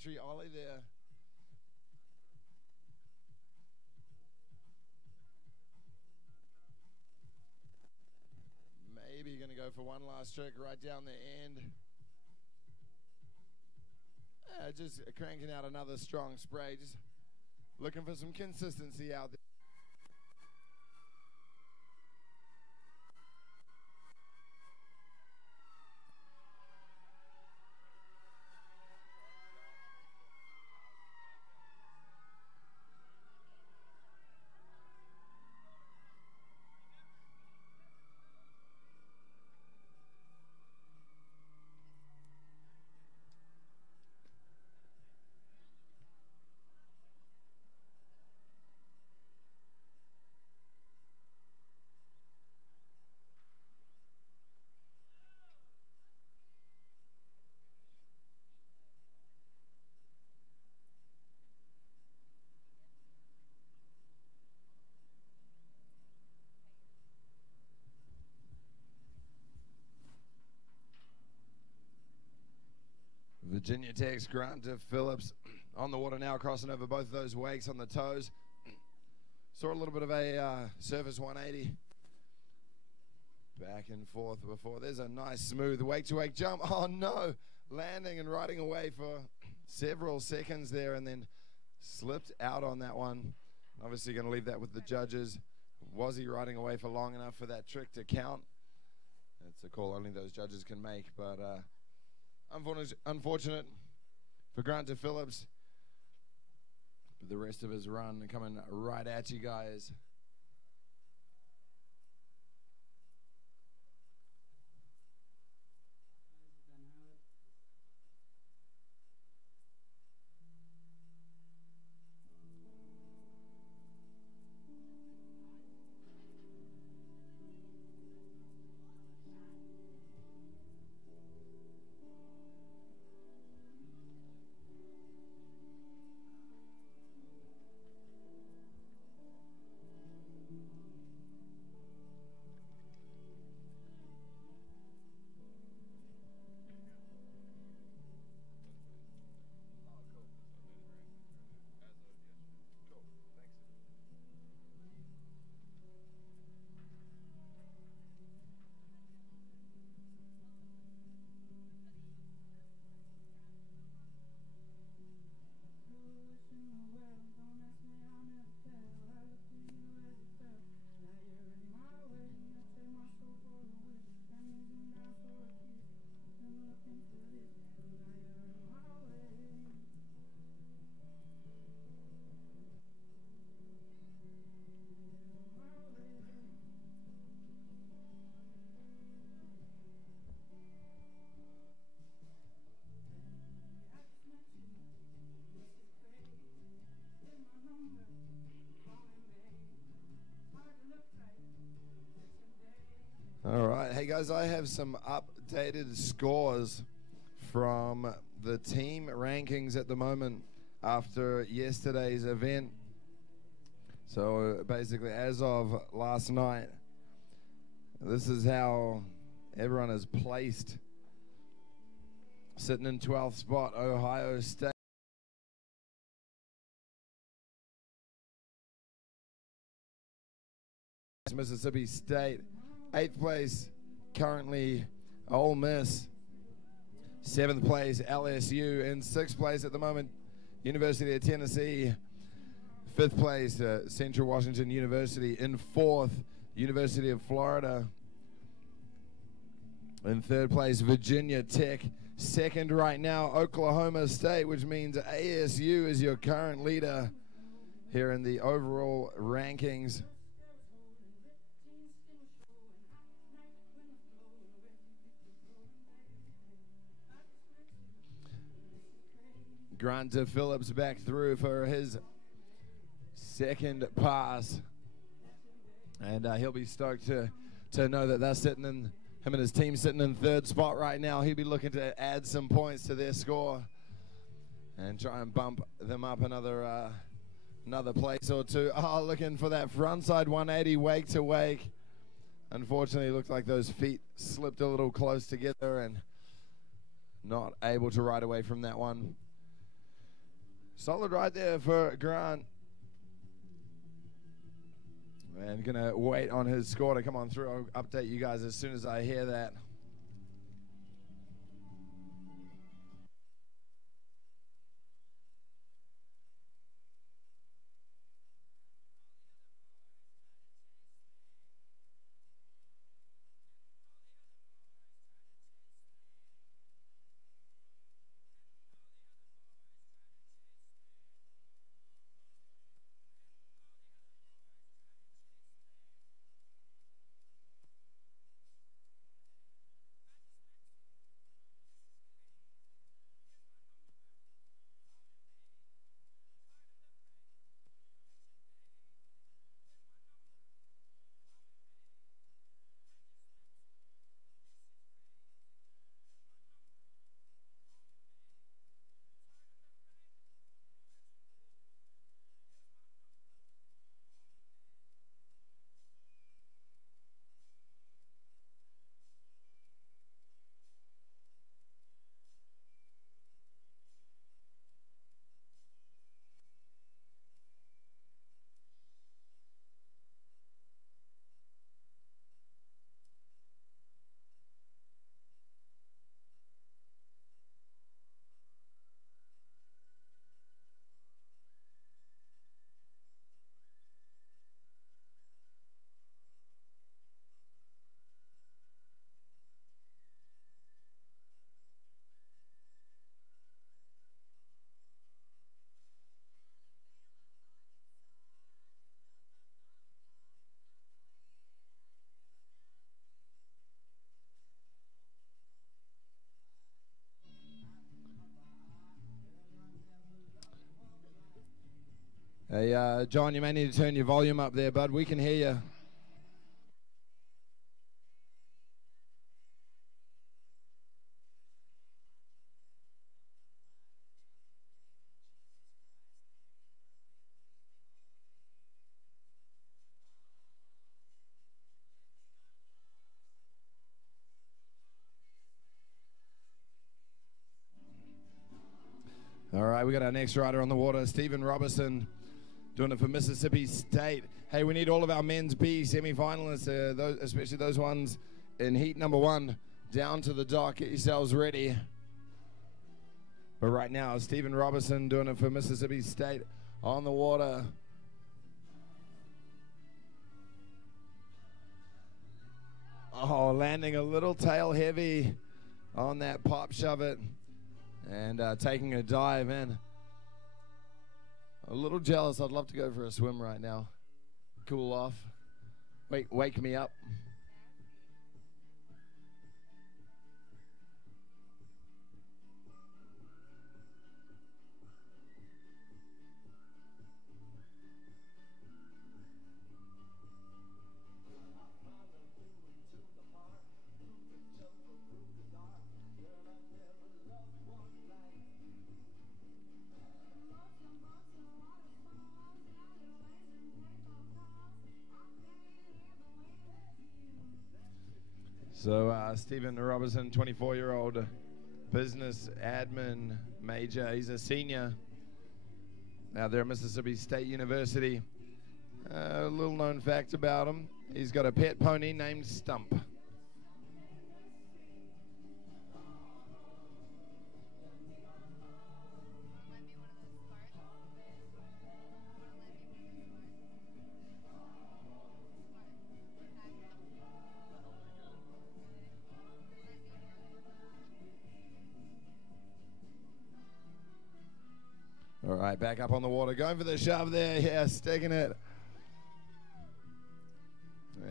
entry ollie there. Maybe going to go for one last trick right down the end. Just cranking out another strong spray. Just looking for some consistency out there. Virginia Tech's Grant Phillips on the water now, crossing over both of those wakes on the toes. Saw a little bit of a surface 180. Back and forth before. There's a nice smooth wake-to-wake jump. Oh no! Landing and riding away for several seconds there and then slipped out on that one. Obviously going to leave that with the judges. Was he riding away for long enough for that trick to count? That's a call only those judges can make, but unfortunate for Grant Phillips. But the rest of his run coming right at you guys. All right, hey guys, I have some updated scores from the team rankings at the moment after yesterday's event. So basically, as of last night, this is how everyone is placed. Sitting in 12th spot, Ohio State. Mississippi State. 8th place, currently Ole Miss. 7th place, LSU. In 6th place at the moment, University of Tennessee. 5th place, Central Washington University. In 4th, University of Florida. In 3rd place, Virginia Tech. 2nd right now, Oklahoma State, which means ASU is your current leader here in the overall rankings. Grant Phillips back through for his second pass. And he'll be stoked to know that they're sitting in, him and his team sitting in 3rd spot right now. He'll be looking to add some points to their score and try and bump them up another place or two. Oh, looking for that frontside 180 wake to wake. Unfortunately, it looked like those feet slipped a little close together and not able to ride away from that one. Solid right there for Grant. And gonna wait on his score to come on through. I'll update you guys as soon as I hear that. Hey, John, you may need to turn your volume up there, bud. We can hear you. All right, we got our next rider on the water, Stephen Robertson, doing it for Mississippi State. Hey, we need all of our men's B semi-finalists, especially those ones in heat number 1, down to the dock. Get yourselves ready. But right now, Stephen Robertson doing it for Mississippi State on the water. Oh, landing a little tail heavy on that pop shove it. And taking a dive in. A little jealous. I'd love to go for a swim right now. Cool off. Wake me up. So Stephen Robertson, 24-year-old business admin major. He's a senior out there at Mississippi State University. A little known fact about him, he's got a pet pony named Stump. All right, back up on the water. Going for the shove there. Yeah, sticking it.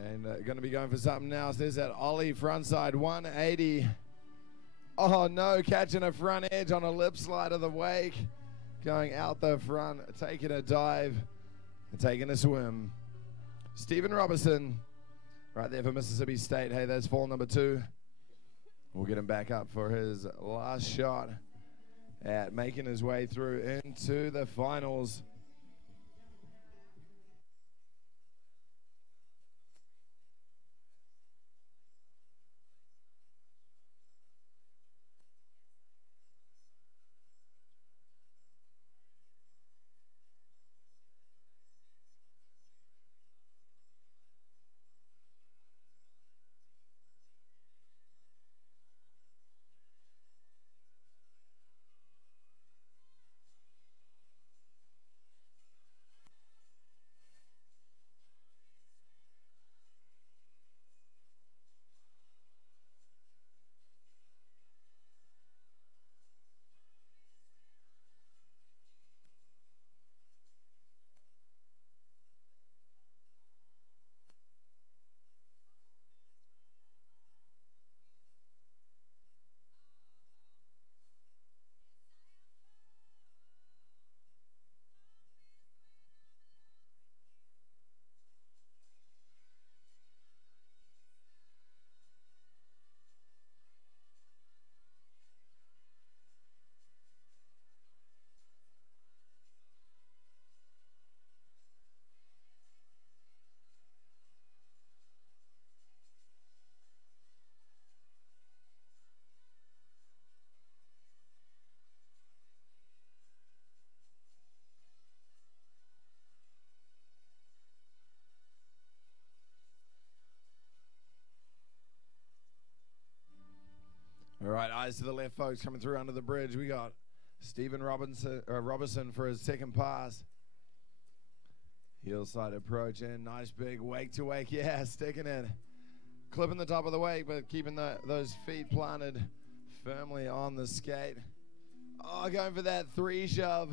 And going to be going for something else. There's that ollie frontside 180. Oh, no, catching a front edge on a lip slide of the wake. Going out the front, taking a dive, and taking a swim. Stephen Robertson, right there for Mississippi State. Hey, that's fall number 2. We'll get him back up for his last shot at making his way through into the finals. right, eyes to the left, folks, coming through under the bridge. We got Stephen Robertson for his second pass. Heel side approach in. Nice big wake to wake. Yeah, sticking it. Clipping the top of the wake, but keeping those feet planted firmly on the skate. Oh, going for that 3 shove.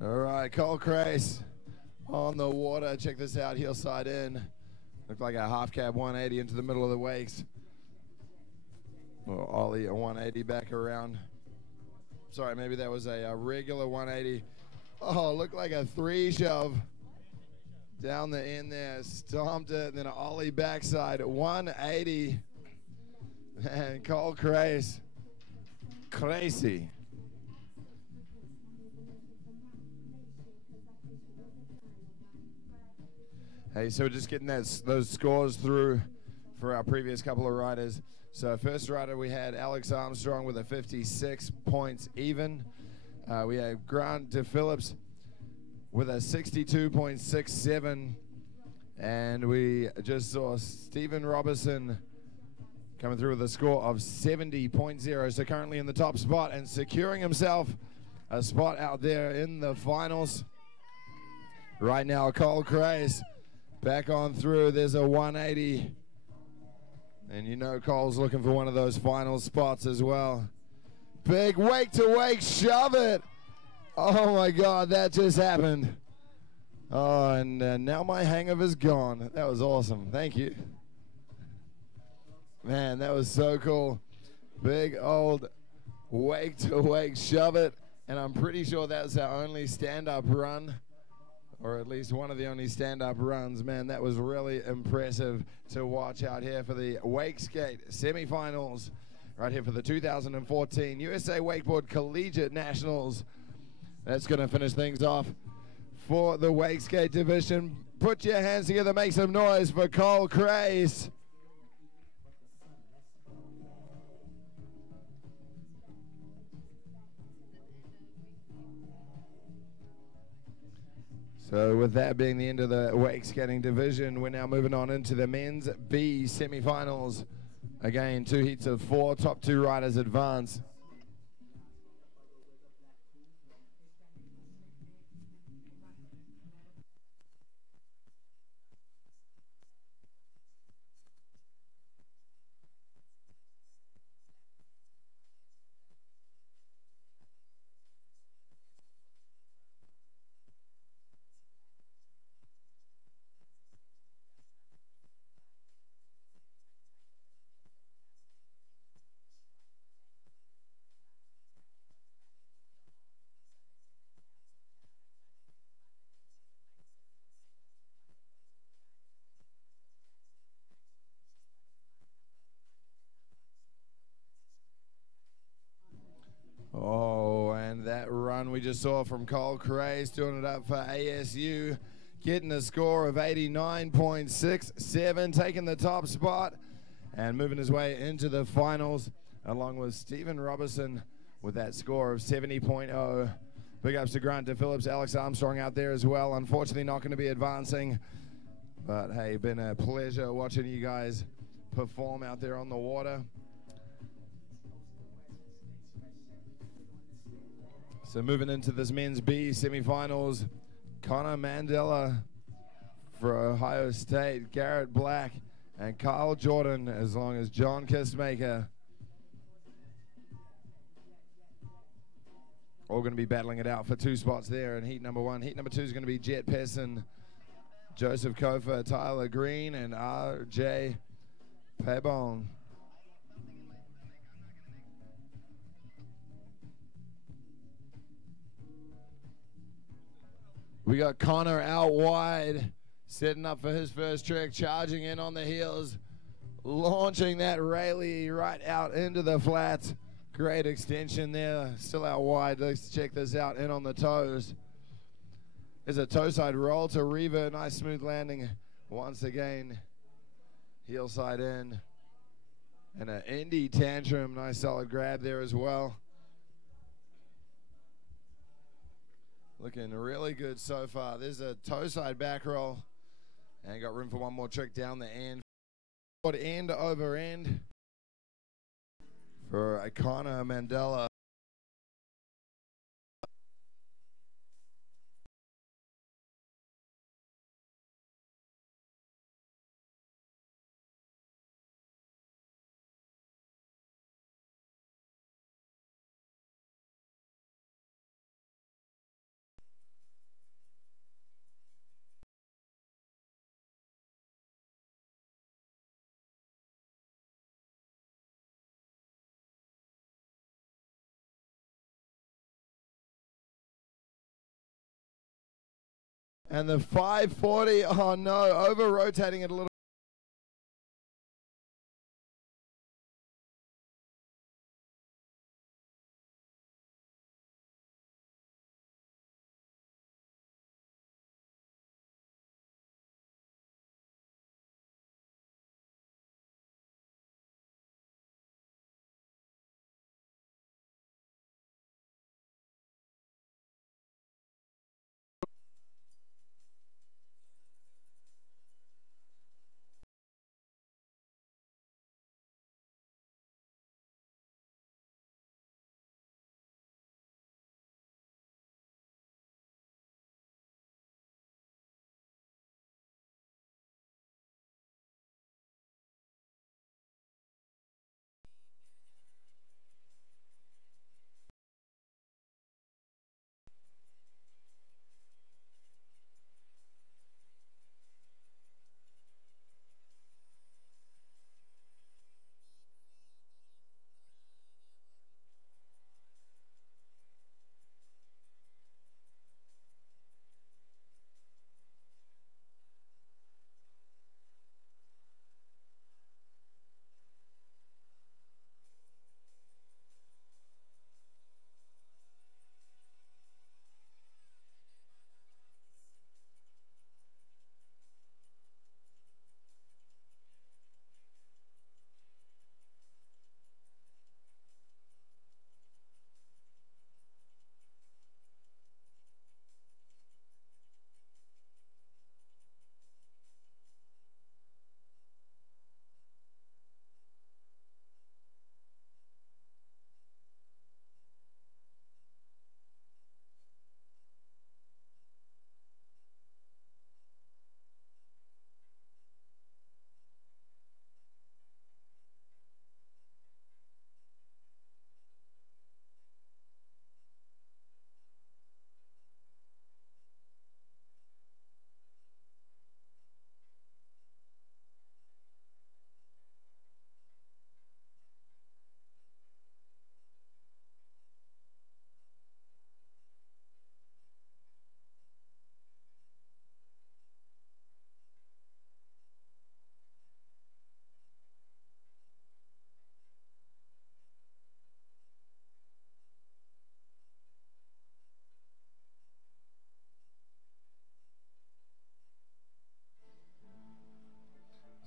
All right, Cole Crace on the water. Check this out, heel side in. Looked like a half cab 180 into the middle of the wakes. Well, ollie a 180 back around. Sorry, maybe that was a regular 180. Oh, looked like a 3 shove. Down the end there, stomped it, and then an ollie backside, 180. Man, Cole Crazy. Hey, so we're just getting those scores through for our previous couple of riders. So first rider we had Alex Armstrong with a 56 points even. We had Grant DePhillips with a 62.67. And we just saw Stephen Robertson coming through with a score of 70.0. So currently in the top spot and securing himself a spot out there in the finals. Right now, Cole Craze back on through. There's a 180. And you know Cole's looking for one of those final spots as well. Big wake to wake, shove it. Oh my God, that just happened. Oh, and now my hangover's gone. That was awesome. Thank you. Man, that was so cool. Big old wake to wake, shove it. And I'm pretty sure that's our only stand-up run, or at least one of the only stand-up runs. Man, that was really impressive to watch out here for the Wake Skate semifinals, right here for the 2014 USA Wakeboard Collegiate Nationals. That's going to finish things off for the Wake Skate division. Put your hands together, make some noise for Cole Craze. So with that being the end of the wake skating division, we're now moving on into the men's B semifinals. Again, 2 heats of 4, top 2 riders advance. Oh, and that run we just saw from Cole Craze doing it up for ASU, getting a score of 89.67, taking the top spot and moving his way into the finals, along with Stephen Robertson with that score of 70.0. Big ups to Grant DePhillips, Alex Armstrong out there as well. Unfortunately not going to be advancing, but hey, been a pleasure watching you guys perform out there on the water. So moving into this men's B semifinals, Connor Mandela for Ohio State, Garrett Black, and Kyle Jordan, as long as John Kissmaker. All going to be battling it out for 2 spots there in heat number 1. Heat number 2 is going to be Jet Pesson, Joseph Kofa, Tyler Green, and R.J. Pabon. We got Connor out wide, setting up for his first trick, charging in on the heels, launching that Rayleigh right out into the flat. Great extension there, still out wide. Let's check this out, in on the toes. There's a toe side roll to Reva, nice smooth landing once again. Heel side in, and an Indy tantrum, nice solid grab there as well. Looking really good so far. There's a toe side back roll. And got room for one more trick down the end. End over end for Connor Mandela. And the 540, oh no, over-rotating it a little.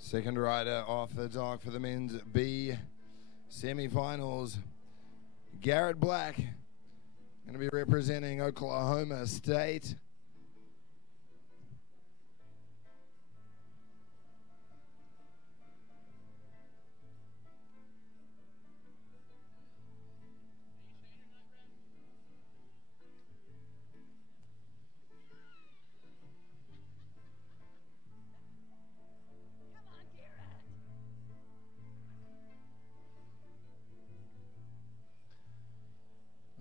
Second rider off the dock for the men's B semifinals. Garrett Black going to be representing Oklahoma State.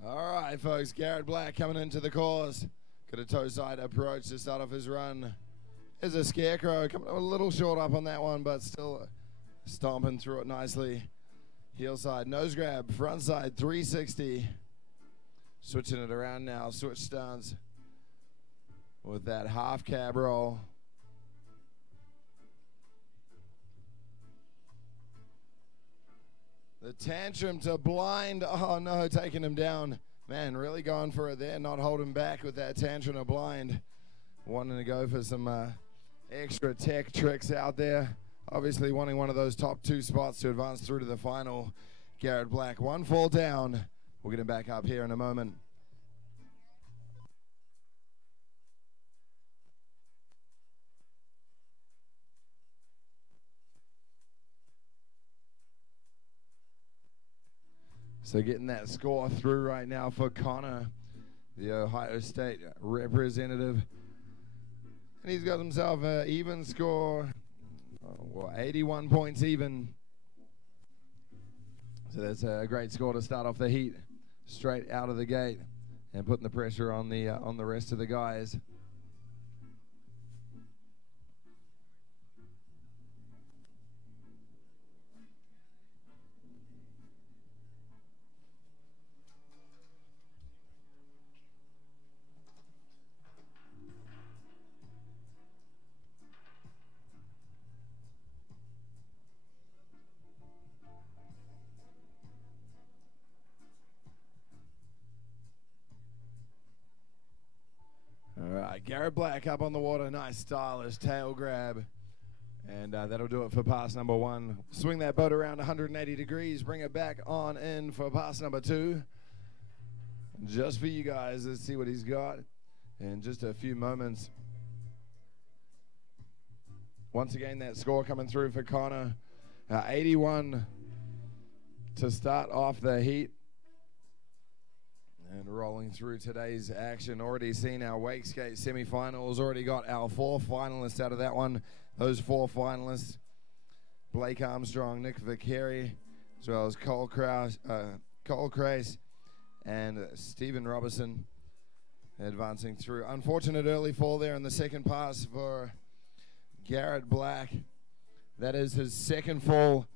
All right, folks, Garrett Black coming into the course. Got a toe side approach to start off his run. There's a Scarecrow coming a little short up on that one, but still stomping through it nicely. Heel side, nose grab, front side, 360. Switching it around now, switch stance with that half cab roll. The tantrum to blind, oh no, taking him down. Man, really going for it there, not holding back with that tantrum to blind. Wanting to go for some extra tech tricks out there. Obviously wanting one of those top two spots to advance through to the final. Garrett Black, one fall down. We'll get him back up here in a moment. So getting that score through right now for Connor, the Ohio State representative. And he's got himself an even score, 81 points even. So that's a great score to start off the heat, straight out of the gate, and putting the pressure on the rest of the guys. Garrett Black up on the water. Nice stylish tail grab. And that'll do it for pass number 1. Swing that boat around 180 degrees. Bring it back on in for pass number 2. Just for you guys. Let's see what he's got in just a few moments. Once again, that score coming through for Connor. 81 to start off the heat. And rolling through today's action. Already seen our wake skate semifinals. Already got our 4 finalists out of that one. Those 4 finalists, Blake Armstrong, Nick Vicari, as well as Cole Crace, and Stephen Robertson advancing through. Unfortunate early fall there in the second pass for Garrett Black. That is his second fall.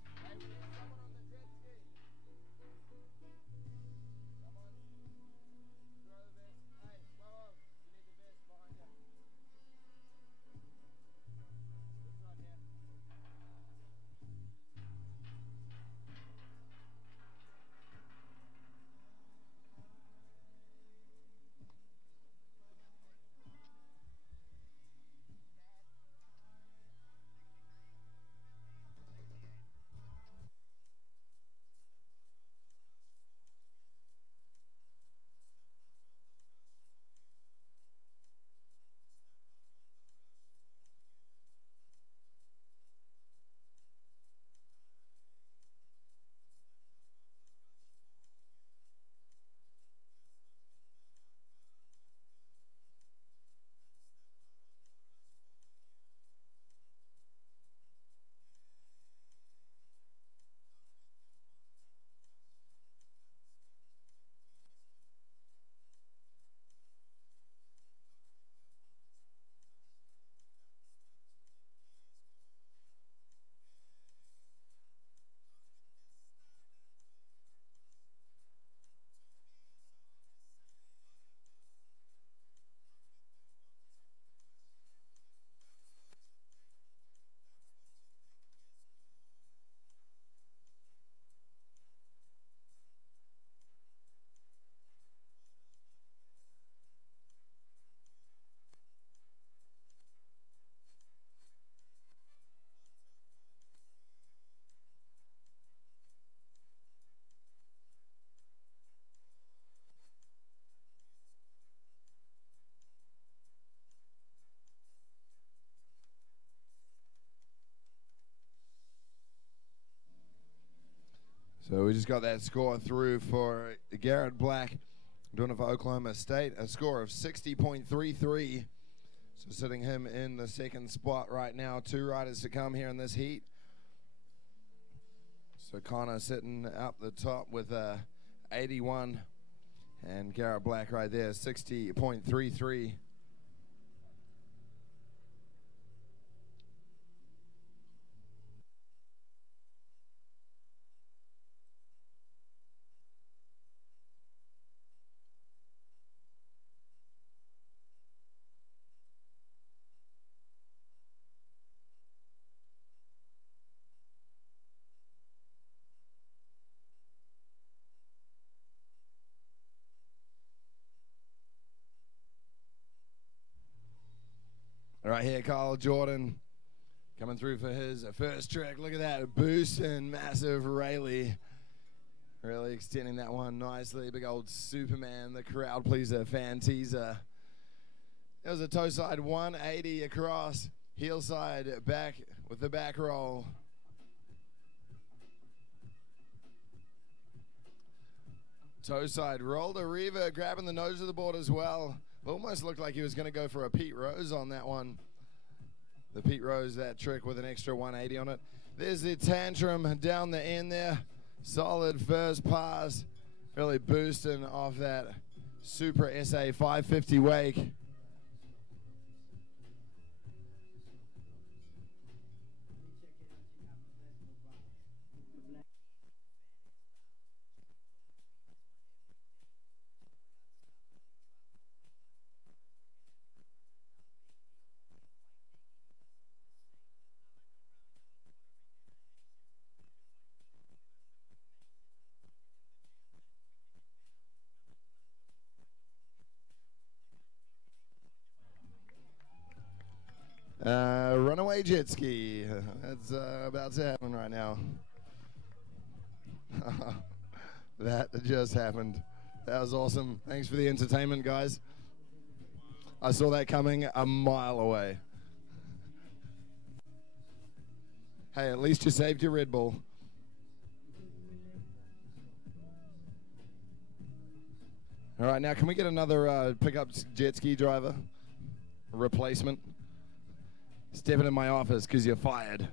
So we just got that score through for Garrett Black, doing it for Oklahoma State, a score of 60.33. So sitting him in the second spot right now. 2 riders to come here in this heat. So Connor sitting up the top with 81, and Garrett Black right there, 60.33. Right here, Kyle Jordan coming through for his first trick. Look at that boost and massive Rayleigh. Really extending that one nicely. Big old Superman, the crowd pleaser, fan teaser. There was a toe side 180 across, heel side back with the back roll. Toe side rolled a Reva, grabbing the nose of the board as well. Almost looked like he was going to go for a Pete Rose on that one. The Pete Rose, that trick with an extra 180 on it. There's the tantrum down the end there. Solid first pass. Really boosting off that Super SA 550 wake. runaway jet ski. That's about to happen right now. That just happened. That was awesome. Thanks for the entertainment, guys. I saw that coming a mile away. Hey, at least you saved your Red Bull. All right, now can we get another pickup jet ski driver? A replacement? Step into my office because you're fired.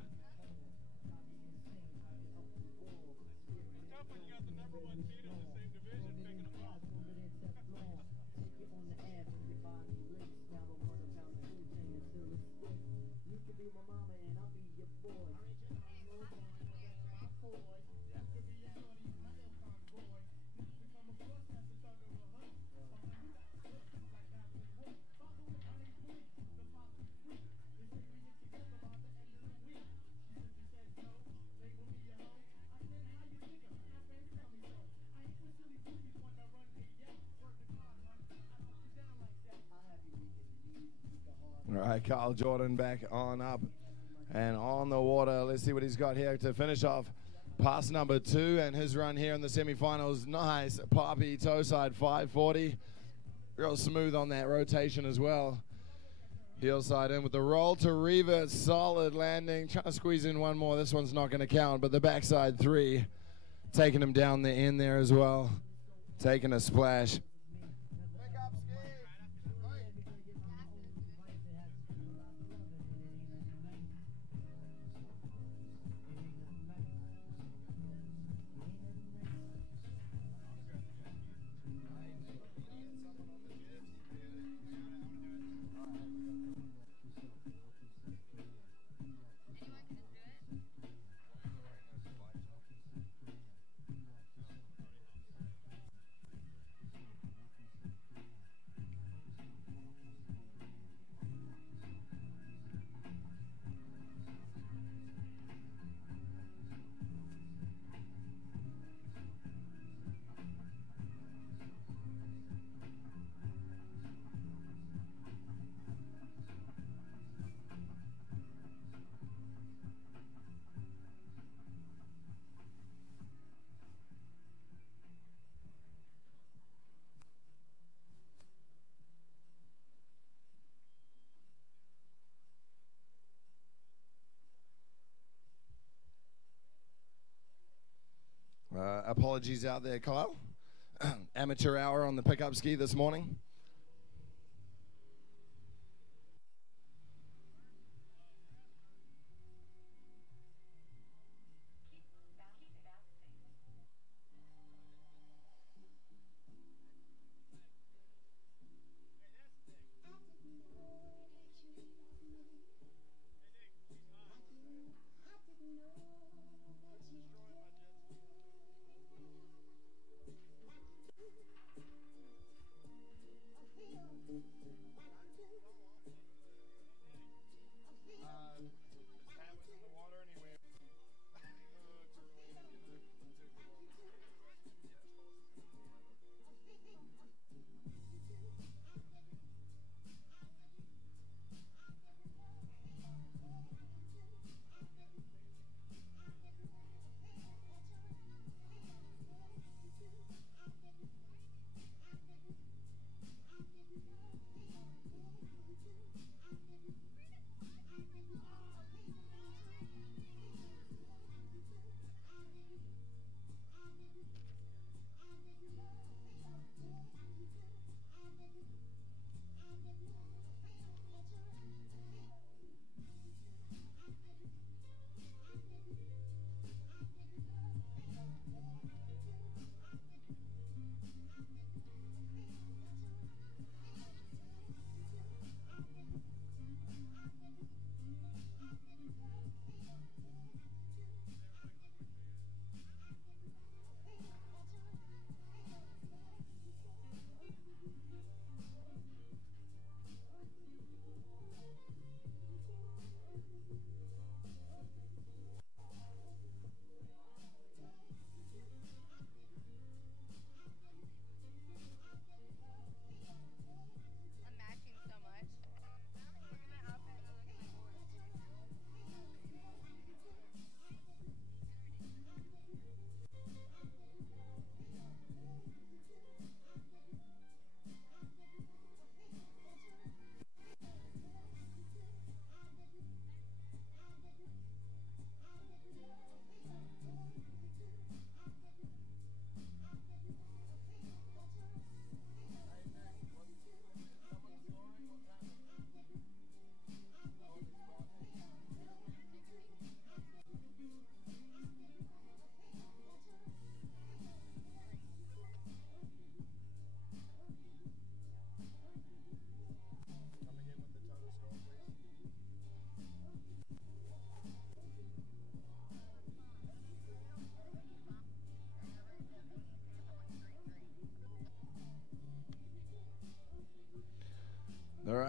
All right, Carl Jordan back on up and on the water. Let's see what he's got here to finish off pass number 2 and his run here in the semifinals. Nice poppy toe side 540. Real smooth on that rotation as well. Heel side in with the roll to revert. Solid landing. Trying to squeeze in one more. This one's not going to count, but the backside 3 taking him down the end there as well. Taking a splash. Apologies out there, Kyle. Amateur hour on the pickup ski this morning.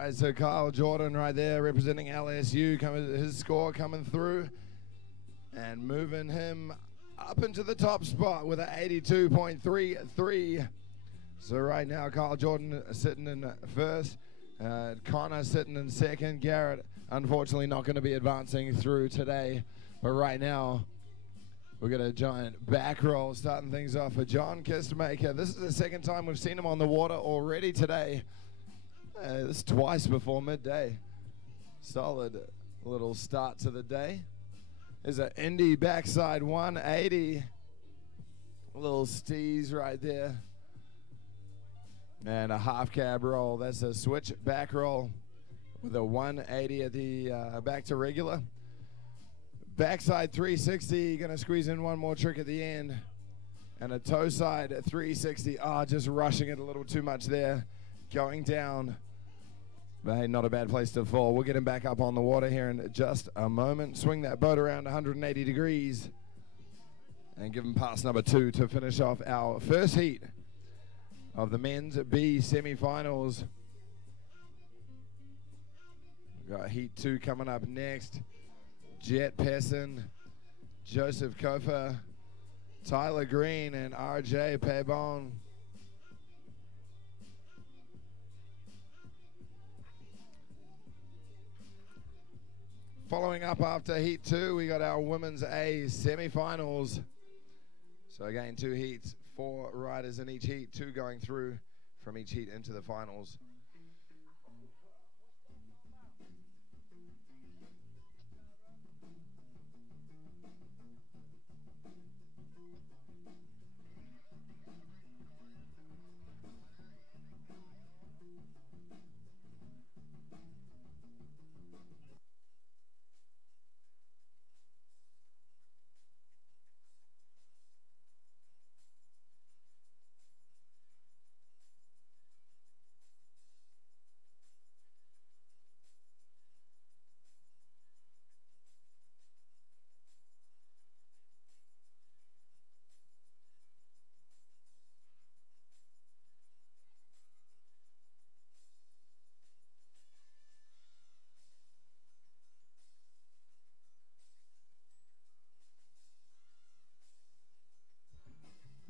right, so Kyle Jordan right there representing LSU, his score coming through and moving him up into the top spot with an 82.33. So right now, Kyle Jordan sitting in first, Connor sitting in second, Garrett unfortunately not going to be advancing through today, but right now we've got a giant back roll starting things off for John Kistmaker. This is the second time we've seen him on the water already today. This is twice before midday. Solid little start to the day. There's an Indy backside 180. Little steez right there. And a half cab roll. That's a switch back roll with a 180 at the back to regular. Backside 360, gonna squeeze in one more trick at the end. And a toe side 360. Just rushing it a little too much there. Going down. But hey, not a bad place to fall. We'll get him back up on the water here in just a moment. Swing that boat around 180 degrees. And give him pass number 2 to finish off our first heat of the men's B semifinals. We've got heat 2 coming up next. Jet Pesson, Joseph Kofa, Tyler Green, and RJ Pebon. Following up after heat 2, we got our women's A semifinals. So again, 2 heats, 4 riders in each heat, 2 going through from each heat into the finals.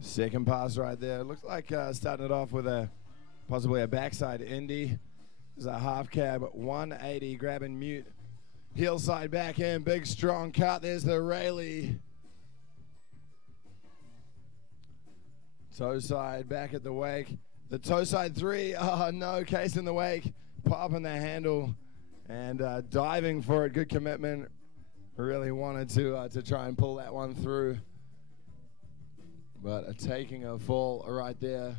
Second pass right there. Looks like starting it off with possibly a backside Indy. There's a half cab 180 grabbing mute. Heel side back in, big strong cut. There's the Rayleigh. Toe side back at the wake. The toe side 3. Oh no, case in the wake. Popping the handle and diving for it. Good commitment. Really wanted to try and pull that one through. But taking a fall right there.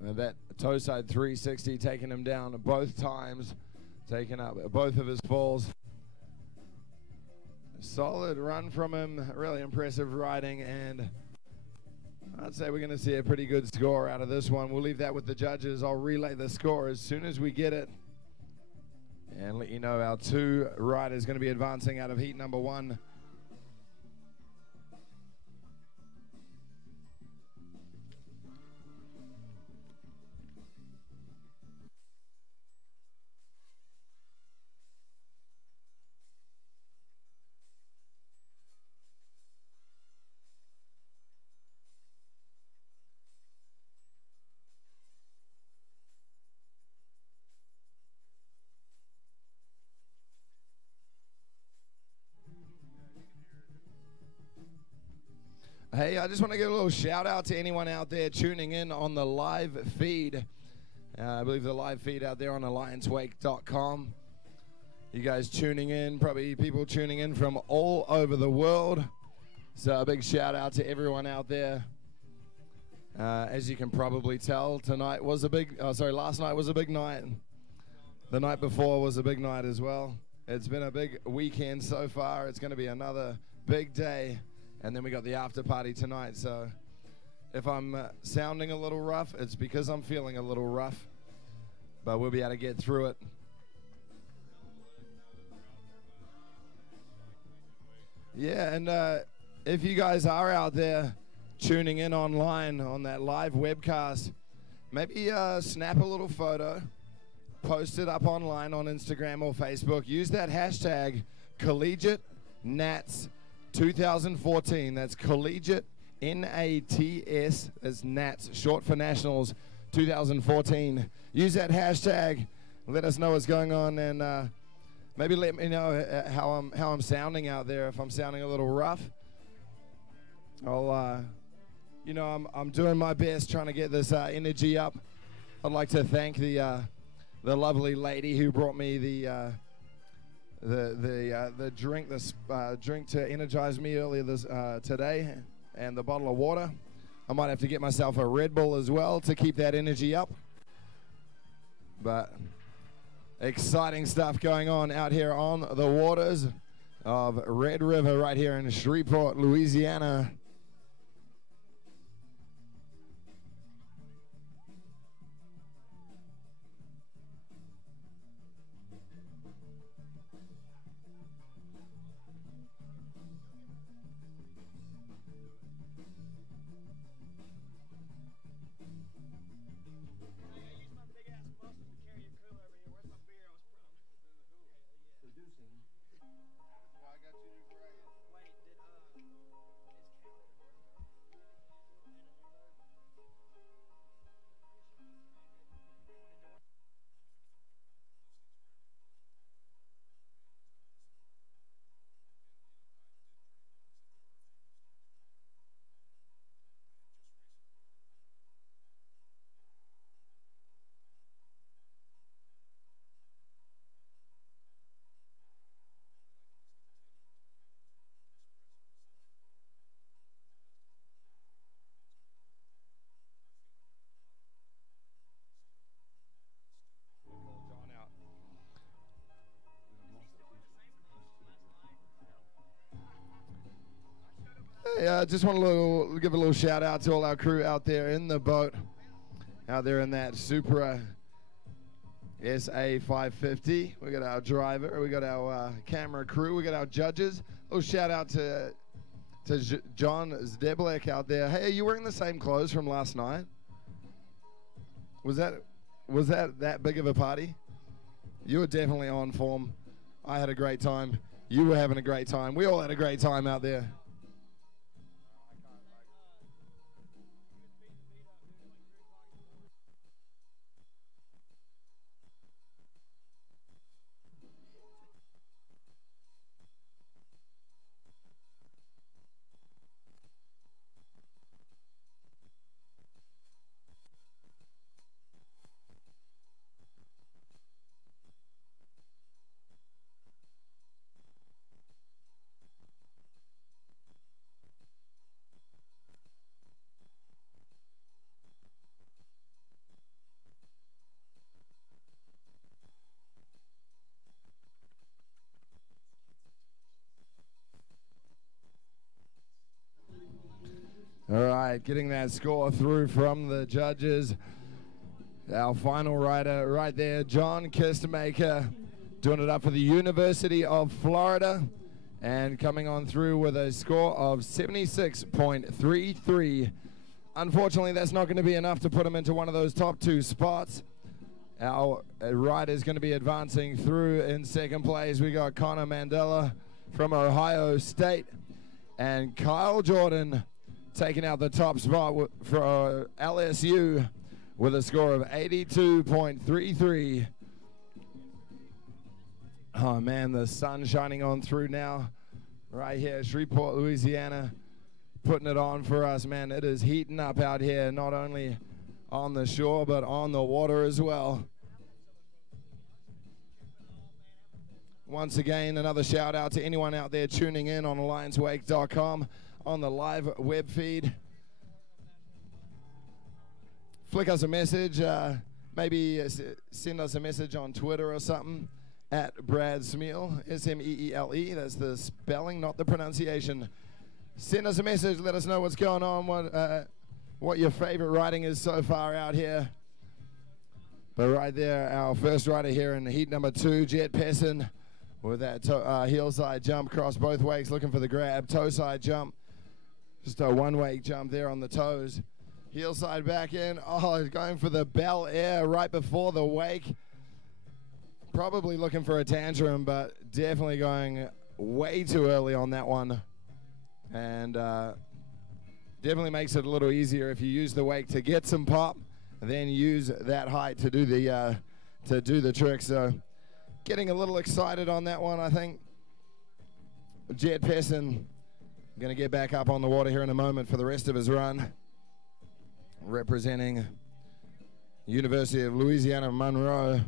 And that toe side 360 taking him down both times, taking up both of his falls. Solid run from him, really impressive riding, and I'd say we're going to see a pretty good score out of this one. We'll leave that with the judges. I'll relay the score as soon as we get it. And let you know our 2 riders going to be advancing out of heat number 1. Hey, I just want to give a little shout out to anyone out there tuning in on the live feed. I believe the live feed out there on alliancewake.com. You guys tuning in, probably people tuning in from all over the world. So a big shout out to everyone out there. As you can probably tell, last night was a big night. The night before was a big night as well. It's been a big weekend so far. It's going to be another big day. And then we got the after party tonight. So if I'm sounding a little rough, it's because I'm feeling a little rough. But we'll be able to get through it. Yeah, and if you guys are out there tuning in online on that live webcast, maybe snap a little photo, post it up online on Instagram or Facebook. Use that hashtag Collegiate Nats 2014. That's Collegiate NATS, as Nats, short for Nationals 2014. Use that hashtag. Let us know what's going on, and maybe let me know how I'm sounding out there. If I'm sounding a little rough, I'll I'm doing my best trying to get this energy up. I'd like to thank the lovely lady who brought me the drink to energize me earlier today, and the bottle of water. I might have to get myself a Red Bull as well to keep that energy up. But exciting stuff going on out here on the waters of Red River right here in Shreveport, Louisiana. I just want to give a little shout out to all our crew out there in the boat, out there in that Supra SA 550. We got our driver, we got our camera crew, we got our judges. A little shout out to John Zdeblek out there. Hey, are you wearing the same clothes from last night? Was that big of a party? You were definitely on form. I had a great time. You were having a great time. We all had a great time out there. All right, getting that score through from the judges. Our final rider right there, John Kistemaker, doing it up for the University of Florida and coming on through with a score of 76.33. Unfortunately, that's not going to be enough to put him into one of those top two spots. Our rider is going to be advancing through in second place. We got Connor Mandela from Ohio State and Kyle Jordan taking out the top spot for LSU with a score of 82.33. Oh, man, the sun shining on through now. Right here, Shreveport, Louisiana, putting it on for us, man. It is heating up out here, not only on the shore, but on the water as well. Once again, another shout out to anyone out there tuning in on AllianceWake.com. on the live web feed. Flick us a message, maybe send us a message on Twitter or something, at Brad Smeal, S-M-E-E-L-E. That's the spelling, not the pronunciation. Send us a message, let us know what's going on, what your favorite riding is so far out here. But right there, our first rider here in heat number 2, Jet Pessin, with that heel side jump across both wakes, looking for the grab, toe side jump. Just a one-wake jump there on the toes. Heel side back in. Oh, going for the Bel Air right before the wake. Probably looking for a tantrum, but definitely going way too early on that one. And definitely makes it a little easier if you use the wake to get some pop, then use that height to do the trick. So getting a little excited on that one, I think. Jed Pesson going to get back up on the water here in a moment for the rest of his run. Representing University of Louisiana Monroe.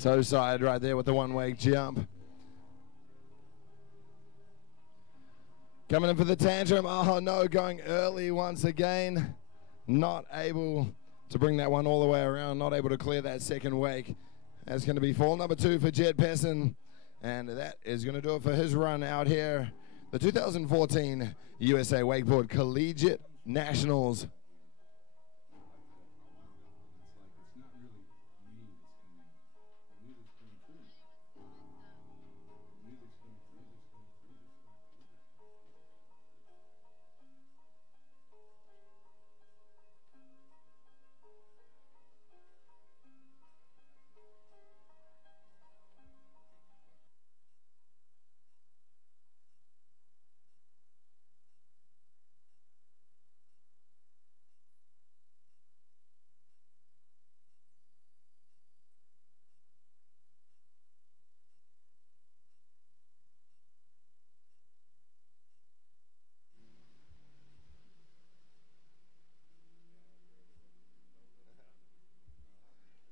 Toe side right there with the one-wake jump. Coming in for the tantrum. Oh no, going early once again. Not able to bring that one all the way around. Not able to clear that second wake. That's going to be fall number 2 for Jed Pesson. And that is going to do it for his run out here. The 2014 USA WakeBoard Collegiate Nationals.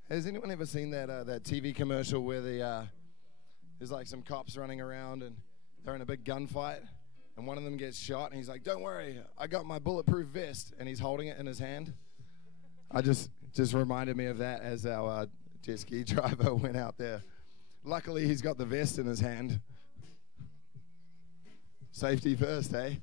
Has anyone ever seen that that TV commercial where there's like some cops running around and they're in a big gunfight and one of them gets shot and he's like, "Don't worry, I got my bulletproof vest," and he's holding it in his hand? I just reminded me of that as our jet ski driver went out there. Luckily, he's got the vest in his hand. Safety first, hey?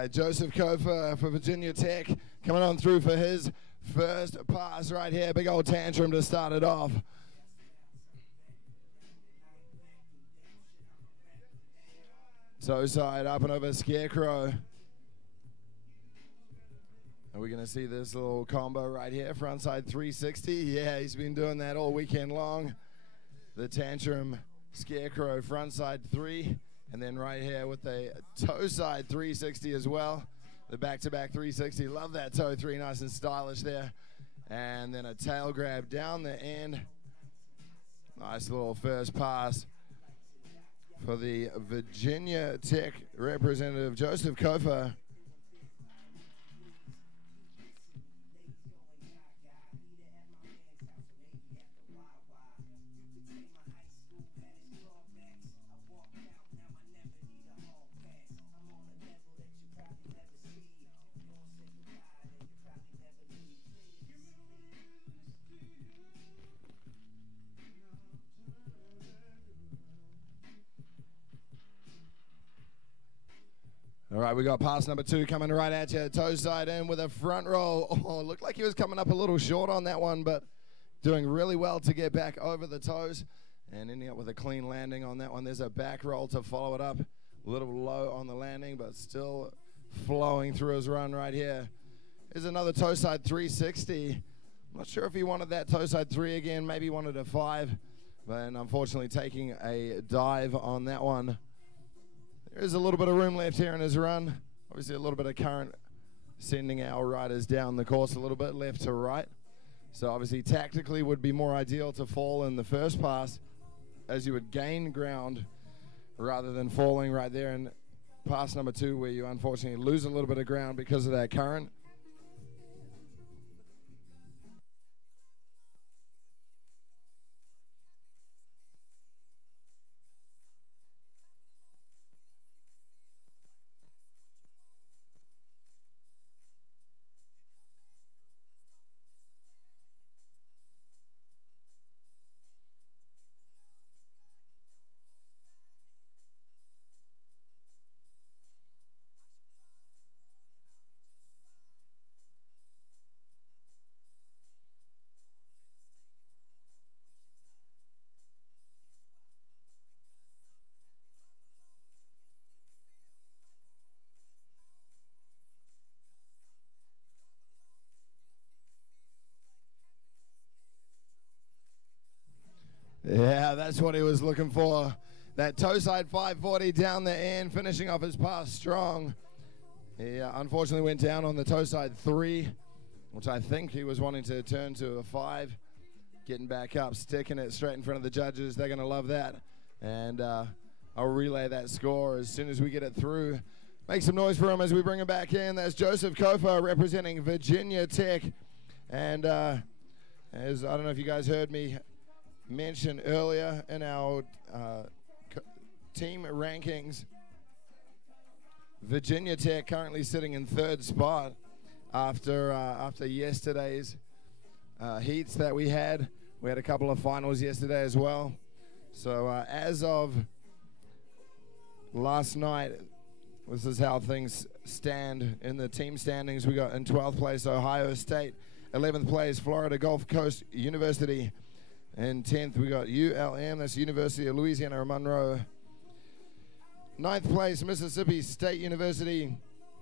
right, Joseph Kofa for Virginia Tech coming on through for his first pass right here. Big old tantrum to start it off. Toe side up and over Scarecrow. Are we going to see this little combo right here? Front side 360. Yeah, he's been doing that all weekend long. The tantrum Scarecrow front side 3. And then right here with the toe side 360 as well. The back-to-back 360. Love that toe 3. Nice and stylish there. And then a tail grab down the end. Nice little first pass for the Virginia Tech representative, Joseph Kofa. All right, we got pass number 2 coming right at you. Toe side in with a front roll. Oh, looked like he was coming up a little short on that one, but doing really well to get back over the toes and ending up with a clean landing on that one. There's a back roll to follow it up. A little low on the landing, but still flowing through his run right here. Here's another toe side 360. I'm not sure if he wanted that toe side 3 again. Maybe he wanted a 5, but unfortunately taking a dive on that one. There's a little bit of room left here in his run. Obviously a little bit of current sending our riders down the course a little bit left to right. So obviously tactically would be more ideal to fall in the first pass as you would gain ground rather than falling right there in pass number 2 where you unfortunately lose a little bit of ground because of that current. Yeah, that's what he was looking for. That toe side 540 down the end, finishing off his pass strong. He unfortunately went down on the toe side 3, which I think he was wanting to turn to a 5. Getting back up, sticking it straight in front of the judges. They're going to love that. And I'll relay that score as soon as we get it through. Make some noise for him as we bring him back in. That's Joseph Kofa representing Virginia Tech. And as I don't know if you guys heard me mention earlier in our team rankings, Virginia Tech currently sitting in 3rd spot after yesterday's heats that we had. We had a couple of finals yesterday as well. So as of last night, this is how things stand in the team standings. We got in 12th place Ohio State, 11th place Florida Gulf Coast University. In 10th, we got ULM, that's University of Louisiana Monroe. 9th place, Mississippi State University.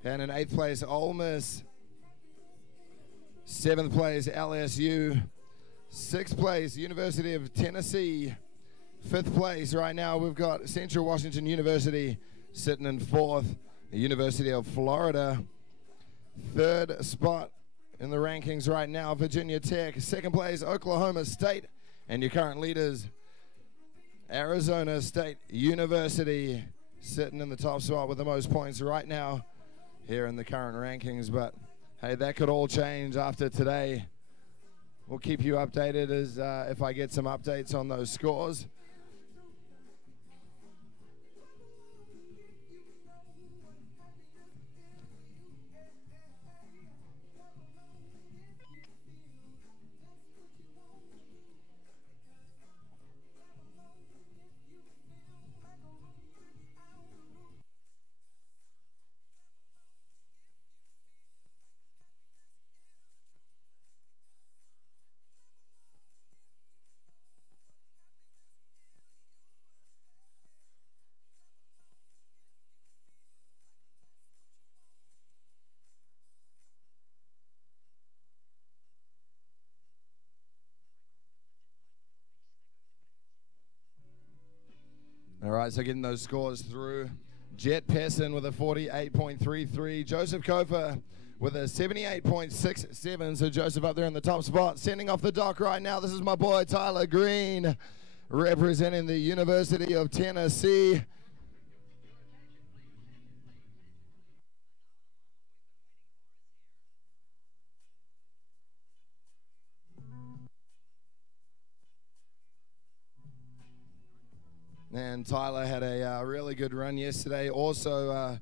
And in 8th place, Ole Miss. 7th place, LSU. 6th place, University of Tennessee. 5th place, right now, we've got Central Washington University sitting in 4th, the University of Florida. 3rd spot in the rankings right now, Virginia Tech. 2nd place, Oklahoma State. And your current leaders, Arizona State University, sitting in the top spot with the most points right now here in the current rankings. But, hey, that could all change after today. We'll keep you updated as if I get some updates on those scores. All right, so getting those scores through. Jet Pessin with a 48.33. Joseph Kofa with a 78.67. So Joseph up there in the top spot. Sending off the dock right now. This is my boy Tyler Green, representing the University of Tennessee. And Tyler had a really good run yesterday. Also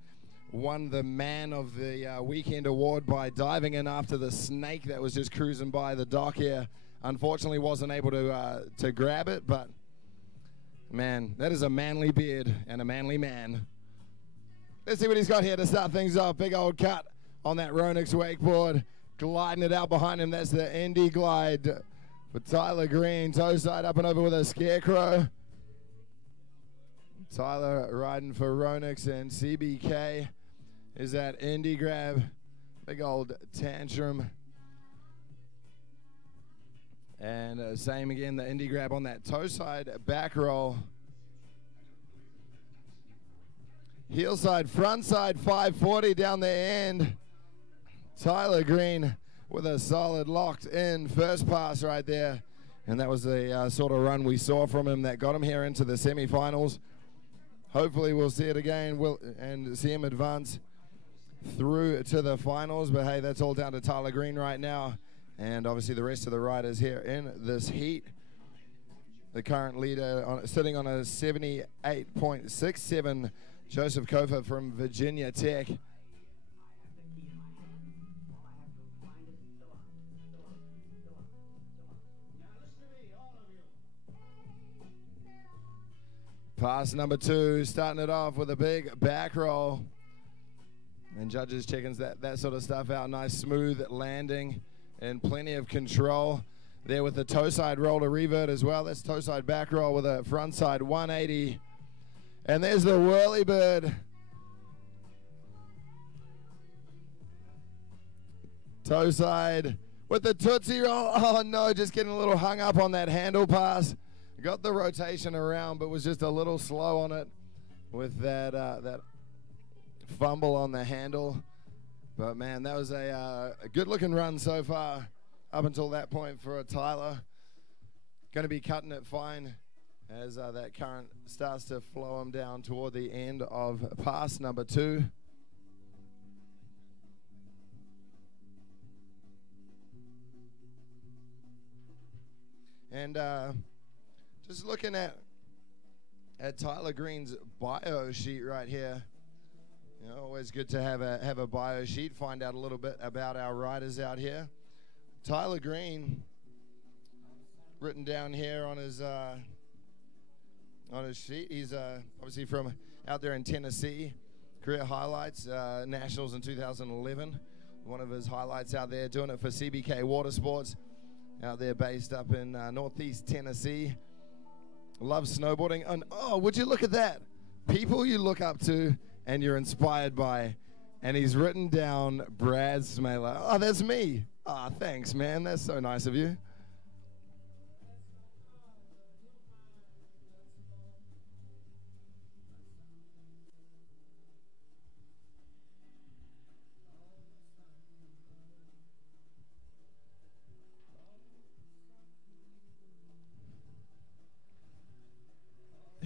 won the Man of the Weekend award by diving in after the snake that was just cruising by the dock here. Unfortunately, wasn't able to grab it, but man, that is a manly beard and a manly man. Let's see what he's got here to start things off. Big old cut on that Ronix wakeboard, gliding it out behind him. That's the Indy glide for Tyler Green. Toe side up and over with a scarecrow. Tyler riding for Ronix, and CBK is that Indy grab. Big old tantrum. And same again, the Indy grab on that toe side back roll. Heel side, front side, 540 down the end. Tyler Green with a solid locked in first pass right there. And that was the sort of run we saw from him that got him here into the semifinals. Hopefully we'll see it again and see him advance through to the finals. But hey, that's all down to Tyler Green right now. And obviously the rest of the riders here in this heat. The current leader sitting on a 78.67, Joseph Kofa from Virginia Tech. Pass number 2, starting it off with a big back roll. And judges checking that sort of stuff out. Nice smooth landing and plenty of control. There with the toe side roll to revert as well. That's toe side back roll with a front side 180. And there's the whirly bird. Toe side with the tootsie roll. Oh no, just getting a little hung up on that handle pass. Got the rotation around, but was just a little slow on it with that fumble on the handle. But man, that was a good-looking run so far up until that point for Tyler. Going to be cutting it fine as that current starts to flow him down toward the end of pass number 2. And just looking at Tyler Green's bio sheet right here. You know, always good to have a bio sheet, find out a little bit about our riders out here. Tyler Green, written down here on his sheet. He's obviously from out there in Tennessee. Career highlights, Nationals in 2011. One of his highlights out there, doing it for CBK Watersports, out there based up in Northeast Tennessee. Loves snowboarding. And oh, would you look at that? People you look up to and you're inspired by. And he's written down Brad Smaler. Oh, that's me. Oh, thanks, man. That's so nice of you.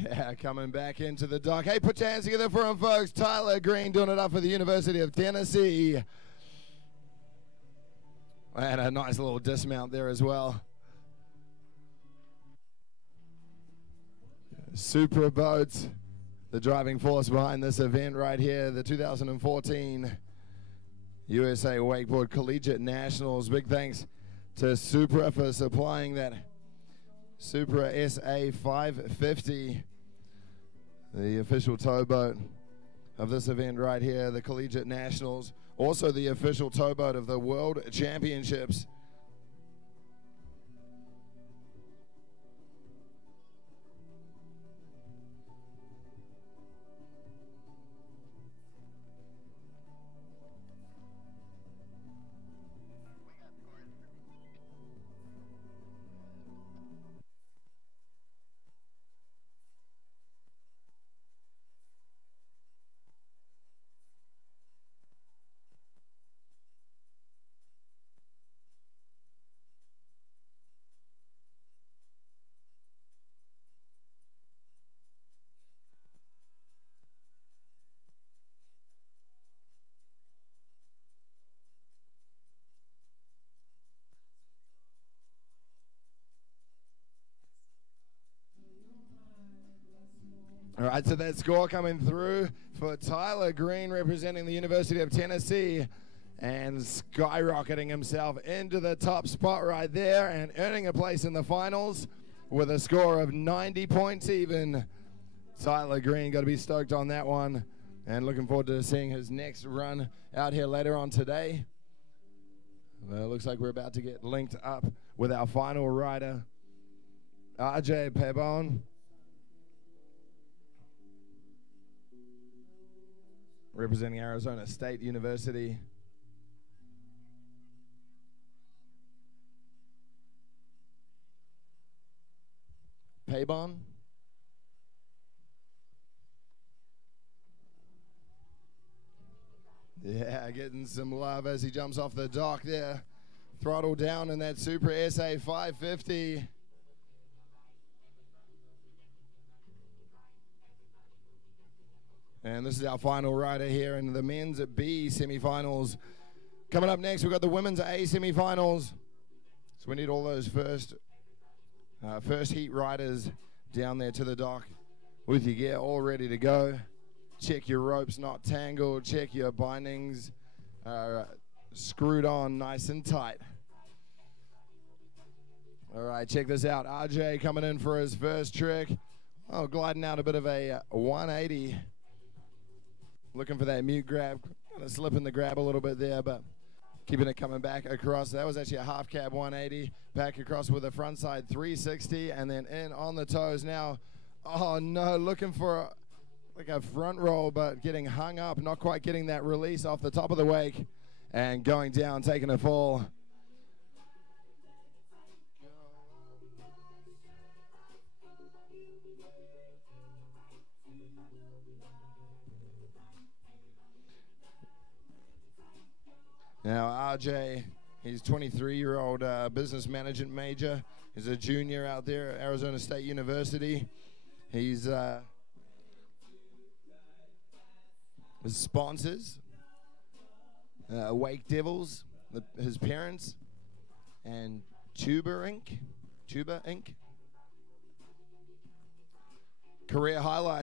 Yeah, coming back into the dock. Hey, put your hands together for him, folks. Tyler Green doing it up for the University of Tennessee. And a nice little dismount there as well. Supra boats, the driving force behind this event right here, the 2014 USA Wakeboard Collegiate Nationals. Big thanks to Supra for supplying that Supra SA 550, the official towboat of this event right here, the Collegiate Nationals. Also the official towboat of the World Championships. All right, so that score coming through for Tyler Green representing the University of Tennessee and skyrocketing himself into the top spot right there and earning a place in the finals with a score of 90 points even. Tyler Green, got to be stoked on that one and looking forward to seeing his next run out here later on today. Well, it looks like we're about to get linked up with our final rider, RJ Pebon. Representing Arizona State University. Pebon. Yeah, getting some love as he jumps off the dock there. Throttle down in that Super SA 550. And this is our final rider here in the men's B semifinals. Coming up next, we've got the women's A semifinals. So we need all those first heat riders down there to the dock with your gear all ready to go. Check your ropes not tangled. Check your bindings screwed on nice and tight. All right, check this out. RJ coming in for his first trick. Oh, gliding out a bit of a 180. Looking for that mute grab. Kind of slipping the grab a little bit there, but keeping it coming back across. That was actually a half cab 180. Back across with a front side 360, and then in on the toes now. Oh, no, looking for like a front roll, but getting hung up, not quite getting that release off the top of the wake, and going down, taking a fall. Now, RJ, he's 23-year-old business management major. He's a junior out there at Arizona State University. He's his sponsors, Wake Devils, his parents, and Tuba Inc. Career highlight.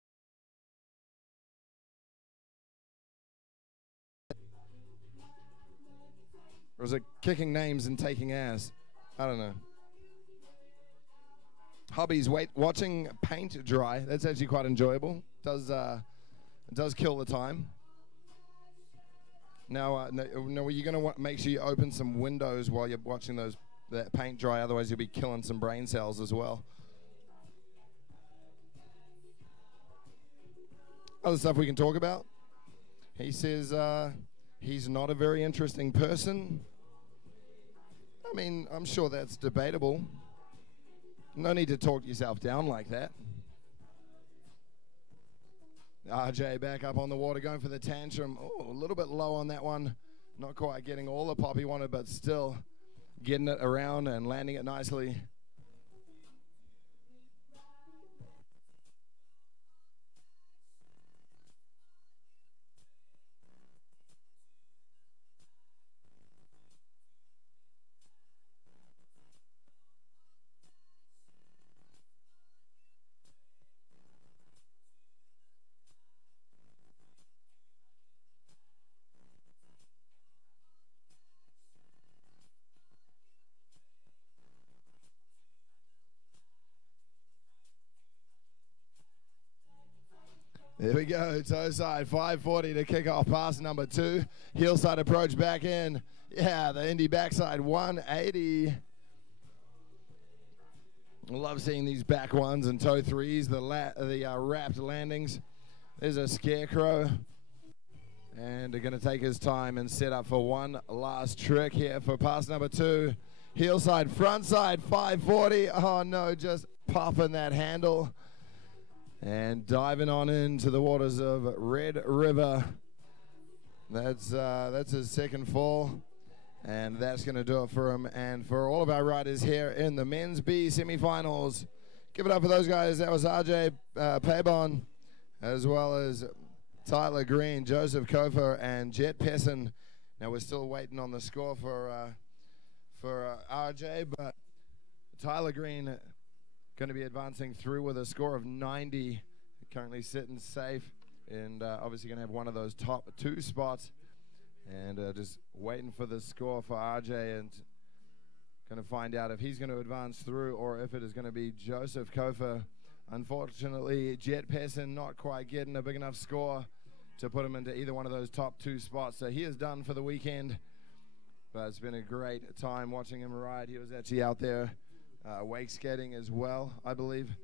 Or was it kicking names and taking ass? I don't know. Hobbies, watching paint dry. That's actually quite enjoyable. It does kill the time. Now, no, you're going to make sure you open some windows while you're watching that paint dry. Otherwise, you'll be killing some brain cells as well. Other stuff we can talk about. He says he's not a very interesting person. I mean, I'm sure that's debatable. No need to talk yourself down like that. RJ back up on the water, going for the tantrum. Oh, a little bit low on that one. Not quite getting all the pop he wanted, but still getting it around and landing it nicely. There we go, toe side, 540 to kick off pass number 2. Heel side approach back in. Yeah, the Indy backside 180. I love seeing these back ones and toe threes, the wrapped landings. There's a scarecrow. And they're going to take his time and set up for one last trick here for pass number 2. Heel side, front side, 540. Oh no, just popping that handle. And diving on into the waters of Red River. That's his second fall. And that's going to do it for him and for all of our riders here in the men's B semifinals. Give it up for those guys. That was RJ Pebon, as well as Tyler Green, Joseph Kofer, and Jet Pesson. Now we're still waiting on the score for RJ, but Tyler Green going to be advancing through with a score of 90, currently sitting safe, and obviously going to have one of those top 2 spots. And just waiting for the score for RJ, and going to find out if he's going to advance through or if it is going to be Joseph Kofa. Unfortunately, Jet Pessin not quite getting a big enough score to put him into either one of those top 2 spots. So he is done for the weekend. But it's been a great time watching him ride. He was actually out there wake skating as well, I believe.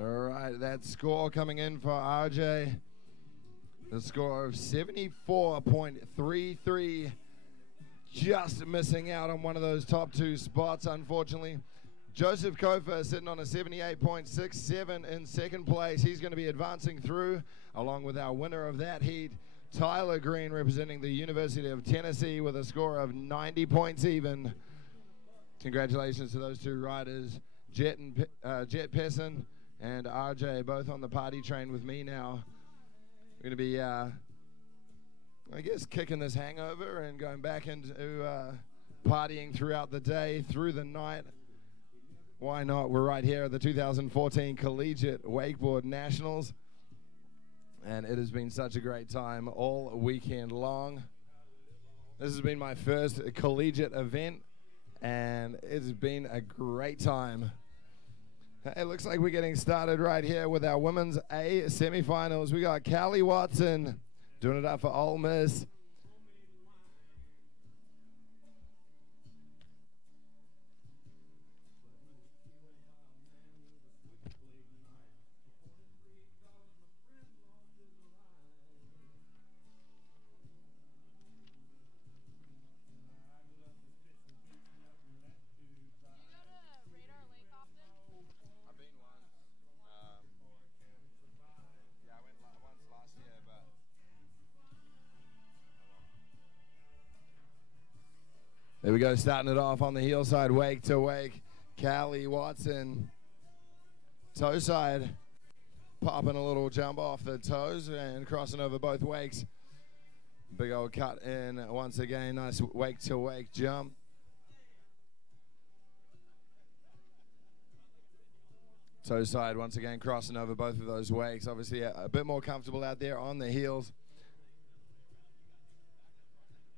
All right, that score coming in for RJ. The score of 74.33. Just missing out on one of those top 2 spots, unfortunately. Joseph Kofa sitting on a 78.67 in second place. He's going to be advancing through, along with our winner of that heat, Tyler Green, representing the University of Tennessee with a score of 90 points even. Congratulations to those 2 riders, Jet Pessin and RJ, both on the party train with me now. We're going to be, I guess, kicking this hangover and going back into partying throughout the day, through the night. Why not? We're right here at the 2014 Collegiate WakeBoard Nationals. And it has been such a great time all weekend long. This has been my first collegiate event, and it's been a great time. It looks like we're getting started right here with our women's A semifinals. We got Callie Watson doing it up for Ole Miss. There we go, starting it off on the heel side, wake to wake. Callie Watson, toe side, popping a little jump off the toes and crossing over both wakes. Big old cut in once again, nice wake to wake jump. Toe side once again, crossing over both of those wakes. Obviously a bit more comfortable out there on the heels.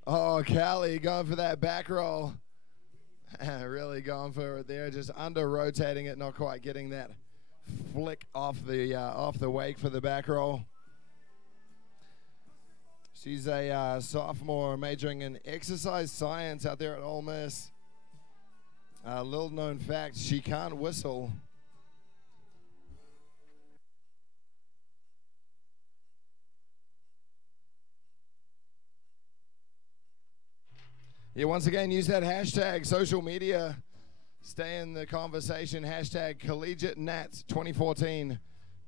Oh, Callie going for that back roll. Really going for it there, just under rotating it, not quite getting that flick off the wake for the back roll. She's a sophomore majoring in exercise science out there at Ole Miss. Little known fact, she can't whistle. Yeah, once again, use that hashtag social media. Stay in the conversation. Hashtag Collegiate Nats 2014.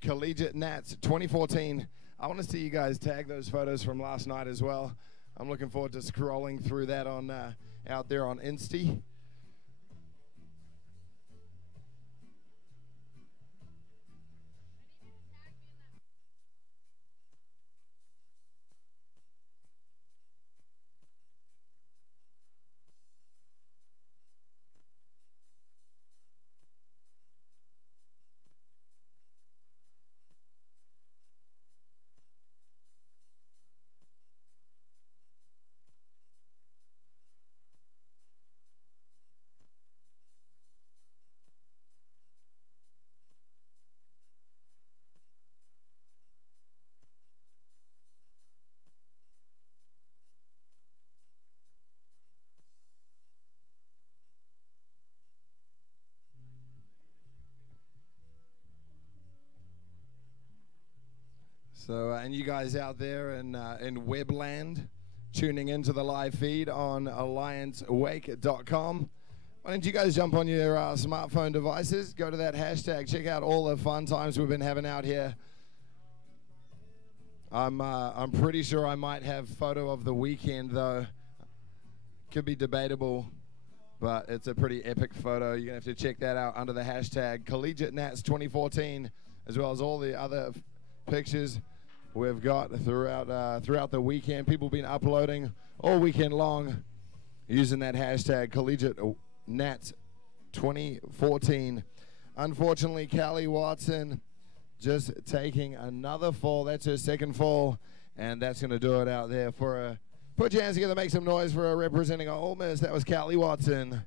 Collegiate Nats 2014. I want to see you guys tag those photos from last night as well. I'm looking forward to scrolling through that on out there on Insta. So, and you guys out there in Webland, tuning into the live feed on AllianceWake.com. Why don't you guys jump on your smartphone devices, go to that hashtag, check out all the fun times we've been having out here. I'm pretty sure I might have photo of the weekend though. Could be debatable, but it's a pretty epic photo. You're gonna have to check that out under the hashtag Collegiate Nats 2014, as well as all the other pictures we've got throughout the weekend. People have been uploading all weekend long using that hashtag Collegiate Nats 2014. Unfortunately, Callie Watson just taking another fall. That's her second fall, and that's going to do it out there for a. Put your hands together, make some noise for representing Ole Miss. That was Callie Watson.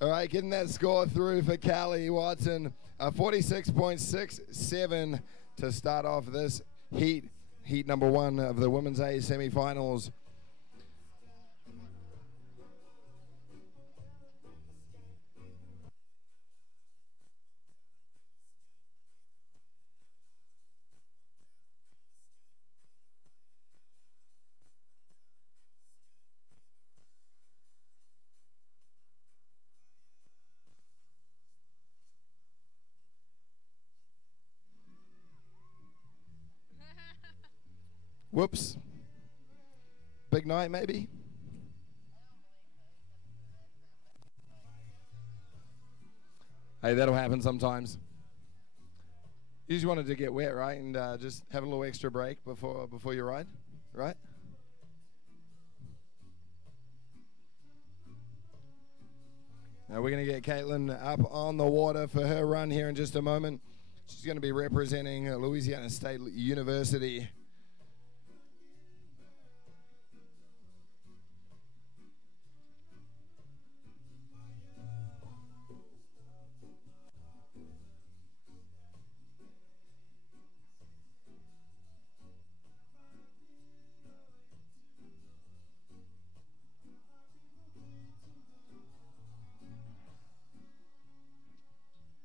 All right, getting that score through for Callie Watson, 46.67 to start off this heat number one of the Women's A semifinals. Whoops. Big night, maybe? Hey, that'll happen sometimes. You just wanted to get wet, right? And just have a little extra break before you ride, right? Now we're going to get Caitlin up on the water for her run here in just a moment. She's going to be representing Louisiana State University.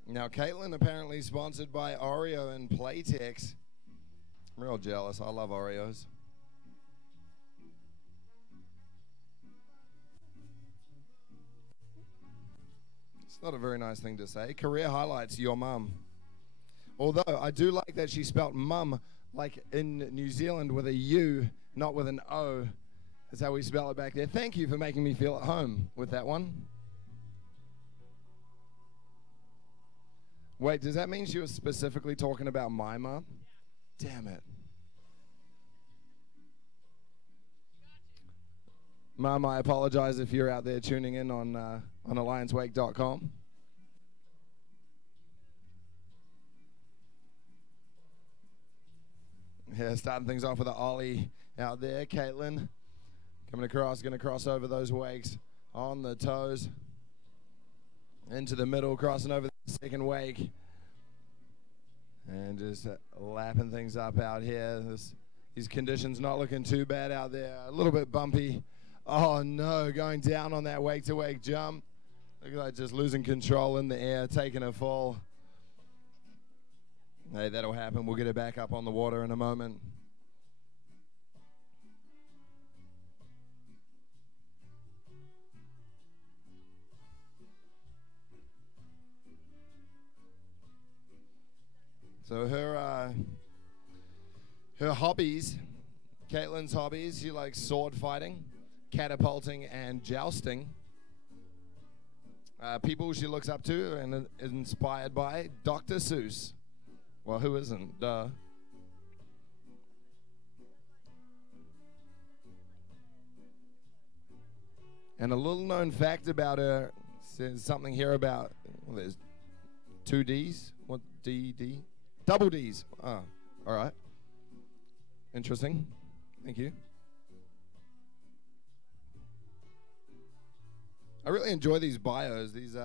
Now, Caitlin apparently sponsored by Oreo and Playtex. I'm real jealous. I love Oreos. It's not a very nice thing to say. Career highlights, your mum. Although, I do like that she spelt mum like in New Zealand with a U, not with an O. That's how we spell it back there. Thank you for making me feel at home with that one. Wait, does that mean she was specifically talking about my mom? Damn it. Mom, I apologize if you're out there tuning in on AllianceWake.com. Yeah, starting things off with an ollie out there. Caitlin coming across, going to cross over those wakes on the toes. Into the middle, crossing over the second wake. And just lapping things up out here. These conditions not looking too bad out there. A little bit bumpy. Oh, no, going down on that wake-to-wake jump. Look at that, just losing control in the air, taking a fall. Hey, that'll happen. We'll get it back up on the water in a moment. So her hobbies, Caitlin's hobbies, she likes sword fighting catapulting and jousting. People she looks up to and is inspired by. Dr. Seuss. Well, who isn't? Duh. And a little known fact about her says something here about, well, there's 2 D's. What, D? Double D's. Oh, all right. Interesting. Thank you. I really enjoy these bios. These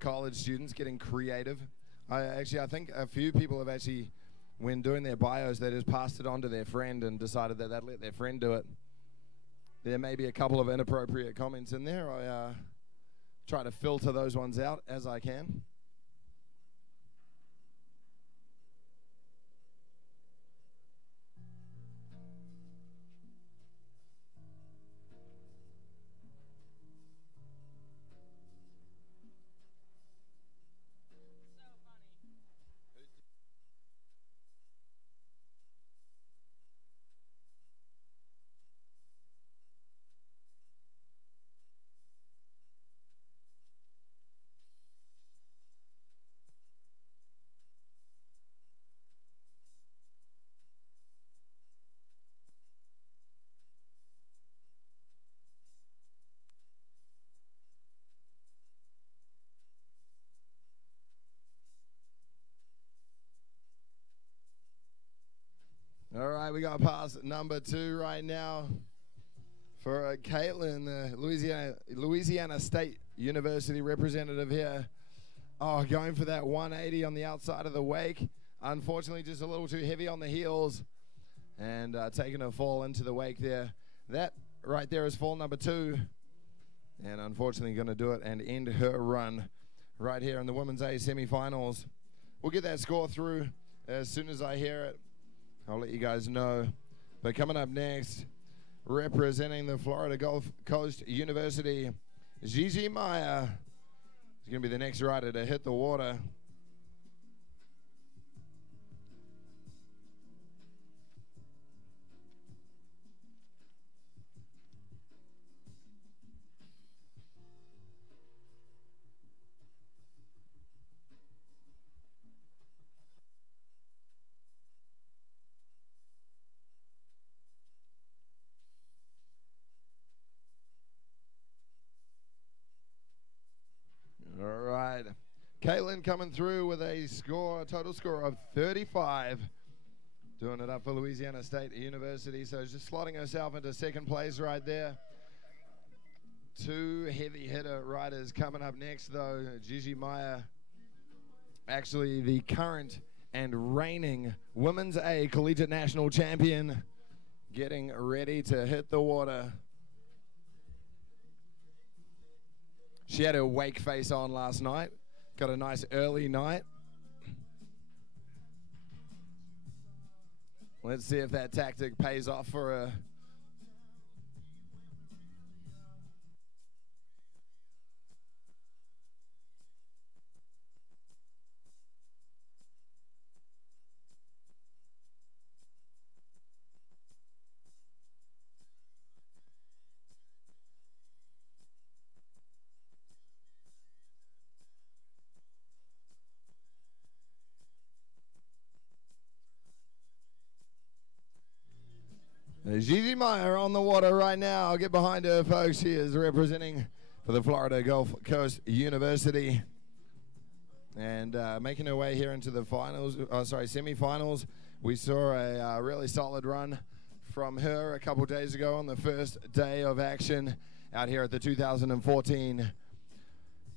college students getting creative. I think a few people have actually, when doing their bios, they just passed it on to their friend and decided that they'd let their friend do it. There may be a couple of inappropriate comments in there. I try to filter those ones out as I can. All right, we got past number 2 right now for Caitlin, the Louisiana State University representative here. Oh, going for that 180 on the outside of the wake. Unfortunately, just a little too heavy on the heels and taking a fall into the wake there. That right there is fall number 2. And unfortunately going to do it and end her run right here in the Women's A semifinals. We'll get that score through as soon as I hear it. I'll let you guys know. But coming up next, representing the Florida Gulf Coast University, Gigi Meyer is going to be the next rider to hit the water. Caitlin coming through with a total score of 35. Doing it up for Louisiana State University. So just slotting herself into second place right there. 2 heavy hitter riders coming up next, though. Gigi Meyer, actually the current and reigning Women's A Collegiate National Champion, getting ready to hit the water. She had her wake face on last night. Got a nice early night. Let's see if that tactic pays off for her. Gigi Meyer on the water right now. I'll get behind her, folks. She is representing for the Florida Gulf Coast University. And making her way here into the semifinals. We saw a really solid run from her a couple days ago on the first day of action out here at the 2014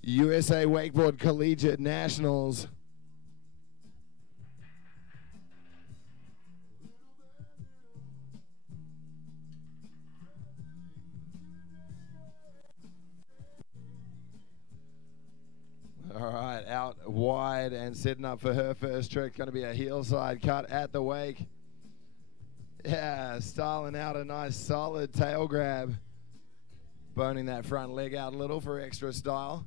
USA Wakeboard Collegiate Nationals. All right, out wide and setting up for her first trick. Going to be a heel side cut at the wake. Yeah, styling out a nice solid tail grab. Boning that front leg out a little for extra style.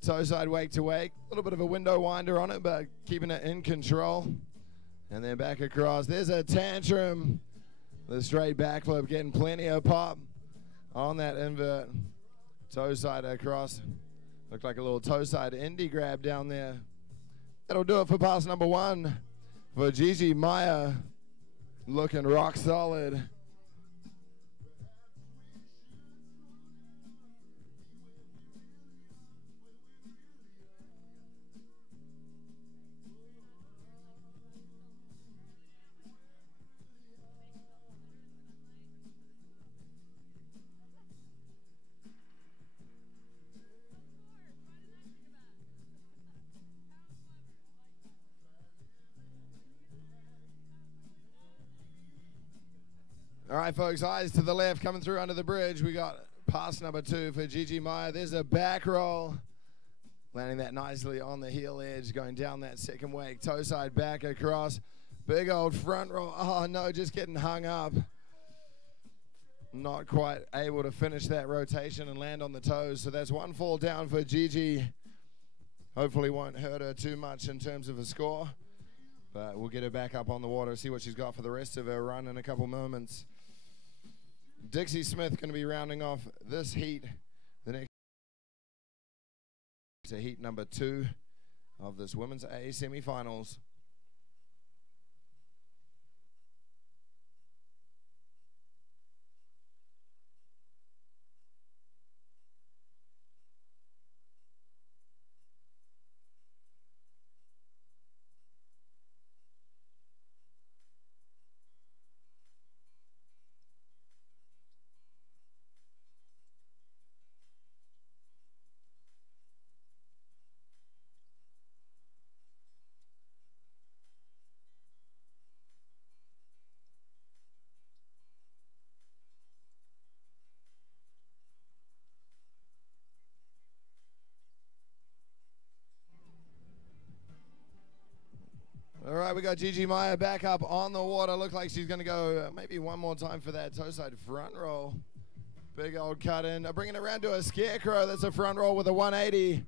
Toe side wake to wake. A little bit of a window winder on it, but keeping it in control. And then back across. There's a tantrum The straight backflip, getting plenty of pop on that invert. Toe side across. Looked like a little toe side indie grab down there. That'll do it for pass number 1 for Gigi Meyer. Looking rock solid. All right, folks, eyes to the left, coming through under the bridge. We got pass number 2 for Gigi Meyer. There's a back roll. Landing that nicely on the heel edge, going down that second wake. Toe side back across. Big old front roll. Oh, no, just getting hung up. Not quite able to finish that rotation and land on the toes. So that's one fall down for Gigi. Hopefully won't hurt her too much in terms of a score. But we'll get her back up on the water, see what she's got for the rest of her run in a couple moments. Dixie Smith going to be rounding off this heat. The next to heat number 2 of this women's A semifinals. All right, we got Gigi Meyer back up on the water. Look like she's going to go maybe one more time for that toe side front roll. Big old cut in. Bringing it around to a scarecrow. That's a front roll with a 180.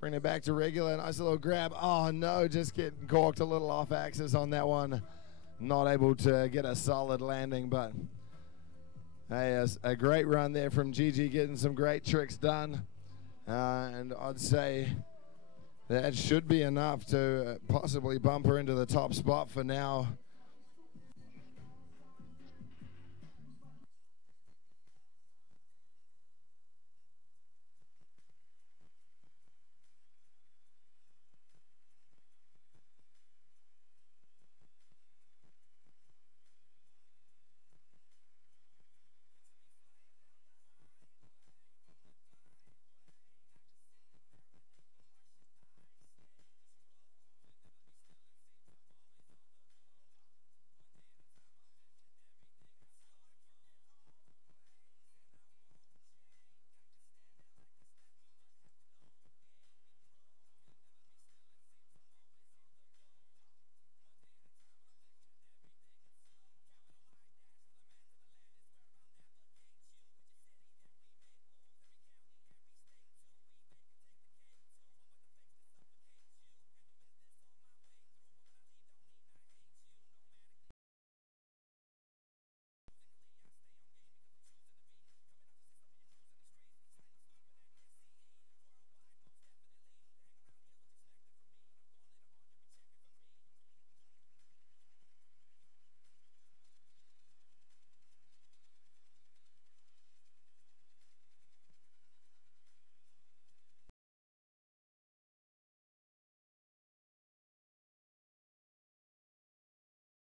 Bring it back to regular. Nice little grab. Oh, no, just getting corked a little off axis on that one. Not able to get a solid landing, but hey, a great run there from Gigi, getting some great tricks done. And I'd say that should be enough to possibly bump her into the top spot for now.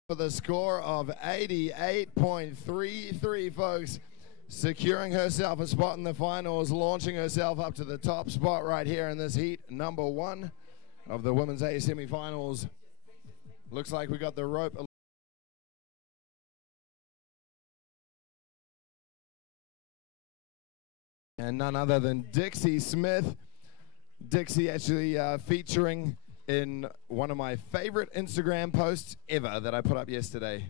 For the score of 88.33, folks, securing herself a spot in the finals, launching herself up to the top spot right here in this heat, number 1 of the women's A semifinals. Looks like we got the rope. And none other than Dixie Smith. Dixie actually featuring in one of my favorite Instagram posts ever that I put up yesterday.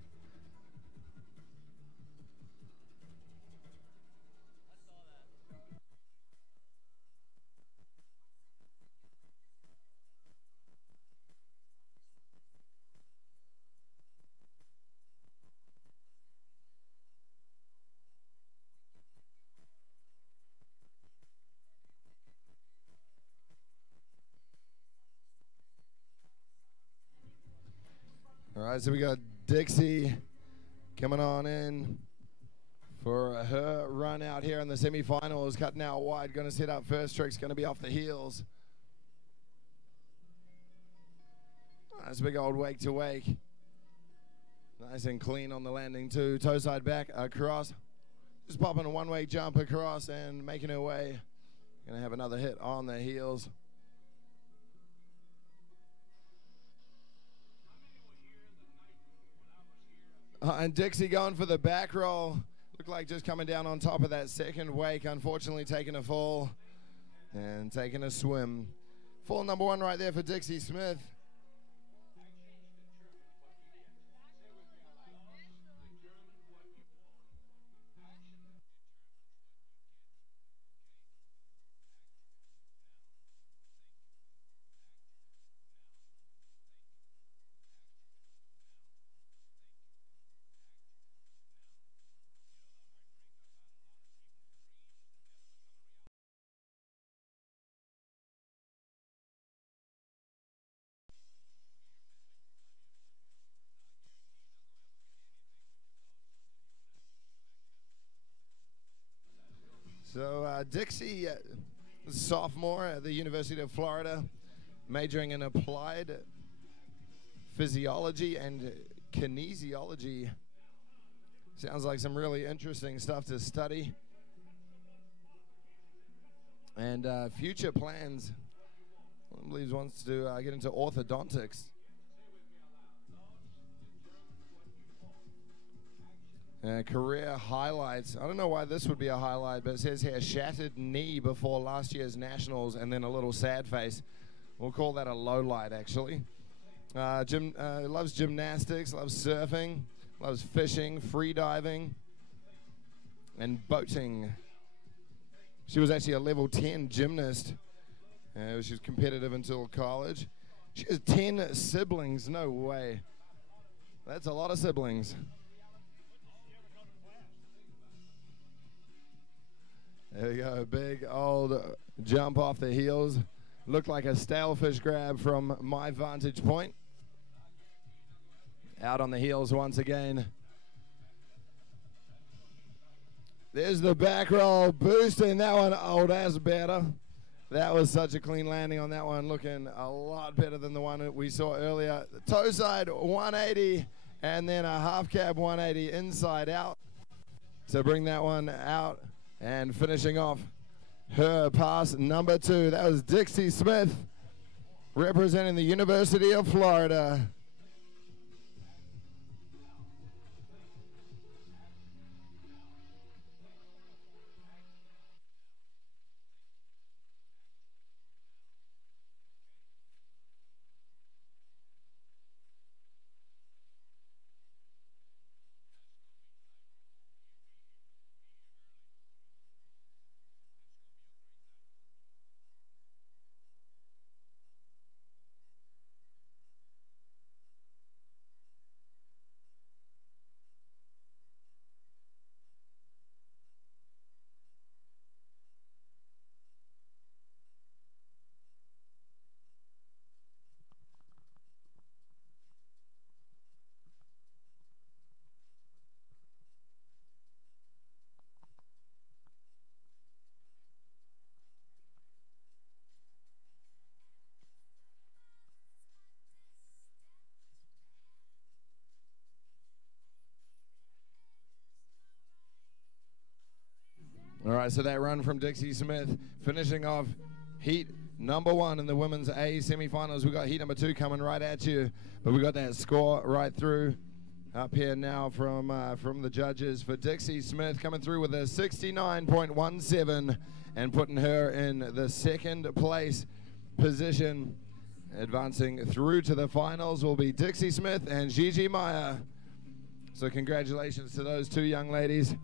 right, so we got Dixie coming on in for her run out here in the semifinals. Cutting out wide, going to set up first trick's going to be off the heels. Nice big old wake to wake. Nice and clean on the landing too. Toe side back across. Just popping a one-way jump across and making her way. Going to have another hit on the heels. And Dixie going for the back roll. Looked like just coming down on top of that second wake. Unfortunately taking a fall and taking a swim. Fall number 1 right there for Dixie Smith. So Dixie, sophomore at the University of Florida, majoring in applied physiology and kinesiology. Sounds like some really interesting stuff to study. And future plans, I believe wants to get into orthodontics. Career highlights. I don't know why this would be a highlight, but it says here shattered knee before last year's nationals and then a little sad face. We'll call that a low light, actually. Loves gymnastics, loves surfing, loves fishing, free diving, and boating. She was actually a level 10 gymnast. She was competitive until college. She has 10 siblings. No way. That's a lot of siblings. There we go, big old jump off the heels. Looked like a stalefish grab from my vantage point. Out on the heels once again. There's the back roll, boosting that one. Oh, that's better. That was such a clean landing on that one, looking a lot better than the one that we saw earlier. The toe side 180, and then a half cab 180 inside out to bring that one out. And finishing off her pass number 2. That was Dixie Smith representing the University of Florida. All right, so that run from Dixie Smith, finishing off heat number 1 in the women's A semifinals. We got heat number 2 coming right at you, but we got that score right through up here now from the judges for Dixie Smith, coming through with a 69.17 and putting her in the 2nd place position. Advancing through to the finals will be Dixie Smith and Gigi Meyer. So congratulations to those 2 young ladies.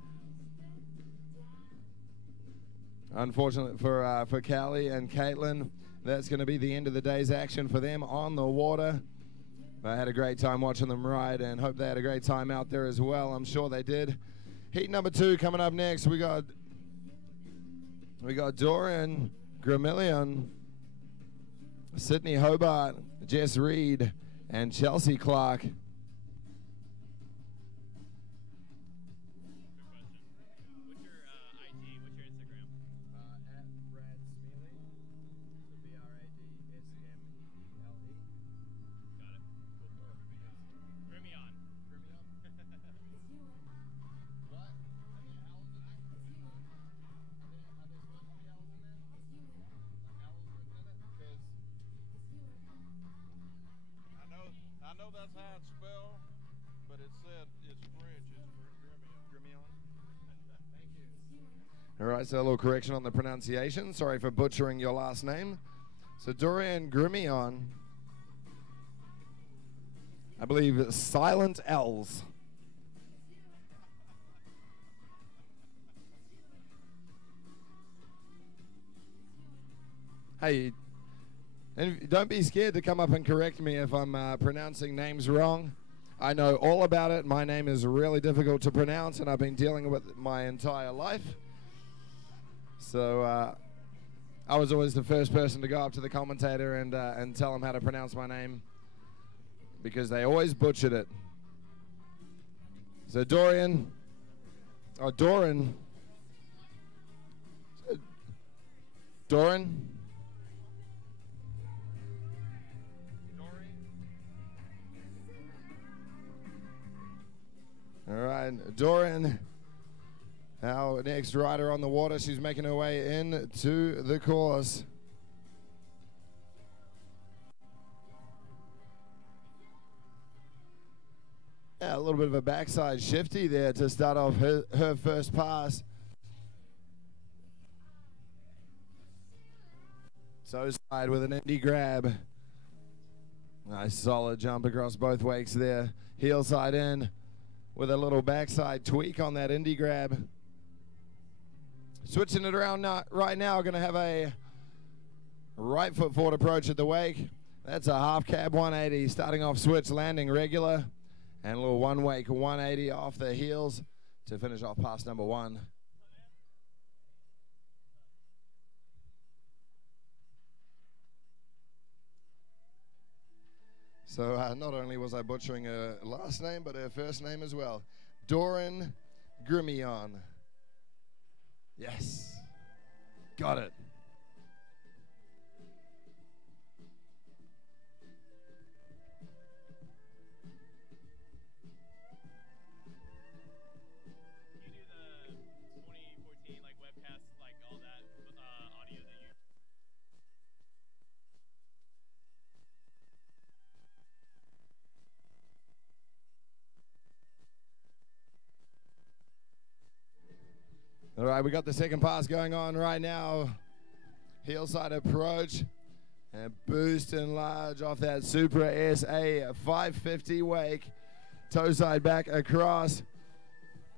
Unfortunately for Callie and Caitlin, that's going to be the end of the day's action for them on the water. I had a great time watching them ride and hope they had a great time out there as well. I'm sure they did. Heat number 2 coming up next. We got Dorian Gramillion, Sydney Hobart, Jess Reed, and Chelsea Clark. know that's how it's spelled, but it said it's French. It's Grimion. Thank you. All right, so a little correction on the pronunciation. Sorry for butchering your last name. So Dorian Grimion. I believe silent L's. Hey, and don't be scared to come up and correct me if I'm pronouncing names wrong. I know all about it. My name is really difficult to pronounce, and I've been dealing with it my entire life. So I was always the first person to go up to the commentator and tell him how to pronounce my name, because they always butchered it. So Doran. Doran. All right, Doran, our next rider on the water. She's making her way into the course. Yeah, a little bit of a backside shifty there to start off her first pass. So side with an indie grab. Nice solid jump across both wakes there. Heel side in with a little backside tweak on that indie grab. Switching it around right now, going to have a right foot forward approach at the wake. That's a half cab 180, starting off switch, landing regular, and a little one wake 180 off the heels to finish off pass number one. So not only was I butchering her last name, but her first name as well. Doran Grimion. Yes. Got it. All right, we got the second pass going on right now. Heel side approach and boost and large off that Supra SA 550 wake. Toe side back across.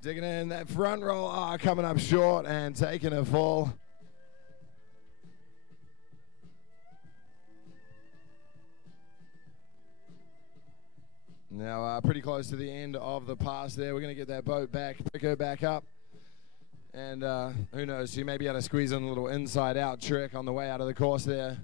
Digging in that front roll, coming up short and taking a fall. Now pretty close to the end of the pass there. We're going to get that boat back, pick her back up. And who knows, she may be able to squeeze in a little inside-out trick on the way out of the course there.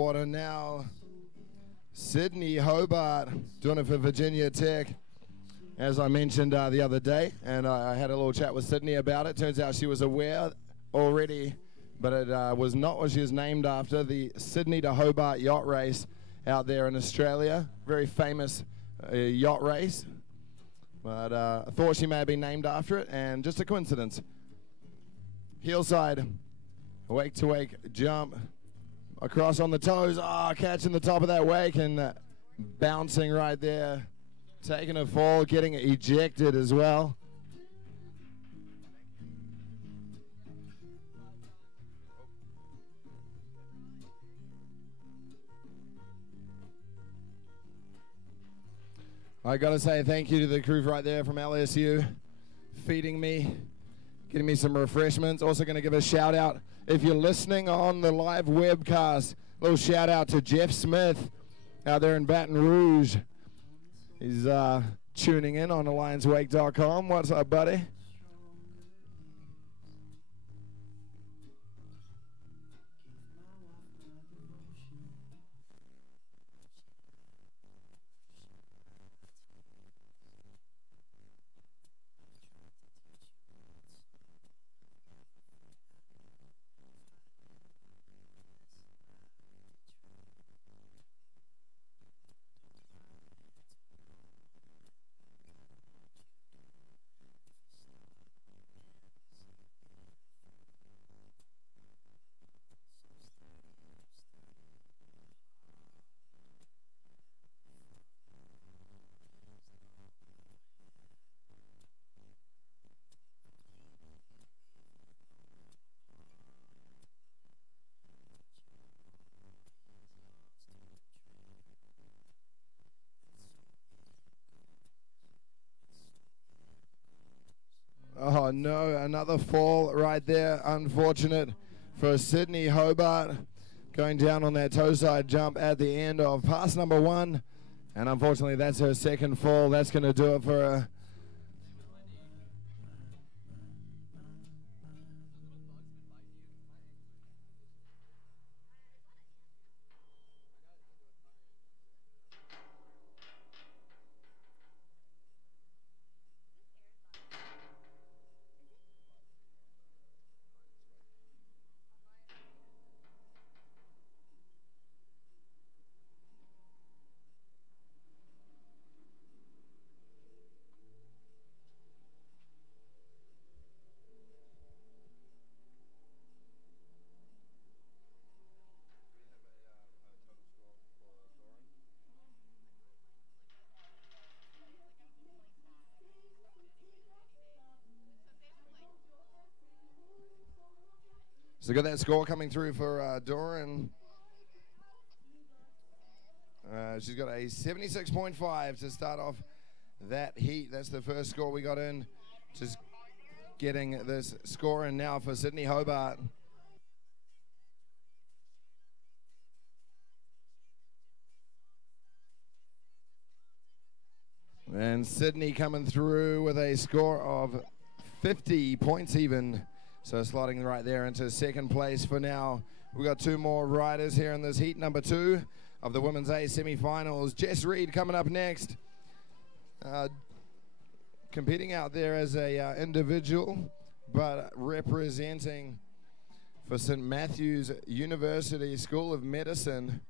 water now. Sydney Hobart doing it for Virginia Tech, as I mentioned the other day, and I had a little chat with Sydney about it. Turns out she was aware already, but it was not what she was named after, the Sydney to Hobart yacht race out there in Australia. Very famous yacht race, but I thought she may have been named after it, and just a coincidence. Heelside, wake to wake jump, across on the toes, catching the top of that wake and bouncing right there, taking a fall, getting ejected as well. I gotta say thank you to the crew right there from LSU, feeding me, getting me some refreshments. Also gonna give a shout out, if you're listening on the live webcast, a little shout out to Jeff Smith out there in Baton Rouge. He's tuning in on AllianceWake.com. What's up, buddy? Oh no, another fall right there. Unfortunate for Sydney Hobart, going down on that toe side jump at the end of pass number 1. And unfortunately that's her second fall. That's going to do it for her. So got that score coming through for Doran. She's got a 76.5 to start off that heat. That's the first score we got in. Just getting this score in now for Sydney Hobart. And Sydney coming through with a score of 50 points even. So sliding right there into second place for now. We've got 2 more riders here in this heat number 2 of the Women's A semi-finals. Jess Reed coming up next. Competing out there as a individual, but representing for St. Matthew's University School of Medicine.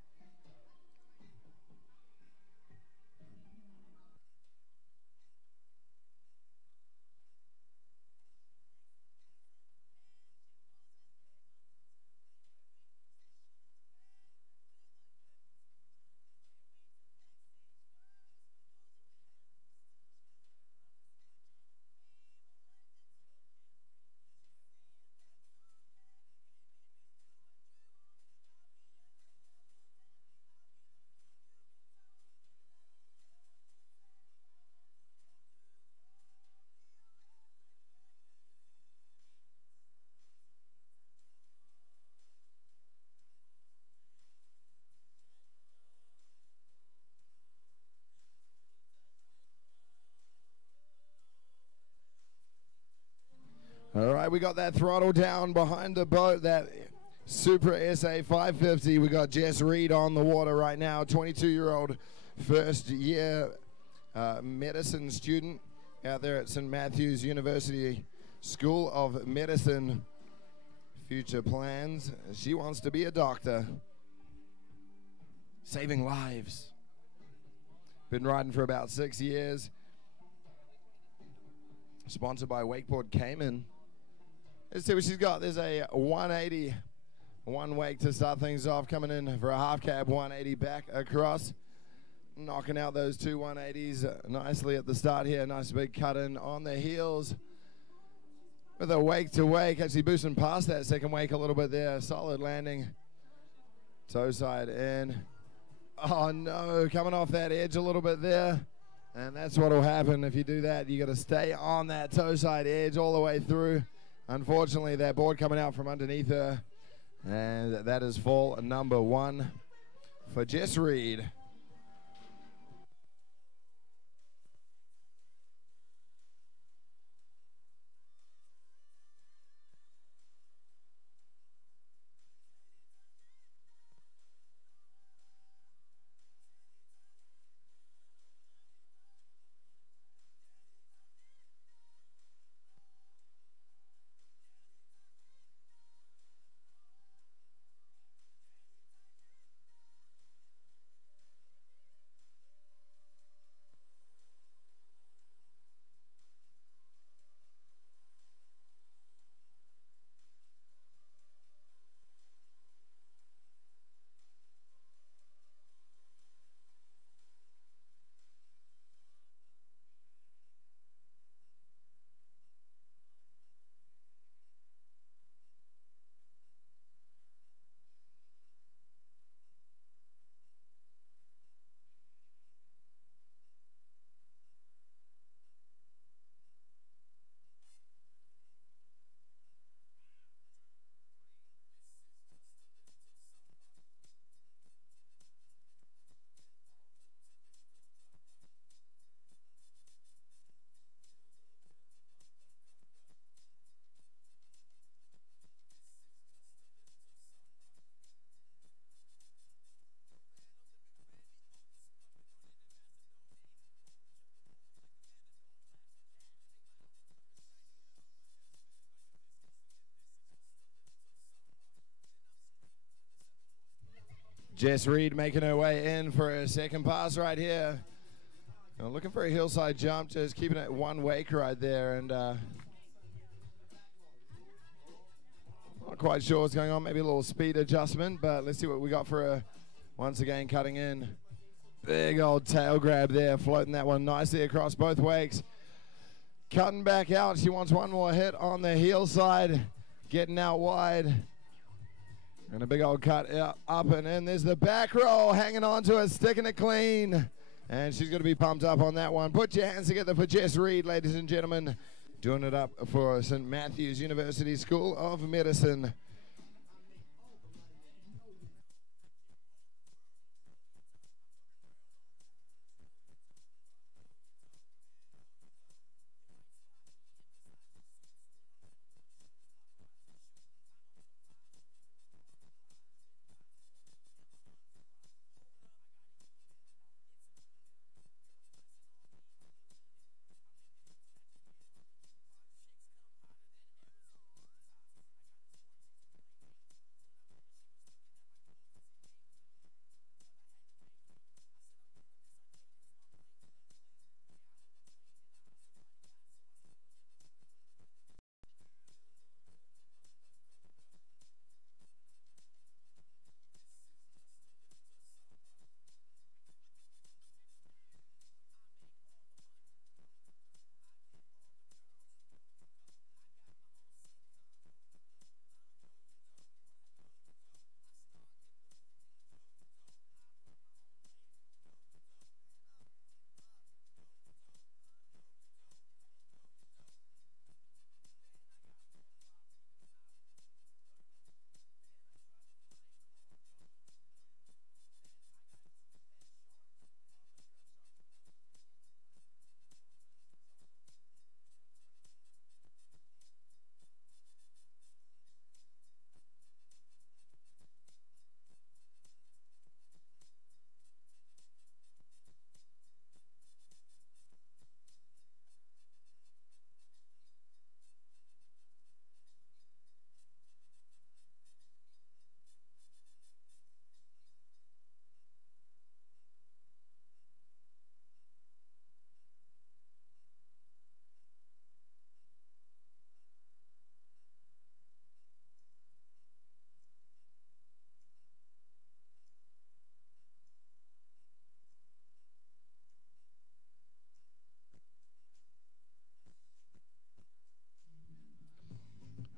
All right, we got that throttle down behind the boat, that Super SA 550. We got Jess Reed on the water right now, 22-year-old first year medicine student out there at St. Matthew's University School of Medicine. Future plans, she wants to be a doctor. Saving lives. Been riding for about 6 years. Sponsored by WakeBoard Cayman. Let's see what she's got. There's a 180, one wake to start things off, coming in for a half cab 180 back across. Knocking out those two 180s nicely at the start here. Nice big cut in on the heels. With a wake to wake, actually boosting past that second wake a little bit there. Solid landing. Toe side in. Oh no, coming off that edge a little bit there. And that's what will happen if you do that. You got to stay on that toe side edge all the way through. Unfortunately, that board coming out from underneath her. And that is fall number 1 for Jess Reed. Jess Reed making her way in for a second pass right here. Looking for a hillside jump, just keeping it one wake right there. And not quite sure what's going on. Maybe a little speed adjustment, but let's see what we got for her. Once again, cutting in. Big old tail grab there, floating that one nicely across both wakes. Cutting back out. She wants one more hit on the heel side. Getting out wide. And a big old cut up and in. There's the back roll, hanging on to it, sticking it clean. And she's going to be pumped up on that one. Put your hands together for Jess Reed, ladies and gentlemen. Doing it up for St. Matthew's University School of Medicine.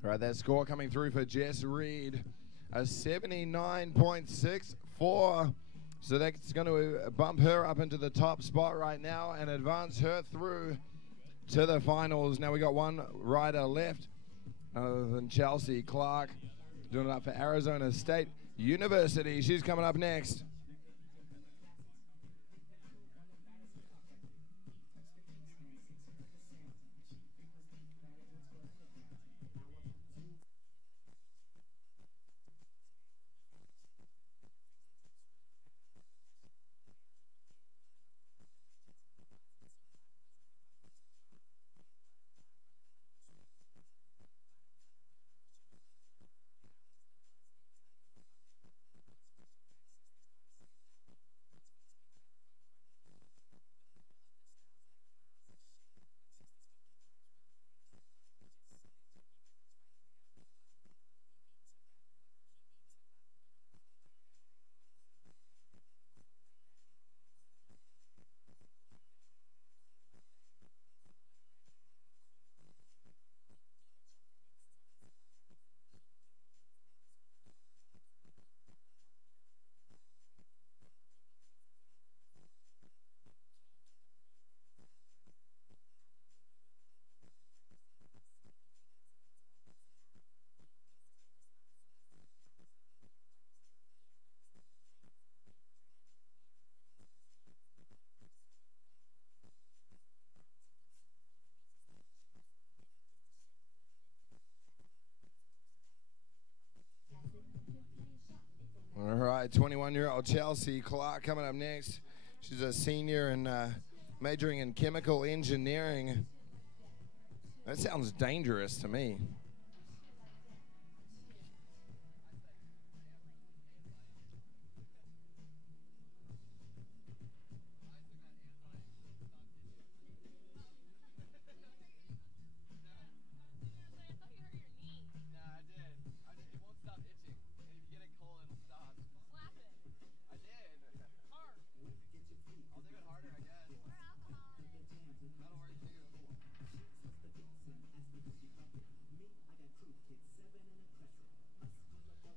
All right, that score coming through for Jess Reed, a 79.64. So that's going to bump her up into the top spot right now and advance her through to the finals. Now we got one rider left, other than Chelsea Clark, doing it up for Arizona State University. She's coming up next. All right, 21-year-old Chelsea Clark coming up next. She's a senior and majoring in chemical engineering. That sounds dangerous to me.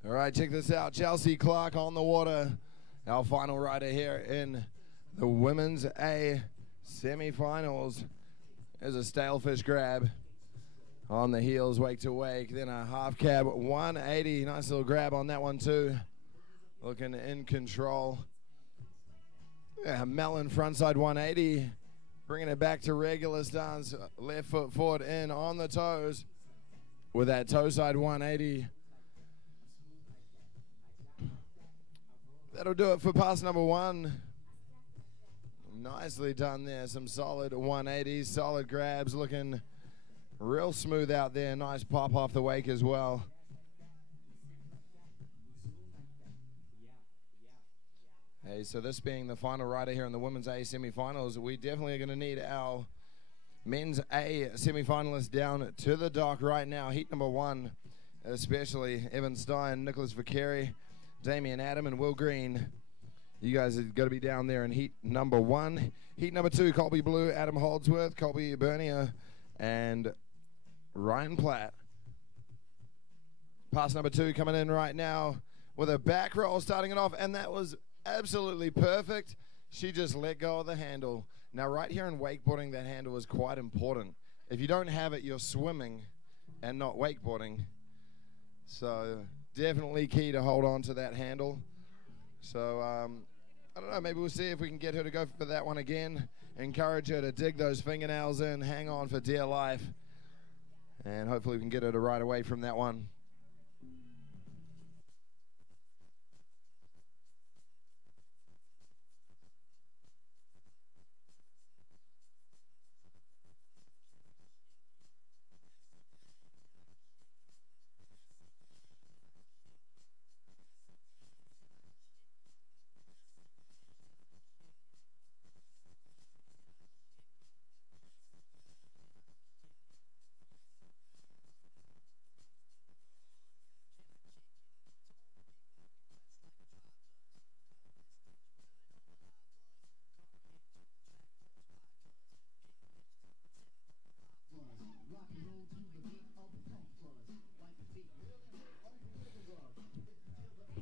All right, check this out. Chelsea Clark on the water. Our final rider here in the Women's A semifinals. There's a stalefish grab on the heels, wake to wake. Then a half cab 180. Nice little grab on that one too. Looking in control. Yeah, melon frontside 180. Bringing it back to regular stance. Left foot forward in on the toes with that toe side 180. That'll do it for pass number one. Nicely done there. Some solid 180s, solid grabs, looking real smooth out there. Nice pop off the wake as well. Hey, so this being the final rider here in the Women's A semifinals, we definitely are going to need our Men's A semifinalists down to the dock right now. Heat number one, especially Evan Stein, Nicholas Vicari, Damian Adam, and Will Green. You guys are going to be down there in heat number one. Heat number two, Colby Blue, Adam Holdsworth, Colby Bernier, and Ryan Platt. Pass number two coming in right now with a back roll starting it off, and that was absolutely perfect. She just let go of the handle. Now, right here in wakeboarding, that handle is quite important. If you don't have it, you're swimming and not wakeboarding. So definitely key to hold on to that handle. So, I don't know, maybe we'll see if we can get her to go for that one again. Encourage her to dig those fingernails in, hang on for dear life, and hopefully we can get her to ride away from that one.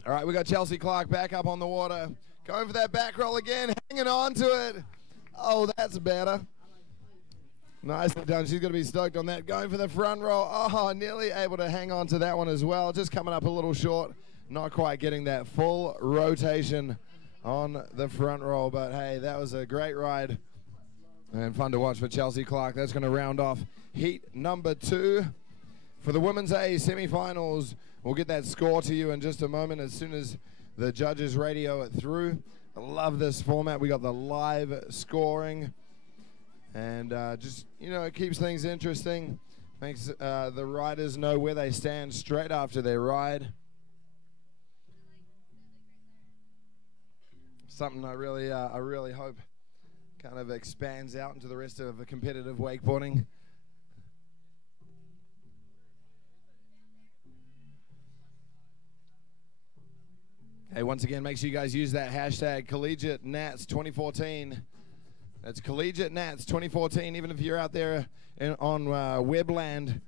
All right, we got Chelsea Clark back up on the water. Going for that back roll again, hanging on to it. Oh, that's better. Nicely done. She's going to be stoked on that. Going for the front roll. Oh, nearly able to hang on to that one as well. Just coming up a little short. Not quite getting that full rotation on the front roll. But, hey, that was a great ride and fun to watch for Chelsea Clark. That's going to round off heat number 2 for the Women's A semifinals. We'll get that score to you in just a moment as soon as the judges radio it through. I love this format. We got the live scoring. And just, you know, it keeps things interesting. Makes the riders know where they stand straight after their ride. Something I really hope kind of expands out into the rest of the competitive wakeboarding. Hey, once again, make sure you guys use that hashtag Collegiate Nats 2014. That's Collegiate Nats 2014. Even if you're out there on Webland,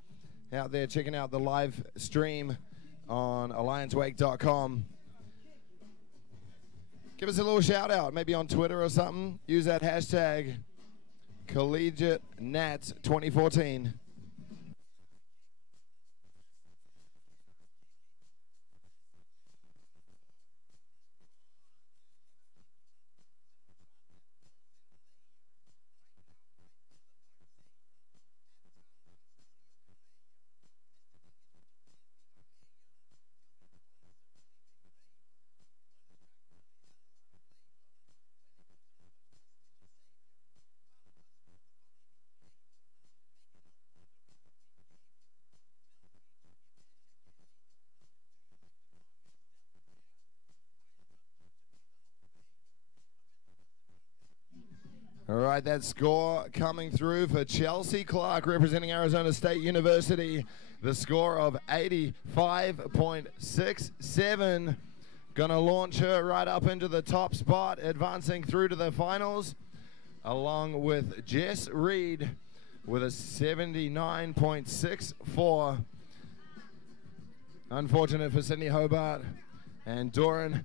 out there checking out the live stream on alliancewake.com. Give us a little shout out, maybe on Twitter or something. Use that hashtag Collegiate Nats 2014. All right, that score coming through for Chelsea Clark representing Arizona State University. The score of 85.67. Going to launch her right up into the top spot, advancing through to the finals, along with Jess Reed with a 79.64. Unfortunate for Sydney Hobart and Doran.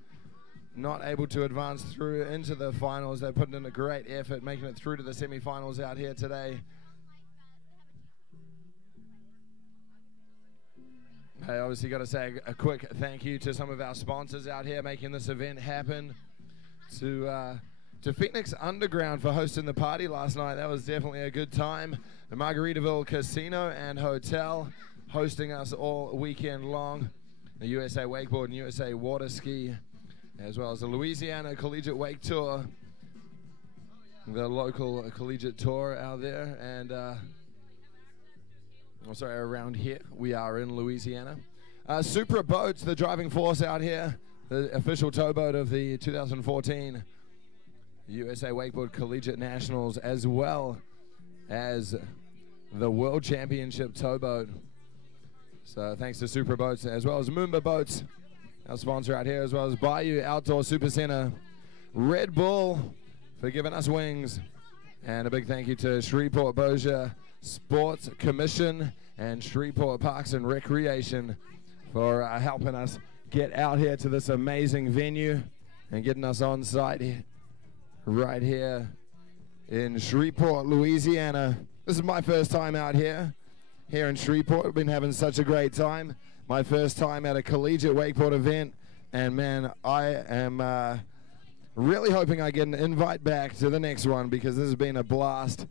Not able to advance through into the finals. They put in a great effort making it through to the semifinals out here today. Hey, obviously got to say a quick thank you to some of our sponsors out here making this event happen. To Phoenix Underground for hosting the party last night. That was definitely a good time. The Margaritaville Casino and Hotel hosting us all weekend long. The USA Wakeboard and USA Water Ski, as well as the Louisiana Collegiate Wake Tour, the local collegiate tour out there, and around here. We are in Louisiana. Supra Boats, the driving force out here, the official towboat of the 2014 USA Wakeboard Collegiate Nationals, as well as the World Championship towboat. So thanks to Supra Boats, as well as Moomba Boats, our sponsor out here, as well as Bayou Outdoor Super Center, Red Bull for giving us wings, and a big thank you to Shreveport Bossier Sports Commission and Shreveport Parks and Recreation for helping us get out here to this amazing venue and getting us on site right here in Shreveport, Louisiana. This is my first time out here in Shreveport. We've been having such a great time. My first time at a collegiate wakeboard event, and man, I am really hoping I get an invite back to the next one because this has been a blast.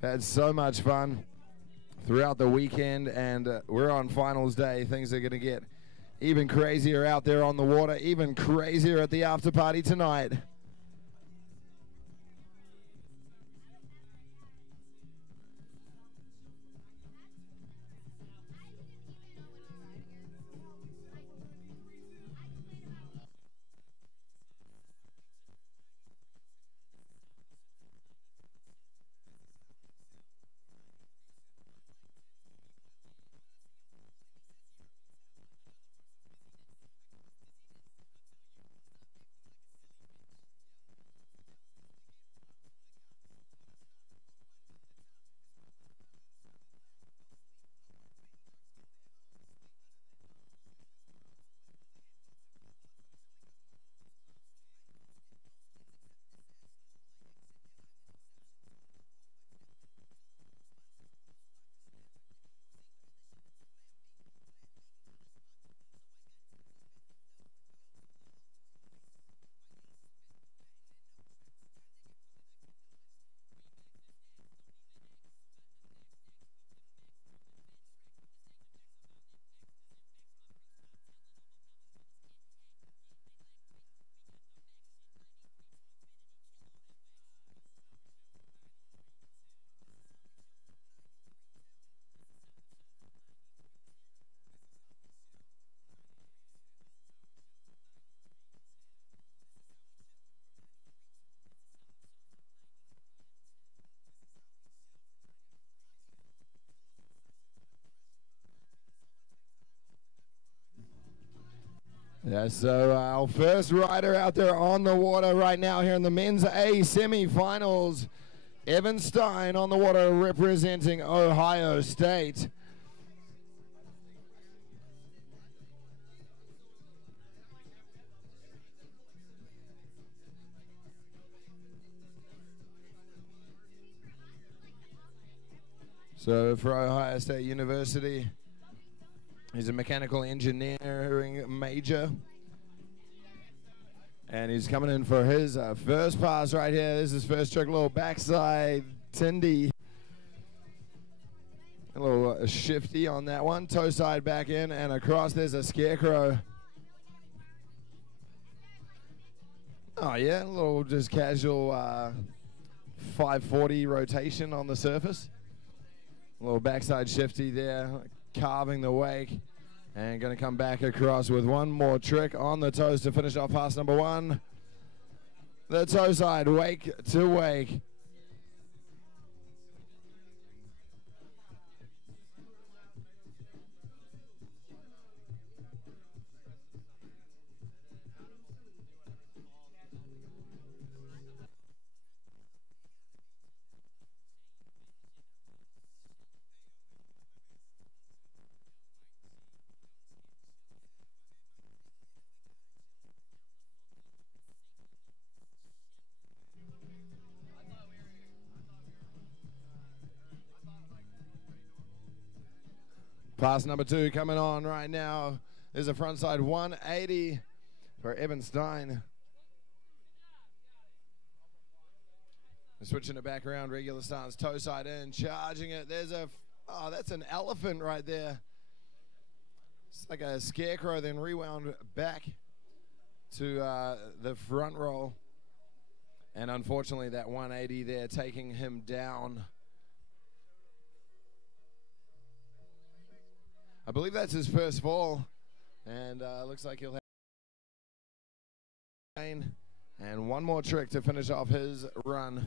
Had so much fun throughout the weekend, and we're on finals day. Things are going to get even crazier out there on the water, even crazier at the after party tonight. Yeah, so our first rider out there on the water right now here in the men's A semifinals. Evan Stein on the water representing Ohio State. So for Ohio State University, he's a mechanical engineering major. And he's coming in for his first pass right here. This is his first trick, a little backside Tindy. A little shifty on that one. Toe side back in and across. There's a scarecrow. Oh, yeah, a little just casual 540 rotation on the surface. A little backside shifty there, carving the wake. And going to come back across with one more trick on the toes to finish off pass number one. The toe side, wake to wake. Pass number two coming on right now. There's a frontside 180 for Evan Stein. Switching it back around, regular stance, toe side in, charging it. There's a, oh, that's an elephant right there. It's like a scarecrow, then rewound back to the front roll. And unfortunately, that 180 there taking him down. I believe that's his first fall, and looks like he'll have and one more trick to finish off his run.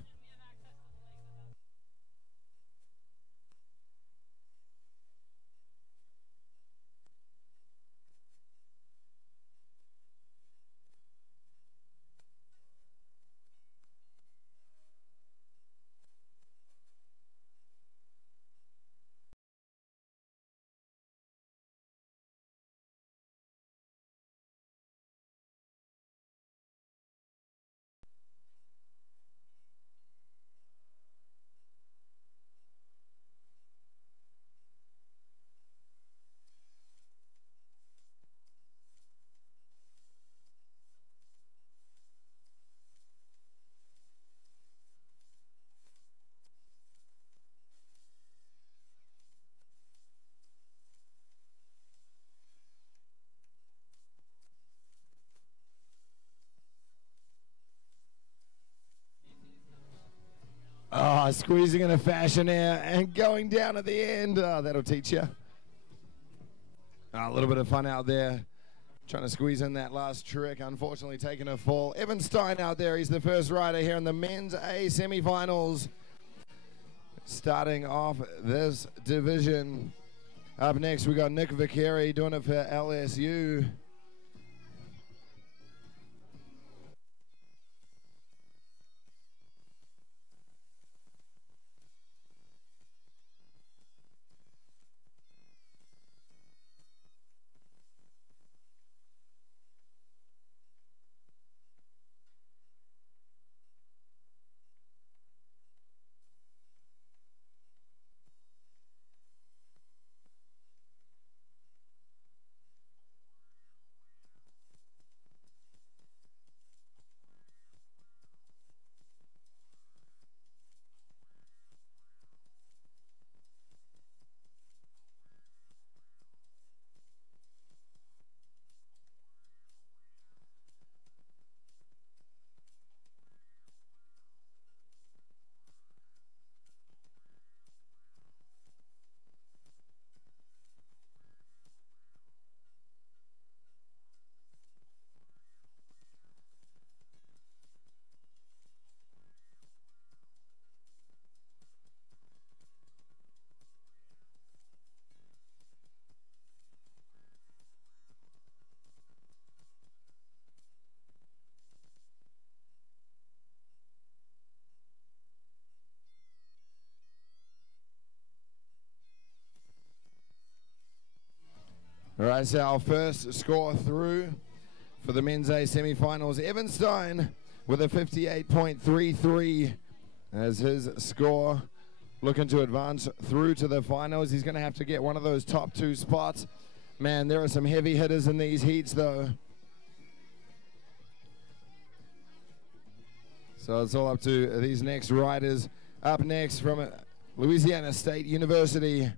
Oh, squeezing in a fashion air and going down at the end. Oh, that'll teach you. Oh, a little bit of fun out there. Trying to squeeze in that last trick. Unfortunately, taking a fall. Evan Stein out there. He's the first rider here in the men's A semifinals. Starting off this division. Up next, we got Nick Vicari doing it for LSU. All right, so our first score through for the men's A semi-finals. Evan Stein with a 58.33 as his score. Looking to advance through to the finals. He's going to have to get one of those top 2 spots. Man, there are some heavy hitters in these heats, though. So it's all up to these next riders. Up next from Louisiana State University,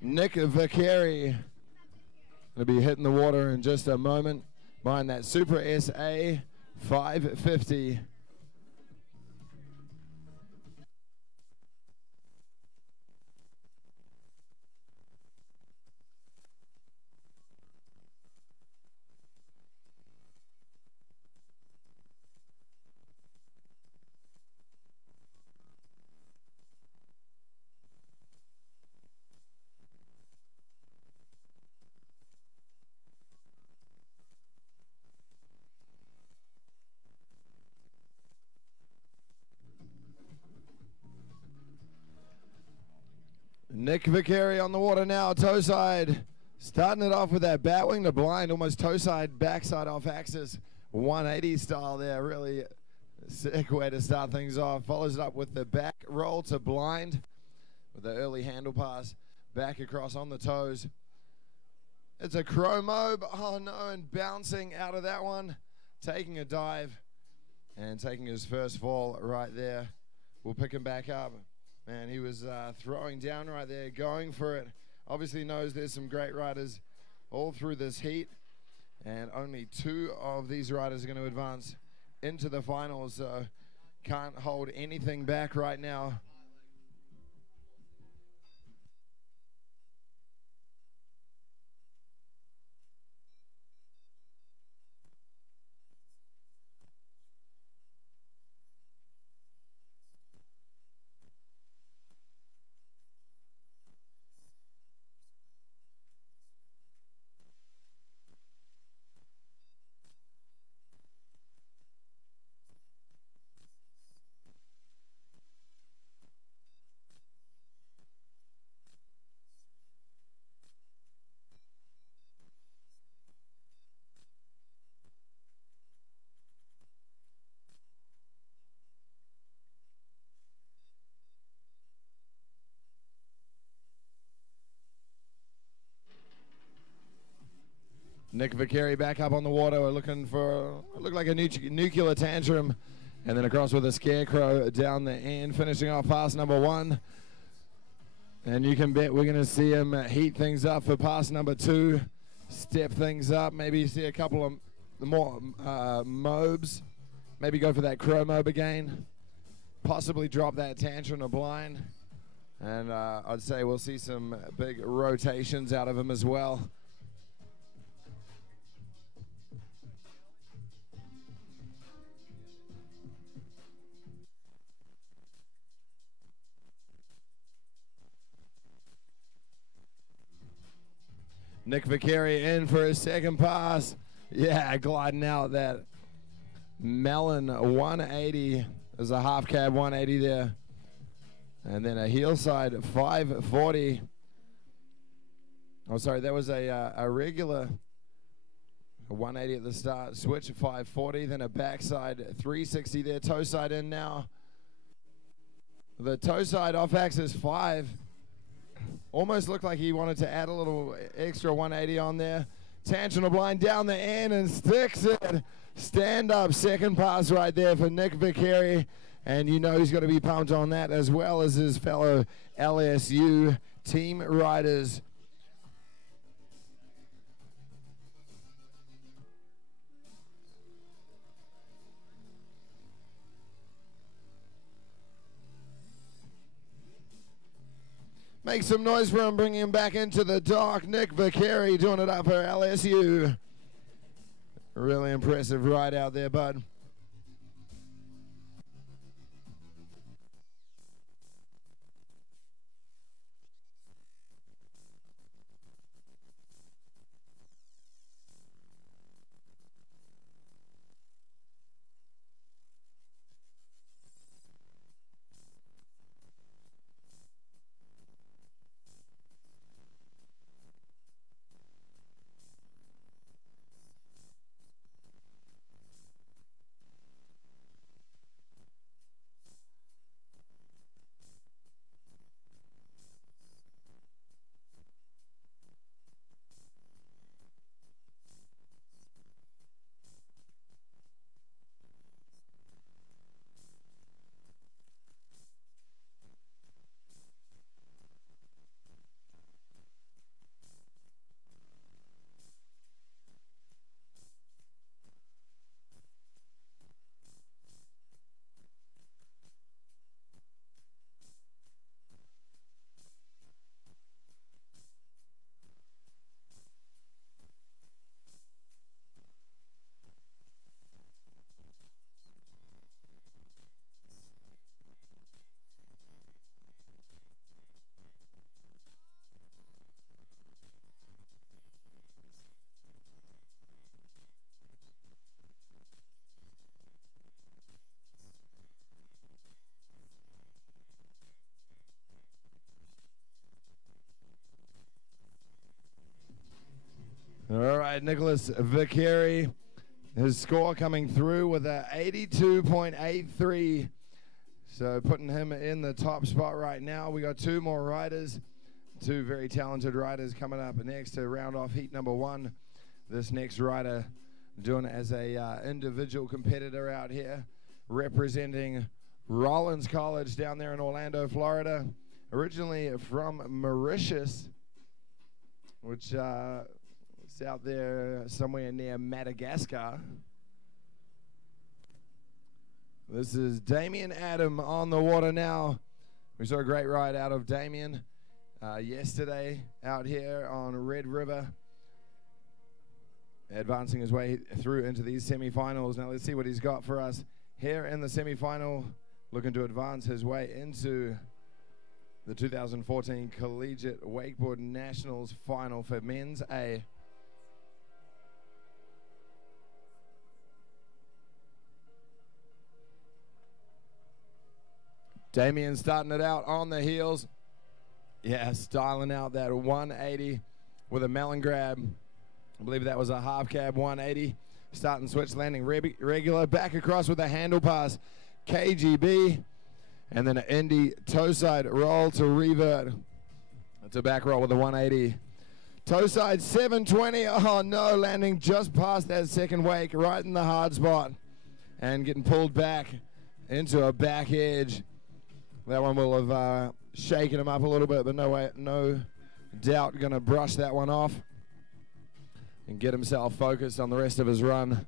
Nick Vicari. Going to be hitting the water in just a moment behind that Super SA 550. Nick Vicari on the water now, toe side. Starting it off with that bat wing to blind, almost toe side, backside off axis. 180 style there, really sick way to start things off. Follows it up with the back roll to blind with the early handle pass back across on the toes. It's a chromo, oh no, and bouncing out of that one. Taking a dive and taking his first fall right there. We'll pick him back up. Man, he was throwing down right there, going for it. Obviously knows there's some great riders all through this heat, and only 2 of these riders are going to advance into the finals, so can't hold anything back right now. Nick Vicari back up on the water. We're looking for, look like a nuclear tantrum. And then across with a scarecrow down the end, finishing off pass number 1. And you can bet we're going to see him heat things up for pass number 2. Step things up. Maybe see a couple of more mobs. Maybe go for that crow mob again. Possibly drop that tantrum or blind. And I'd say we'll see some big rotations out of him as well. Nick Vicari in for his second pass. Yeah, gliding out that melon 180. There's a half cab 180 there. And then a heel side 540. Oh, sorry, that was a regular 180 at the start. Switch 540, then a backside 360 there. Toe side in now. The toe side off axis 5. Almost looked like he wanted to add a little extra 180 on there. Tangent blind down the end and sticks it. Stand up second pass right there for Nick Vicari. And you know he's going to be pumped on that, as well as his fellow LSU team riders. Make some noise for him, bringing him back into the dock. Nick Vicari doing it up for LSU. Really impressive ride out there, bud. right, Nicholas Vicari, his score coming through with a 82.83. So putting him in the top spot right now. We got two more riders, two very talented riders coming up next to round off heat number one. This next rider doing it as a individual competitor out here, representing Rollins College down there in Orlando, Florida. Originally from Mauritius, which is out there somewhere near Madagascar. This is Damien Adam on the water now. We saw a great ride out of Damien yesterday out here on Red River, advancing his way through into these semifinals. Now let's see what he's got for us here in the semifinal, looking to advance his way into the 2014 Collegiate Wakeboard Nationals final for men's A. Damien starting it out on the heels. Yeah, styling out that 180 with a melon grab. I believe that was a half cab 180. Starting switch, landing regular. Back across with a handle pass. KGB. And then an Indy toe side roll to revert. It's a back roll with a 180. Toe side 720. Oh no, landing just past that second wake, right in the hard spot. And getting pulled back into a back edge. That one will have shaken him up a little bit, but no doubt going to brush that one off and get himself focused on the rest of his run.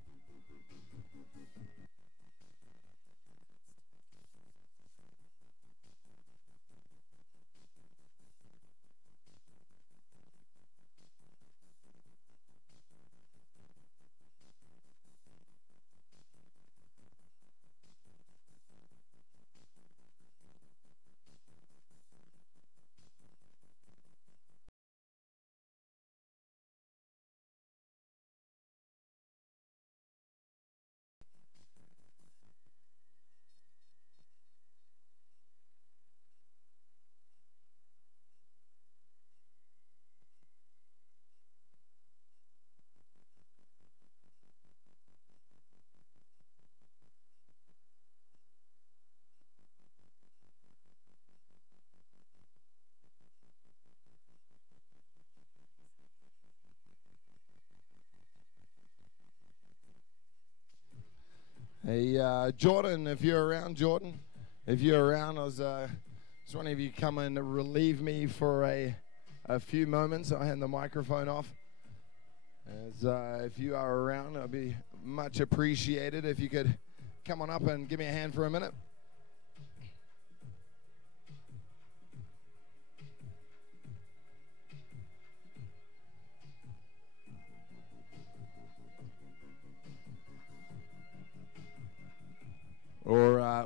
Hey, Jordan, if you're around, I was just wondering if you come and relieve me for a few moments. I'll hand the microphone off. As if you are around, I'd be much appreciated if you could come on up and give me a hand for a minute.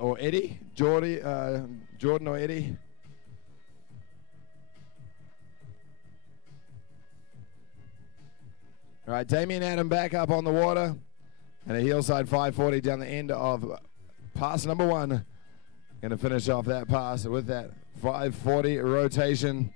Or Eddie, Jordan or Eddie. All right, Damien Adam back up on the water, and a heelside 540 down the end of pass number one. Going to finish off that pass with that 540 rotation.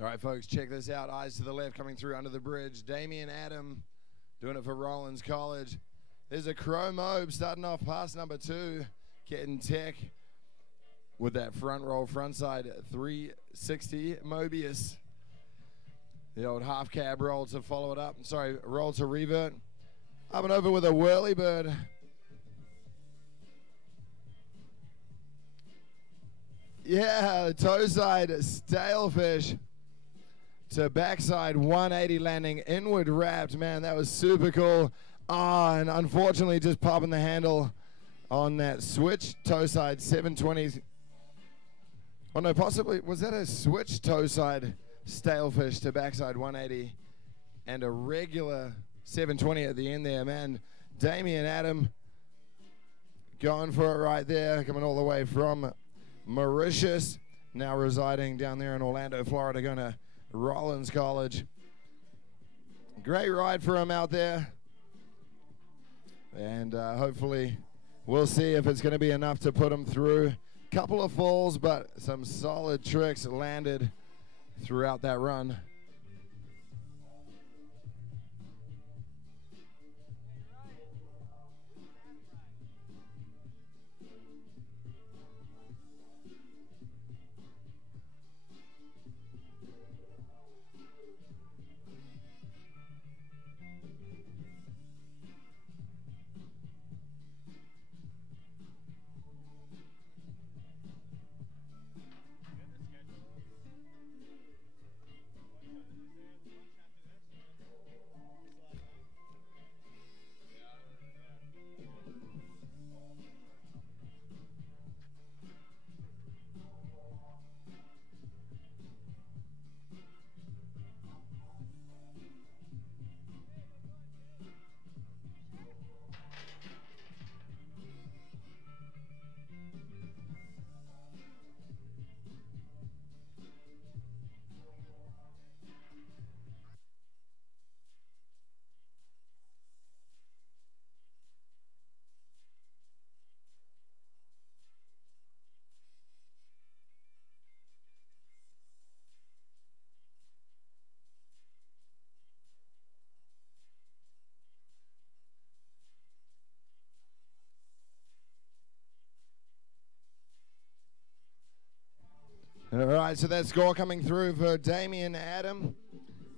All right, folks, check this out. Eyes to the left coming through under the bridge. Damien Adam doing it for Rollins College. There's a Crow Mobe starting off pass number two, getting tech with that front roll, front side 360 Mobius. The old half cab roll to follow it up. Sorry, roll to revert. Up and over with a whirlybird. Yeah, toe side stalefish to backside 180 landing inward wrapped. Man, that was super cool. And unfortunately just popping the handle on that switch toe side 720. Oh no, possibly, was that a switch toe side stalefish to backside 180 and a regular 7:20 at the end there, man. Damian Adam going for it right there, coming all the way from Mauritius, now residing down there in Orlando, Florida, going to Rollins College. Great ride for him out there. And hopefully we'll see if it's going to be enough to put him through. Couple of falls, but some solid tricks landed throughout that run. All right, so that score coming through for Damian Adam.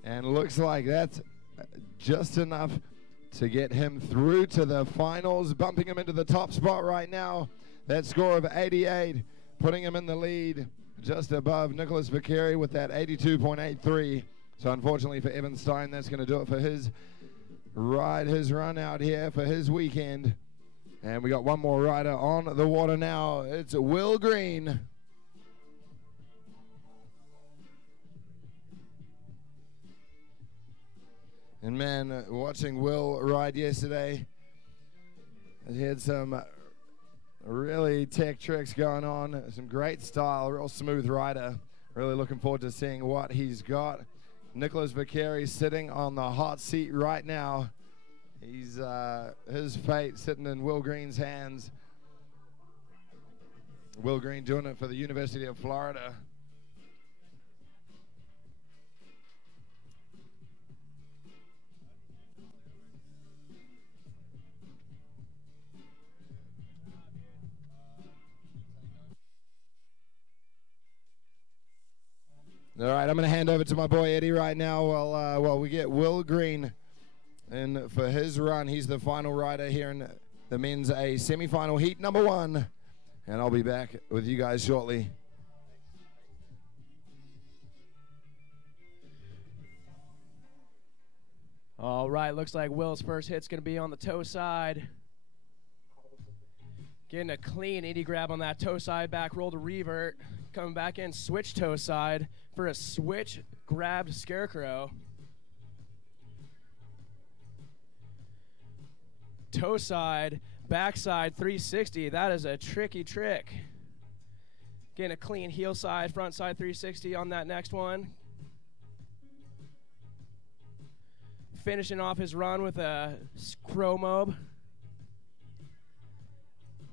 And looks like that's just enough to get him through to the finals, bumping him into the top spot right now. That score of 88, putting him in the lead just above Nicholas Vicari with that 82.83. So unfortunately for Evan Stein, that's going to do it for his ride, his run out here for his weekend. And we got one more rider on the water now. It's Will Green. And man, watching Will ride yesterday, he had some really tech tricks going on, some great style, real smooth rider. Really looking forward to seeing what he's got. Nicholas Vicari sitting on the hot seat right now. He's his fate sitting in Will Green's hands. Will Green doing it for the University of Florida. All right, I'm going to hand over to my boy Eddie right now while we get Will Green in for his run. He's the final rider here in the men's A semifinal heat number 1. And I'll be back with you guys shortly. All right, looks like Will's first hit's going to be on the toe side. Getting a clean 80 grab on that toe side, back roll to revert. Coming back in, switch toe side for a switch grabbed scarecrow. Toe side, backside 360. That is a tricky trick. Getting a clean heel side, front side 360 on that next one. Finishing off his run with a chromob.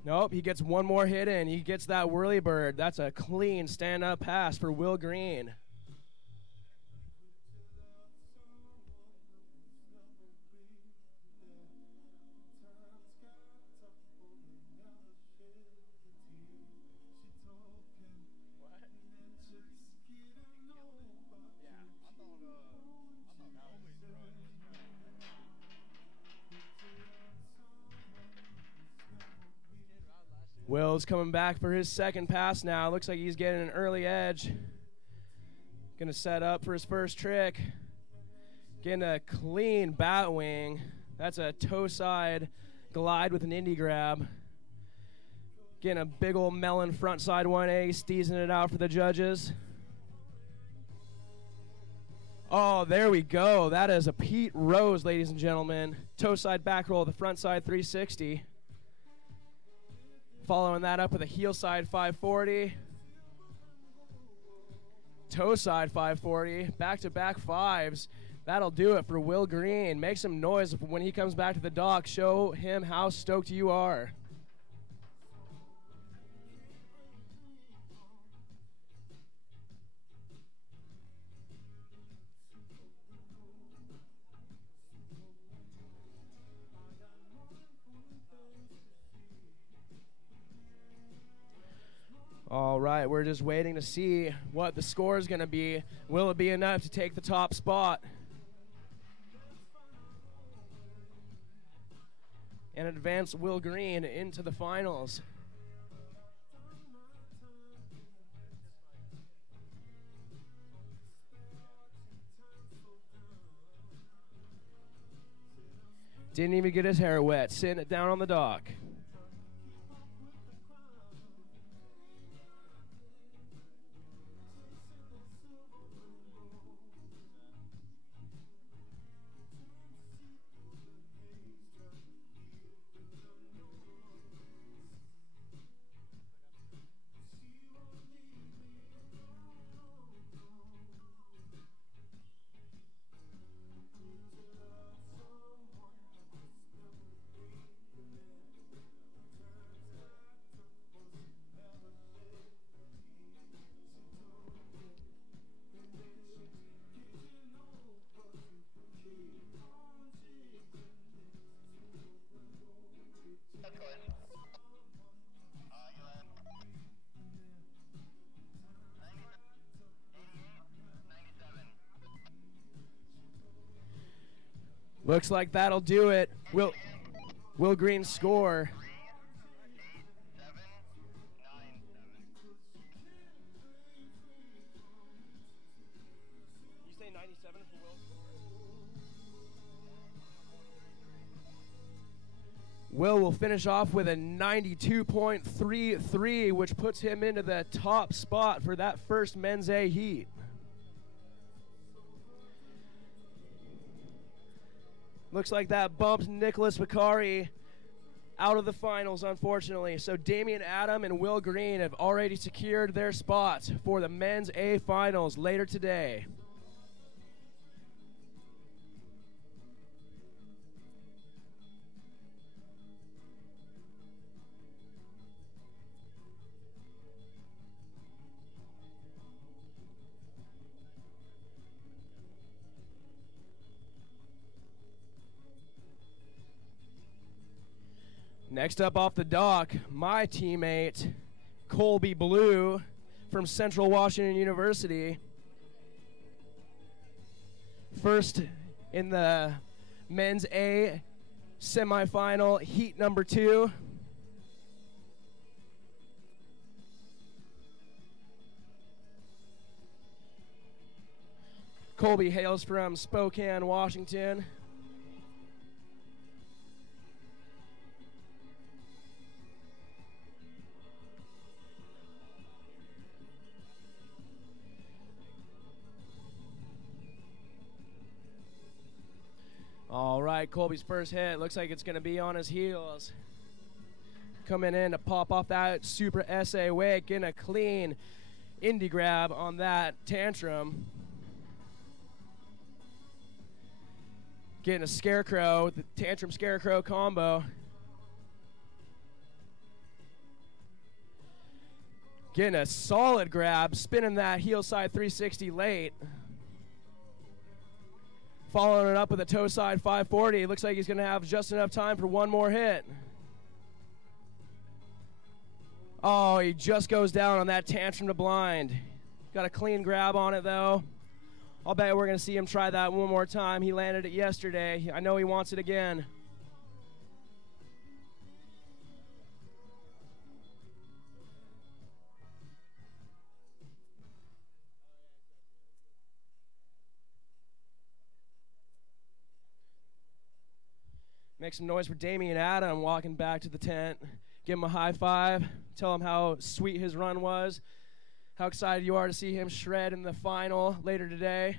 Nope, he gets one more hit in. He gets that whirly bird. That's a clean stand-up pass for Will Green. Will's coming back for his second pass now. Looks like he's getting an early edge. Gonna set up for his first trick. Getting a clean bat wing. That's a toe side glide with an indie grab. Getting a big old melon front side 180, teasing it out for the judges. Oh, there we go. That is a Pete Rose, ladies and gentlemen. Toe side back roll, the front side 360. Following that up with a heel side 540. Toe side 540. Back-to-back fives. That'll do it for Will Green. Make some noise when he comes back to the dock. Show him how stoked you are. All right, we're just waiting to see what the score is going to be. Will it be enough to take the top spot? And advance Will Green into the finals. Didn't even get his hair wet, sitting it down on the dock. Looks like that'll do it. Will Green score? You say 97 for Will? Will finish off with a 92.33, which puts him into the top spot for that first men's A heat. Looks like that bumped Nicholas Vicari out of the finals, unfortunately. So Damian Adam and Will Green have already secured their spots for the men's A finals later today. Next up off the dock, my teammate, Colby Blue from Central Washington University. First in the men's A semifinal, heat number 2. Colby hails from Spokane, Washington. All right, Colby's first hit. Looks like it's going to be on his heels. Coming in to pop off that super SA wake. Getting a clean indie grab on that tantrum. Getting a scarecrow with the tantrum scarecrow combo. Getting a solid grab. Spinning that heel side 360 late. Following it up with a toe side 540. Looks like he's going to have just enough time for one more hit. Oh, he just goes down on that tantrum to blind. Got a clean grab on it, though. I'll bet we're going to see him try that one more time. He landed it yesterday. I know he wants it again. Make some noise for Damian Adam walking back to the tent. Give him a high five. Tell him how sweet his run was. How excited you are to see him shred in the final later today.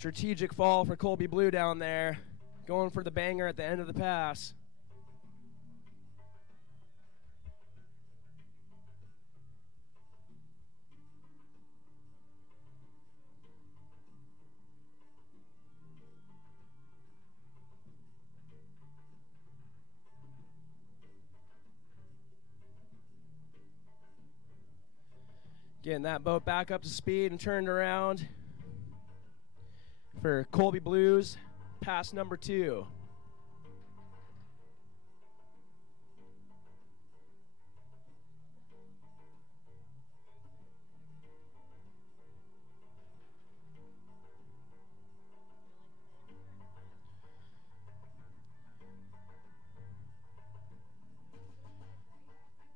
Strategic fall for Colby Blue down there. Going for the banger at the end of the pass. Getting that boat back up to speed and turned around for Colby Blues, pass number 2.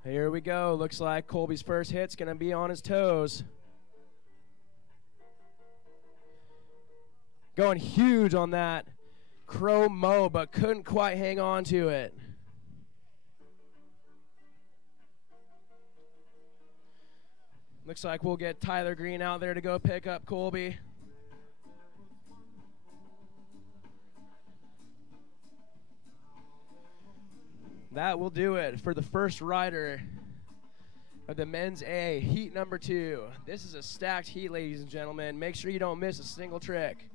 Here we go. Looks like Colby's first hit's going to be on his toes. Going huge on that Crow Mo, but couldn't quite hang on to it. Looks like we'll get Tyler Green out there to go pick up Colby. That will do it for the first rider of the men's A, heat number 2. This is a stacked heat, ladies and gentlemen. Make sure you don't miss a single trick.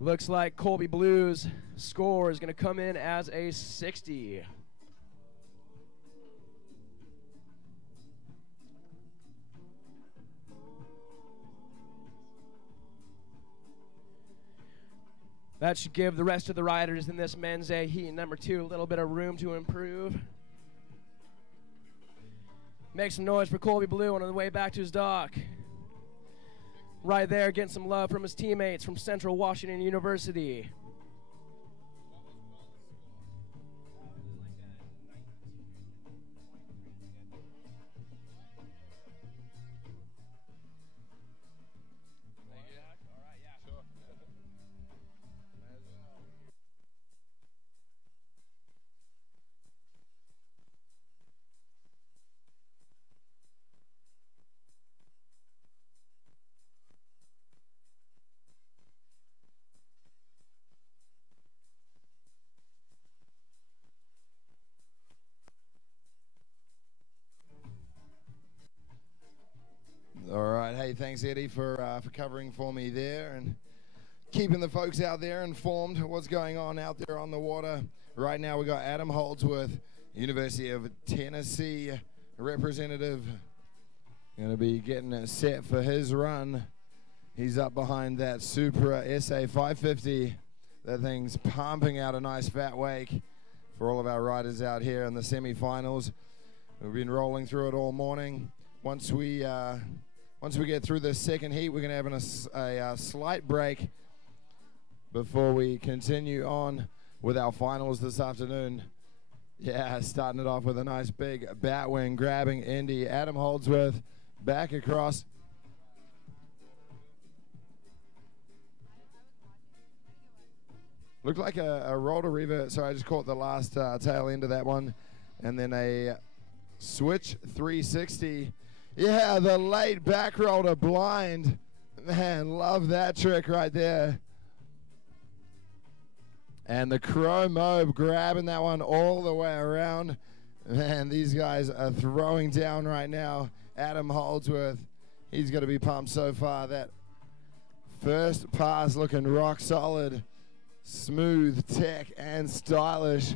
Looks like Colby Blues' score is going to come in as a 60. That should give the rest of the riders in this men's A heat number 2 a little bit of room to improve. Make some noise for Colby Blue on the way back to his dock. Right there, getting some love from his teammates from Central Washington University. All right, hey, thanks Eddie for covering for me there and keeping the folks out there informed of what's going on out there on the water. Right now we got Adam Holdsworth, University of Tennessee representative, going to be getting set for his run. He's up behind that Supra SA 550. That thing's pumping out a nice fat wake for all of our riders out here in the semifinals. We've been rolling through it all morning. Once we get through the second heat, we're going to have a slight break before we continue on with our finals this afternoon. Yeah, starting it off with a nice big bat wing, grabbing Indy. Adam Holdsworth back across. Looked like a roll to revert. Sorry, I just caught the last tail end of that one. And then a switch 360. Yeah, the late back roll to blind. Man, love that trick right there. And the Crow Mobe grabbing that one all the way around. Man, these guys are throwing down right now. Adam Holdsworth, he's going to be pumped so far. That first pass looking rock solid, smooth, tech, and stylish.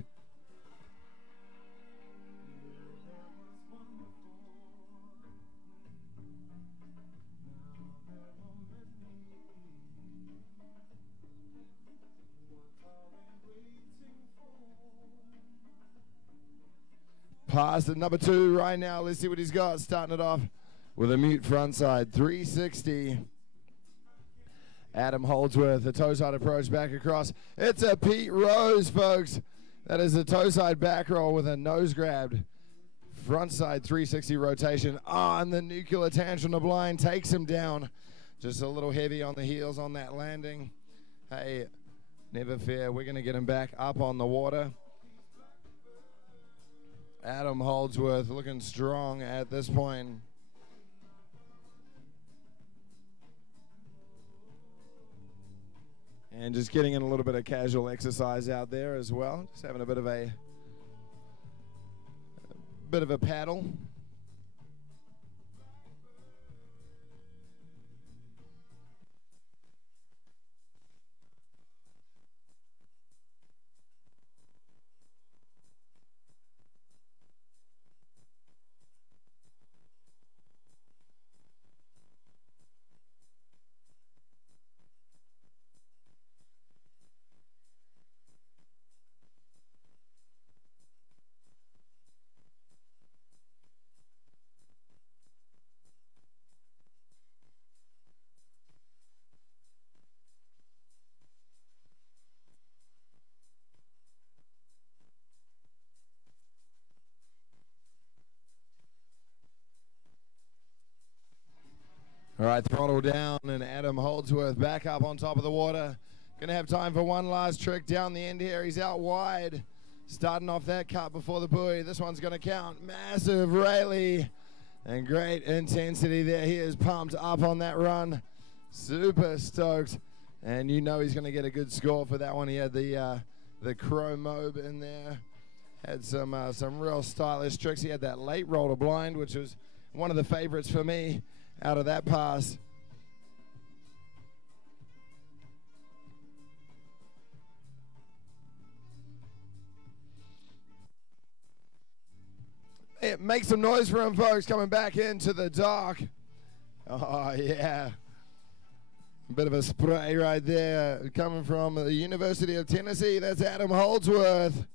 Pass at number 2 right now. Let's see what he's got. Starting it off with a mute frontside 360. Adam Holdsworth, the toe side approach back across. It's a Pete Rose, folks. That is a toe side back roll with a nose grabbed. Front side 360 rotation. And the nuclear tantrum of blind takes him down. Just a little heavy on the heels on that landing. Hey, never fear. We're going to get him back up on the water. Adam Holdsworth looking strong at this point. And just getting in a little bit of casual exercise out there as well. Just having a bit of a paddle. All right, throttle down, and Adam Holdsworth back up on top of the water. Gonna have time for one last trick down the end here. He's out wide, starting off that cut before the buoy. This one's gonna count. Massive Rayleigh, and great intensity there. He is pumped up on that run. Super stoked, and you know he's gonna get a good score for that one. He had the Crow Mobe in there. Had some real stylish tricks. He had that late roll to blind, which was one of the favorites for me out of that pass. Hey, make some noise for him, folks, coming back into the dock. Oh, yeah. A bit of a spray right there coming from the University of Tennessee. That's Adam Holdsworth.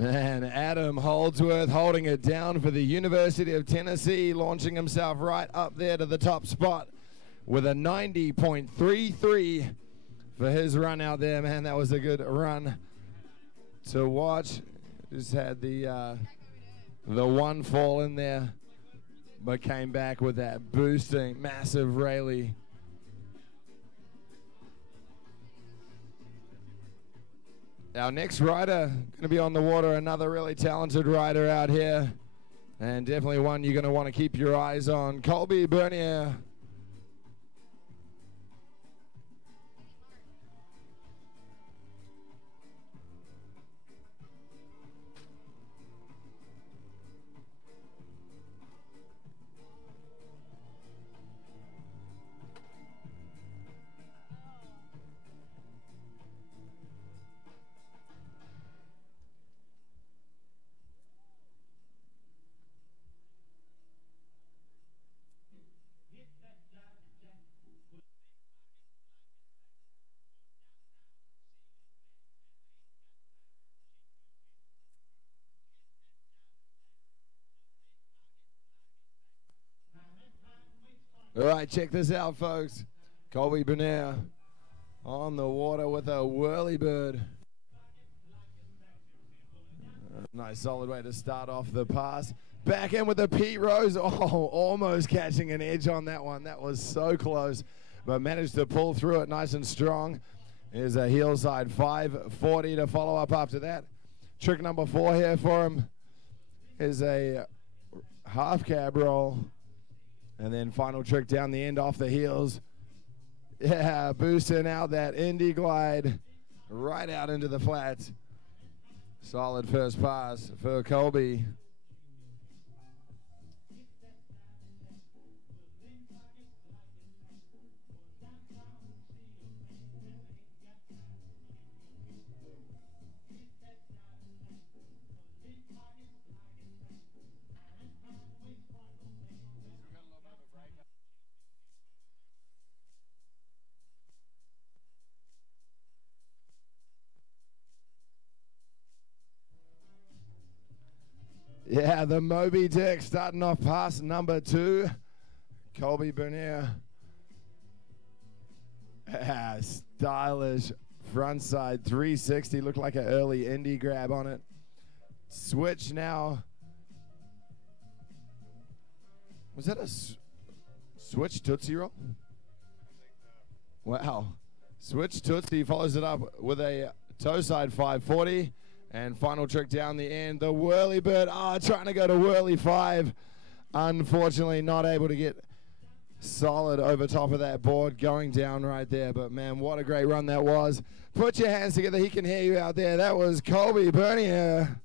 Man, Adam Holdsworth holding it down for the University of Tennessee, launching himself right up there to the top spot with a 90.33 for his run out there. Man, that was a good run to watch. Just had the one fall in there, but came back with that boosting, massive Rayleigh. Our next rider going to be on the water, another really talented rider out here, and definitely one you're going to want to keep your eyes on, Colby Bernier. All right, check this out, folks. Colby Bernier on the water with a whirlybird. Nice solid way to start off the pass. Back in with the Pete Rose. Oh, almost catching an edge on that one. That was so close, but managed to pull through it nice and strong. Here's a heel side 540 to follow up after that. Trick number 4 here for him is a half cab roll. And then final trick down the end off the heels. Yeah, boosting out that Indy glide right out into the flat. Solid first pass for Colby. Yeah, the Moby Dick starting off pass number 2. Colby Bernier. Stylish frontside 360. Looked like an early Indy grab on it. Switch now. Was that a switch Tootsie Roll? Wow. Switch Tootsie follows it up with a toe side 540. And final trick down the end, the whirly bird. Trying to go to whirly 5. Unfortunately, not able to get solid over top of that board, going down right there. But, man, what a great run that was. Put your hands together. He can hear you out there. That was Colby Bernier.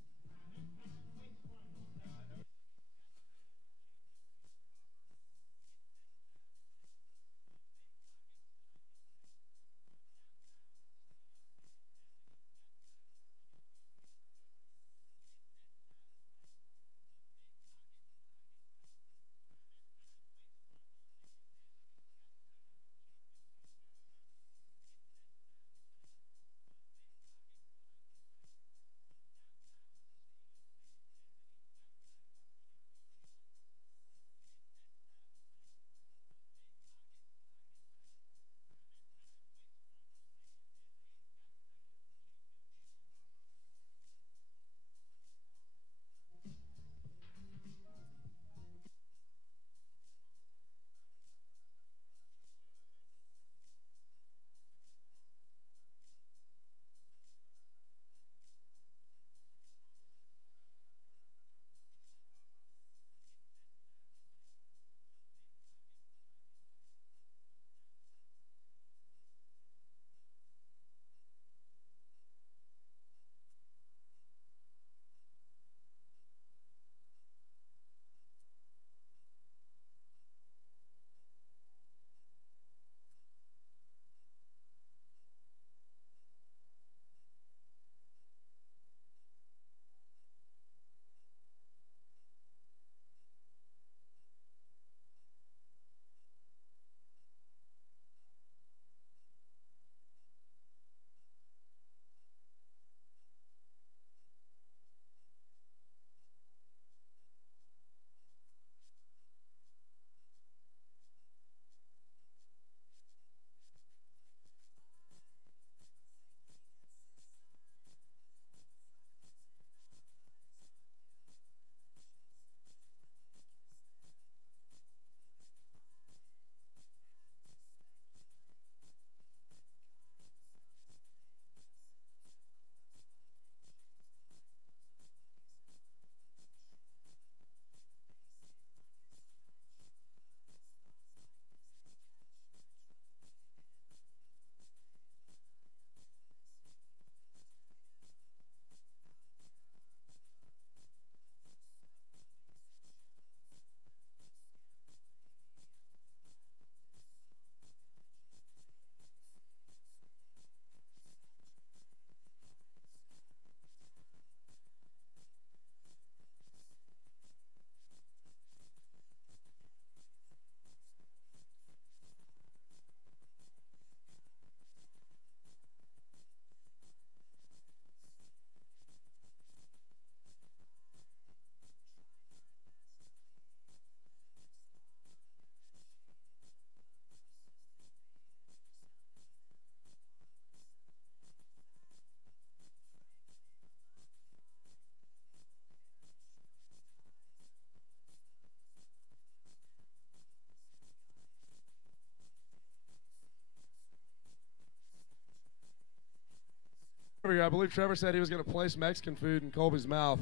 I believe Trevor said he was going to place Mexican food in Colby's mouth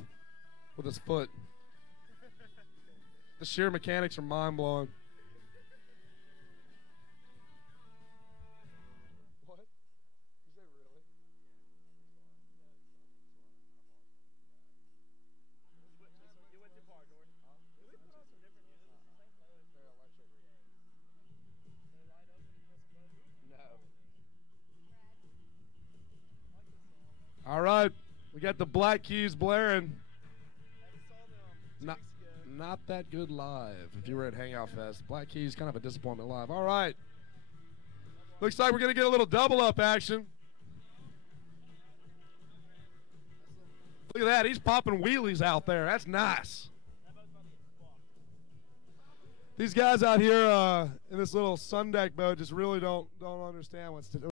with his foot. The sheer mechanics are mind-blowing. What? You say really? You went too far, Jordan. Did we put on some different music? Very electric. No. All right, we got the Black Keys blaring. Not that good live. If you were at Hangout Fest, Black Keys kind of a disappointment live. All right, looks like we're gonna get a little double up action. Look at that, he's popping wheelies out there. That's nice. These guys out here in this little sun deck boat just really don't understand what's to.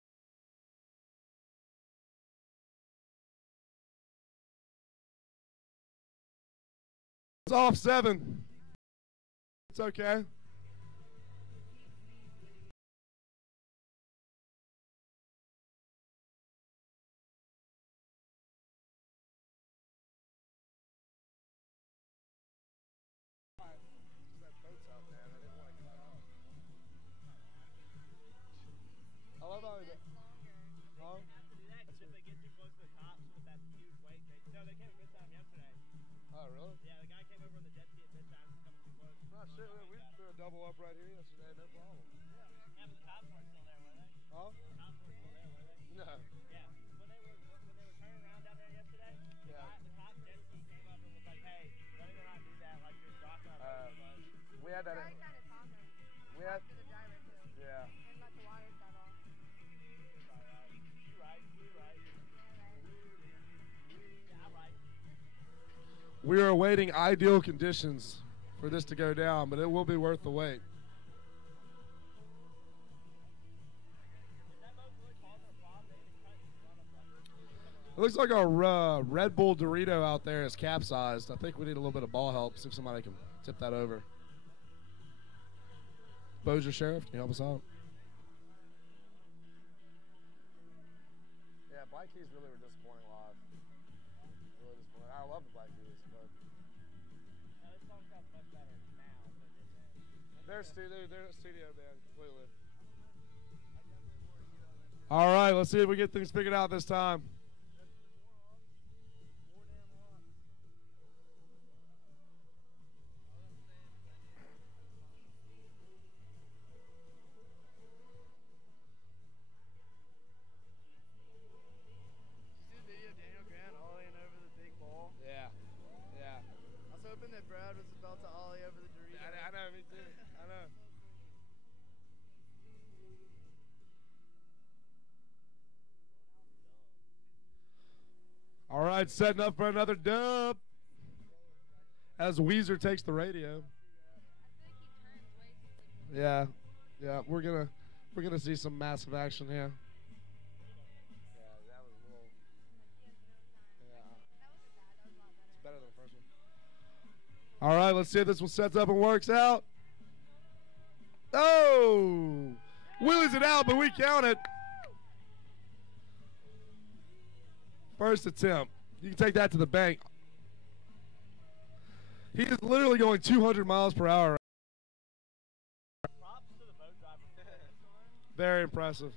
It's off 7. It's okay. I love how Oh, really? Yeah, the guy came over on the jet ski at midtime. Coming too close. No, shit, we threw a double up right here yesterday, no problem. Yeah, but the cops weren't still there, were they? Huh? The cops weren't still there, were they? No. Yeah. When they were turning around down there yesterday, the cop jet ski came up and was like, "Hey, better not do that. Like you're rocking our boat." We had that. Probably trying to talk her. We had. To the driver too. Yeah. And let the water shut off. You're right. Yeah, right. We are awaiting ideal conditions for this to go down, but it will be worth the wait. It looks like our Red Bull Dorito out there is capsized. I think we need a little bit of ball help. See if somebody can tip that over. Bossier Sheriff, can you help us out? Yeah, Black Keys really were disappointing live. Really disappointing. I love the Black Keys, but This song sounds much better now than it did then. they're a studio band completely. All right, let's see if we get things figured out this time. Brad was about to ollie over the Dorito. I know, me too. I know. All right, setting up for another dub. As Weezer takes the radio. Yeah, we're gonna see some massive action here. Yeah, that was a little. Yeah, it's better than the first one. All right, let's see if this one sets up and works out. Oh, wheelies it out, but we count it. First attempt. You can take that to the bank. He is literally going 200 miles per hour. Props to the boat driver. Very impressive.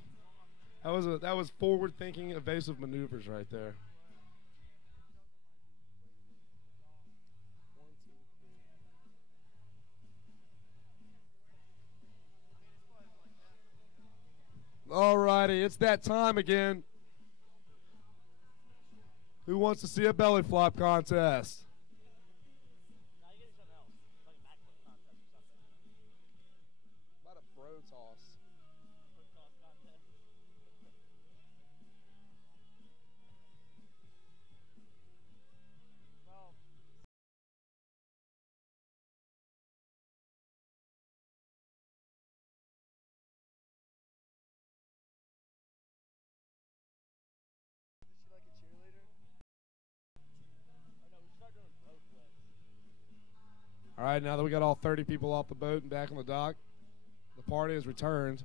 That was forward-thinking, evasive maneuvers right there. All righty, it's that time again. Who wants to see a belly flop contest? Now you get something else, like a backflip contest or something. About a bro toss. Foot toss contest. Well, Is she like a cheerleader? or no, we should start doing bro flips. All right, now that we got all 30 people off the boat and back on the dock, the party has returned.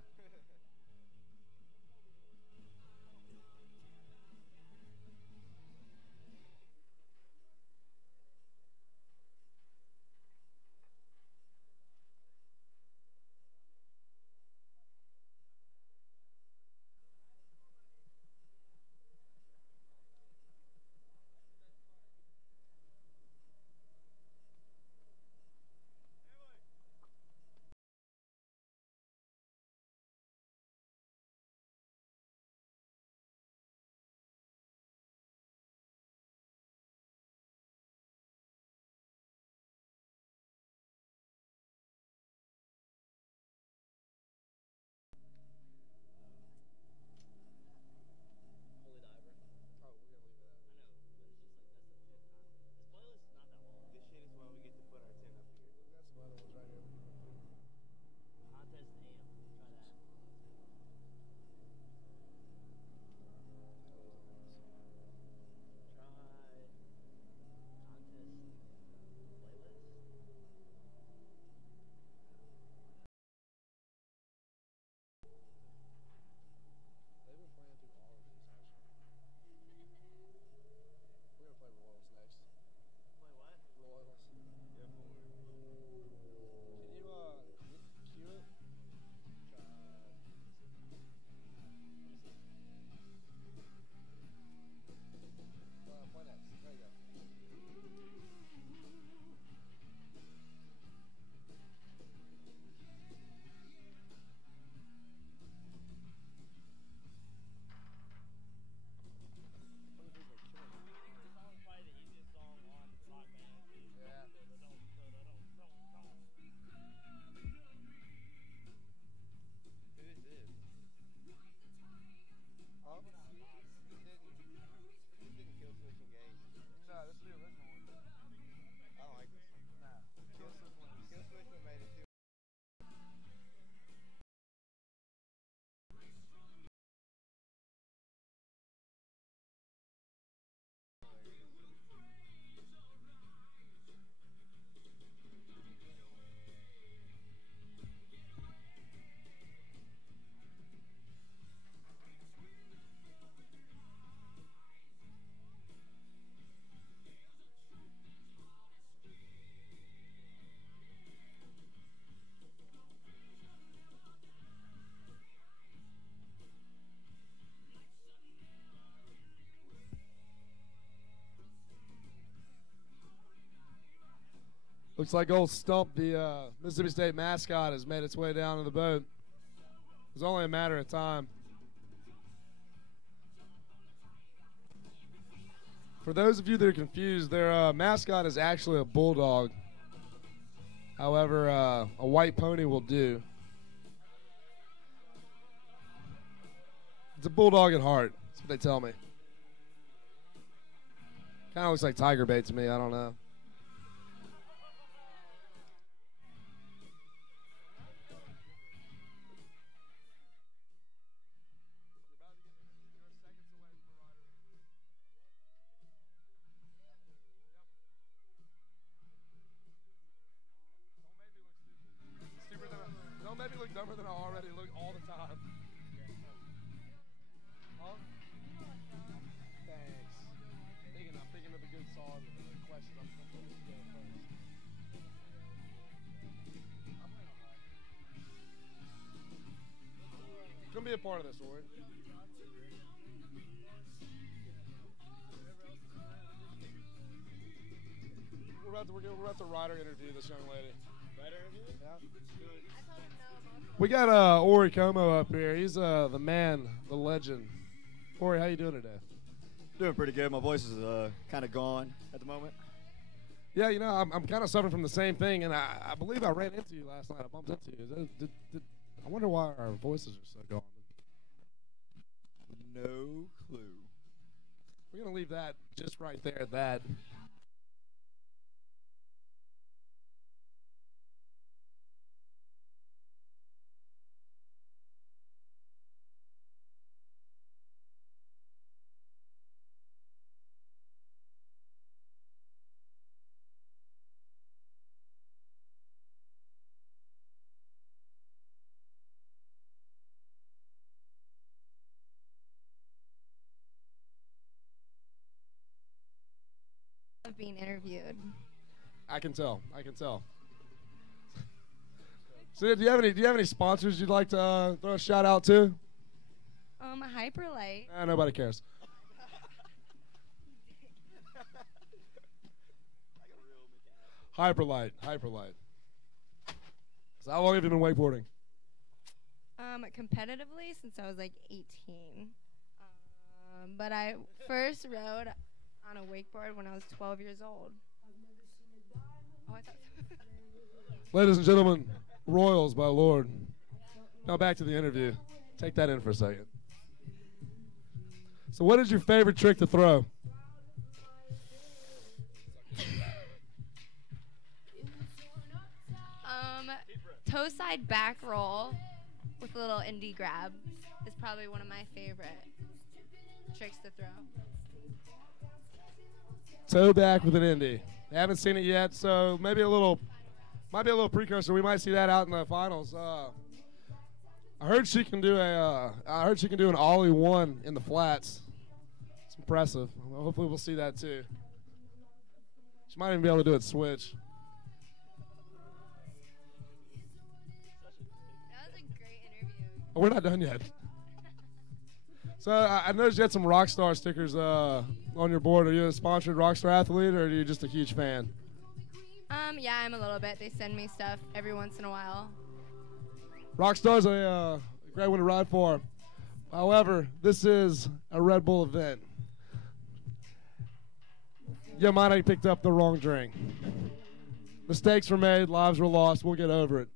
Looks like old Stump, the Mississippi State mascot, has made its way down to the boat. It's only a matter of time. For those of you that are confused, their mascot is actually a bulldog. However, a white pony will do. It's a bulldog at heart. That's what they tell me. Kind of looks like tiger bait to me. I don't know. Don't make me look dumber than I already look all the time. Huh? Thanks. I'm thinking of a good solid question. I'm going to go first. Gonna be a part of this, Ori. We're about to rider interview this young lady. Rider interview? Yeah. We got Ori Como up here. He's the man, the legend. Ori, how you doing today? Doing pretty good. My voice is kind of gone at the moment. Yeah, you know, I'm kind of suffering from the same thing, and I believe I ran into you last night. I bumped into you. I wonder why our voices are so gone. No clue. We're going to leave that just right there at that. Of being interviewed. I can tell. So, do you have any sponsors you'd like to throw a shout out to? Hyperlight. Nobody cares. Hyperlight. So how long have you been wakeboarding? Competitively since I was like 18. But I first rode on a wakeboard when I was 12 years old. Oh, I thought. Ladies and gentlemen, Royals by Lord. Now back to the interview. Take that in for a second. So what is your favorite trick to throw? Toe side back roll with a little indie grab is probably one of my favorite tricks to throw. Toe back with an indie. I haven't seen it yet, so might be a little precursor. We might see that out in the finals. I heard she can do an ollie one in the flats. It's impressive. Well, hopefully we'll see that too. She might even be able to do it switch. That was a great interview. Oh, we're not done yet. So I noticed you had some Rockstar stickers on your board. Are you a sponsored Rockstar athlete, or are you just a huge fan? Yeah, I'm a little bit. They send me stuff every once in a while. Rockstar's a great one to ride for. However, this is a Red Bull event. You might have picked up the wrong drink. Mistakes were made, lives were lost. We'll get over it.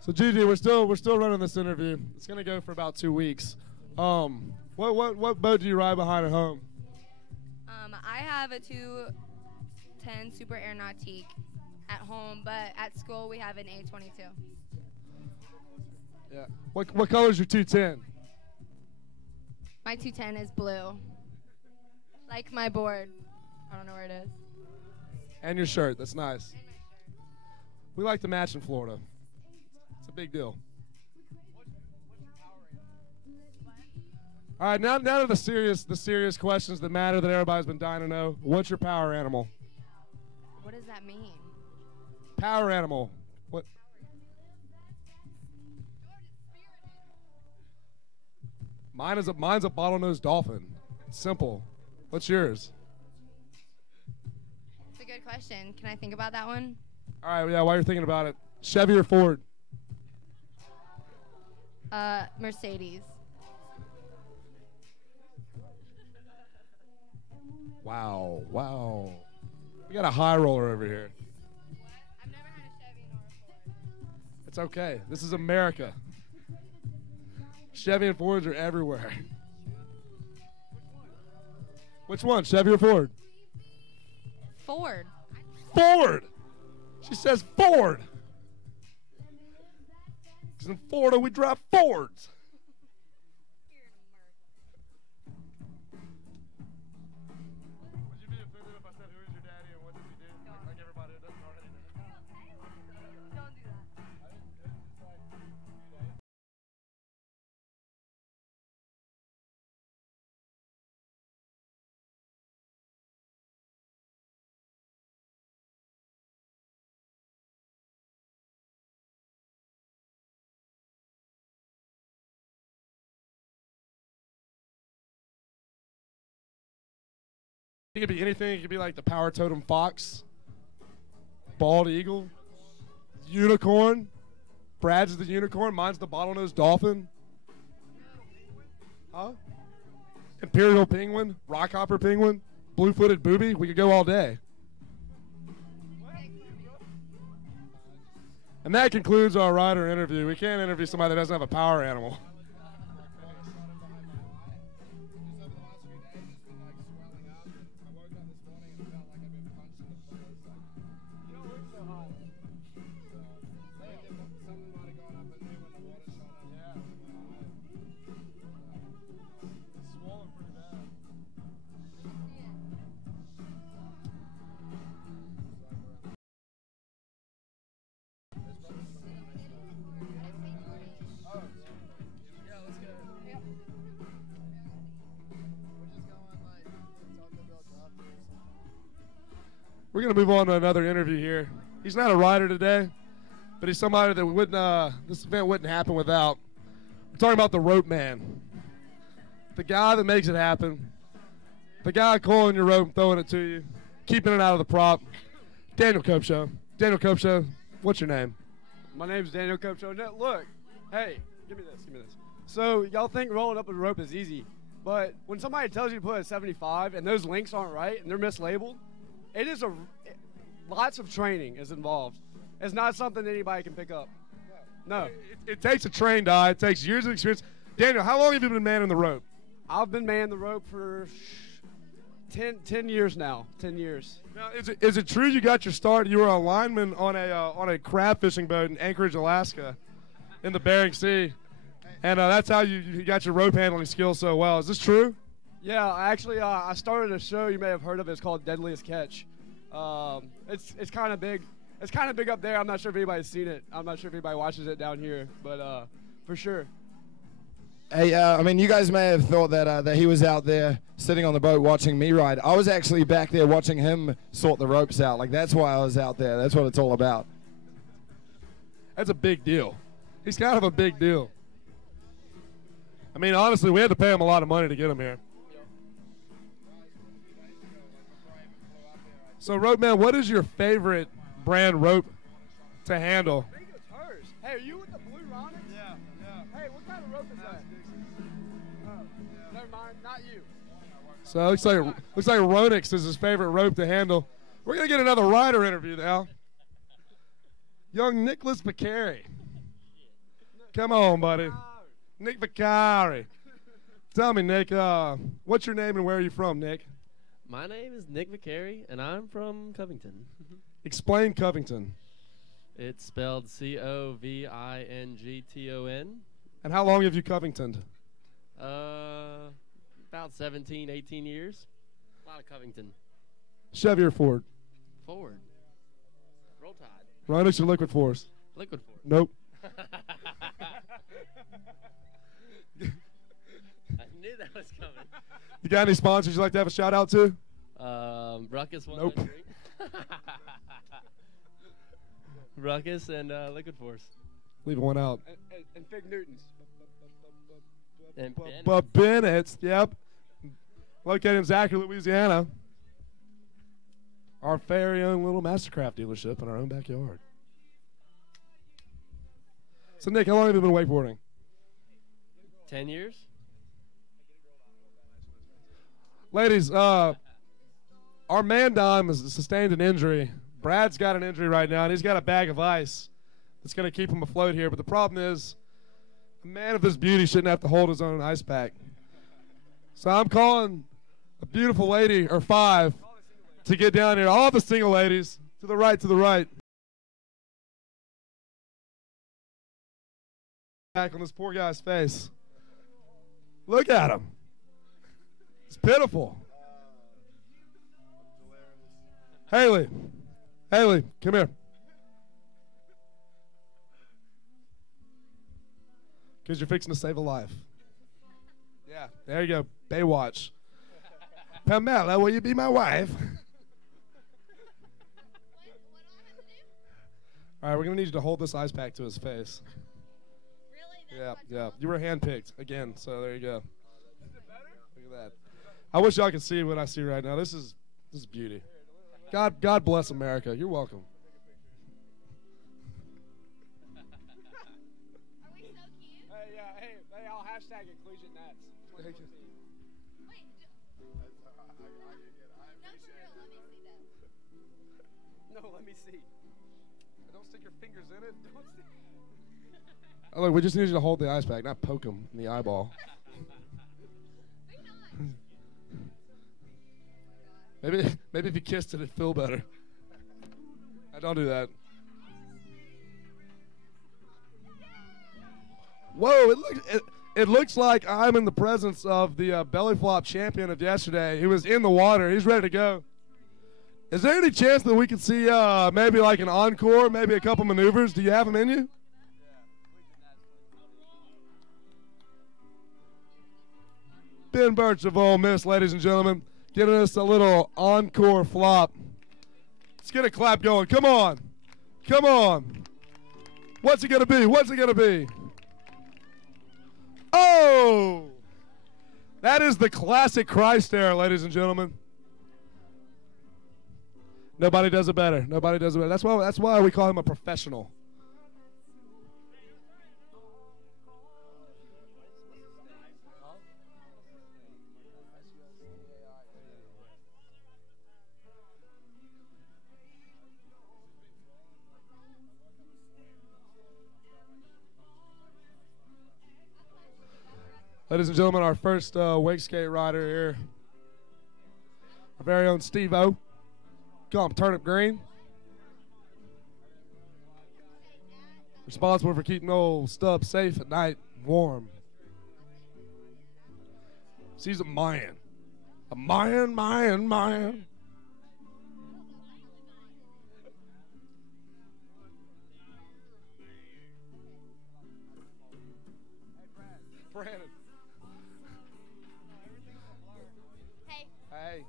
So Gigi, we're still running this interview. It's gonna go for about 2 weeks. What boat do you ride behind at home? I have a 210 Super Aeronautique at home, but at school we have an A22. Yeah. What color is your 210? My 210 is blue. Like my board. I don't know where it is. And your shirt. That's nice. And my shirt. We like to match in Florida. It's a big deal. All right, now to the serious questions that matter that everybody's been dying to know. What's your power animal? What does that mean? Power animal. What? Mine's a bottlenose dolphin. It's simple. What's yours? It's a good question. Can I think about that one? All right, yeah, while you're thinking about it, Chevy or Ford? Mercedes. Wow, wow. We got a high roller over here. I've never had a Chevy nor a Ford. It's okay. This is America. Chevy and Fords are everywhere. Which one, Chevy or Ford? Ford. Ford! She says Ford. Because in Florida, we drive Fords. Would you be offended if I said, who is your daddy and what does he do? Like everybody that doesn't already know. Don't do that. It could be anything. It could be like the power totem fox, bald eagle, unicorn. Brad's the unicorn. Mine's the bottlenose dolphin. Huh? Imperial penguin, rockhopper penguin, blue-footed booby. We could go all day. And that concludes our rider interview. We can't interview somebody that doesn't have a power animal. We're going to move on to another interview here. He's not a rider today, but he's somebody that wouldn't, this event wouldn't happen without. We're talking about the rope man. The guy that makes it happen. The guy calling your rope and throwing it to you, keeping it out of the prop. Daniel Copeshow. Daniel Copeshow, what's your name? My name's Daniel Copeshow. No, look, hey, give me this. So y'all think rolling up a rope is easy, but when somebody tells you to put a 75 and those links aren't right and they're mislabeled, it is lots of training is involved. It's not something that anybody can pick up. No. It takes a trained eye. It takes years of experience. Daniel, how long have you been manning the rope? I've been manning the rope for 10 years now. 10 years. Now, is it true you got your start? You were a lineman on a crab fishing boat in Anchorage, Alaska, in the Bering Sea, and that's how you got your rope handling skills so well. Is this true? Yeah, actually, I started a show you may have heard of. It's called Deadliest Catch. It's kind of big. It's kind of big up there. I'm not sure if anybody's seen it. I'm not sure if anybody watches it down here, but for sure. Hey, I mean, you guys may have thought that he was out there sitting on the boat watching me ride. I was actually back there watching him sort the ropes out. Like, that's why I was out there. That's what it's all about. That's a big deal. He's kind of a big deal. I mean, honestly, we had to pay him a lot of money to get him here. So, Rope Man, what is your favorite brand rope to handle? I think it's hers. Hey, are you with the blue Ronix? Yeah. Hey, what kind of rope is that? Oh, never mind, not you. So it looks like Ronix is his favorite rope to handle. We're gonna get another rider interview now. Young Nicholas Vicari. Come on, buddy. Nick Vicari. Tell me, Nick, what's your name and where are you from, Nick? My name is Nick Vicari, and I'm from Covington. Explain Covington. It's spelled Covington. And how long have you Covingtoned? About 17, 18 years. A lot of Covington. Chevy or Ford? Ford. Roll Tide. Ronix or Liquid Force? Liquid Ford. Nope. I knew that was coming. You got any sponsors you'd like to have a shout out to? Ruckus 100. Nope. Ruckus and Liquid Force. Leave one out. And Fig Newtons. And Bennett. But Bennett's, yep. Located in Zachary, Louisiana. Our very own little Mastercraft dealership in our own backyard. So, Nick, how long have you been wakeboarding? 10 years? Ladies, our man Dime has sustained an injury. Brad's got an injury right now, and he's got a bag of ice that's going to keep him afloat here. But the problem is, a man of this beauty shouldn't have to hold his own ice pack. So I'm calling a beautiful lady, or 5, to get down here. All the single ladies, to the right, to the right. Back on this poor guy's face. Look at him. It's pitiful. Haley, come here. Because you're fixing to save a life. Yeah, there you go. Baywatch. Pamela, will you be my wife? All right, we're going to need you to hold this ice pack to his face. Really? Yeah. You were handpicked again, so there you go. Look at that. I wish y'all could see what I see right now. This is beauty. God bless America. You're welcome. Hey, I'll hashtag it Collegiate Nats. No, let me see. Don't stick your fingers in it. Oh, look, we just need you to hold the ice pack, not poke him in the eyeball. Maybe if you kissed it, it'd feel better. Don't do that. Whoa, it looks like I'm in the presence of the belly flop champion of yesterday. He was in the water. He's ready to go. Is there any chance that we could see maybe like an encore, maybe a couple maneuvers? Do you have them in you? Ben Birch of Ole Miss, ladies and gentlemen, giving us a little encore flop. Let's get a clap going. Come on. Come on. What's it going to be? What's it going to be? Oh! That is the classic cry stare, ladies and gentlemen. Nobody does it better. Nobody does it better. That's why we call him a professional. Ladies and gentlemen, our first wake skate rider here, our very own Steve-O. Call him Turnip Green. Responsible for keeping old Stubb safe at night, warm. He's a Mayan. A Mayan. Brandon. Hey.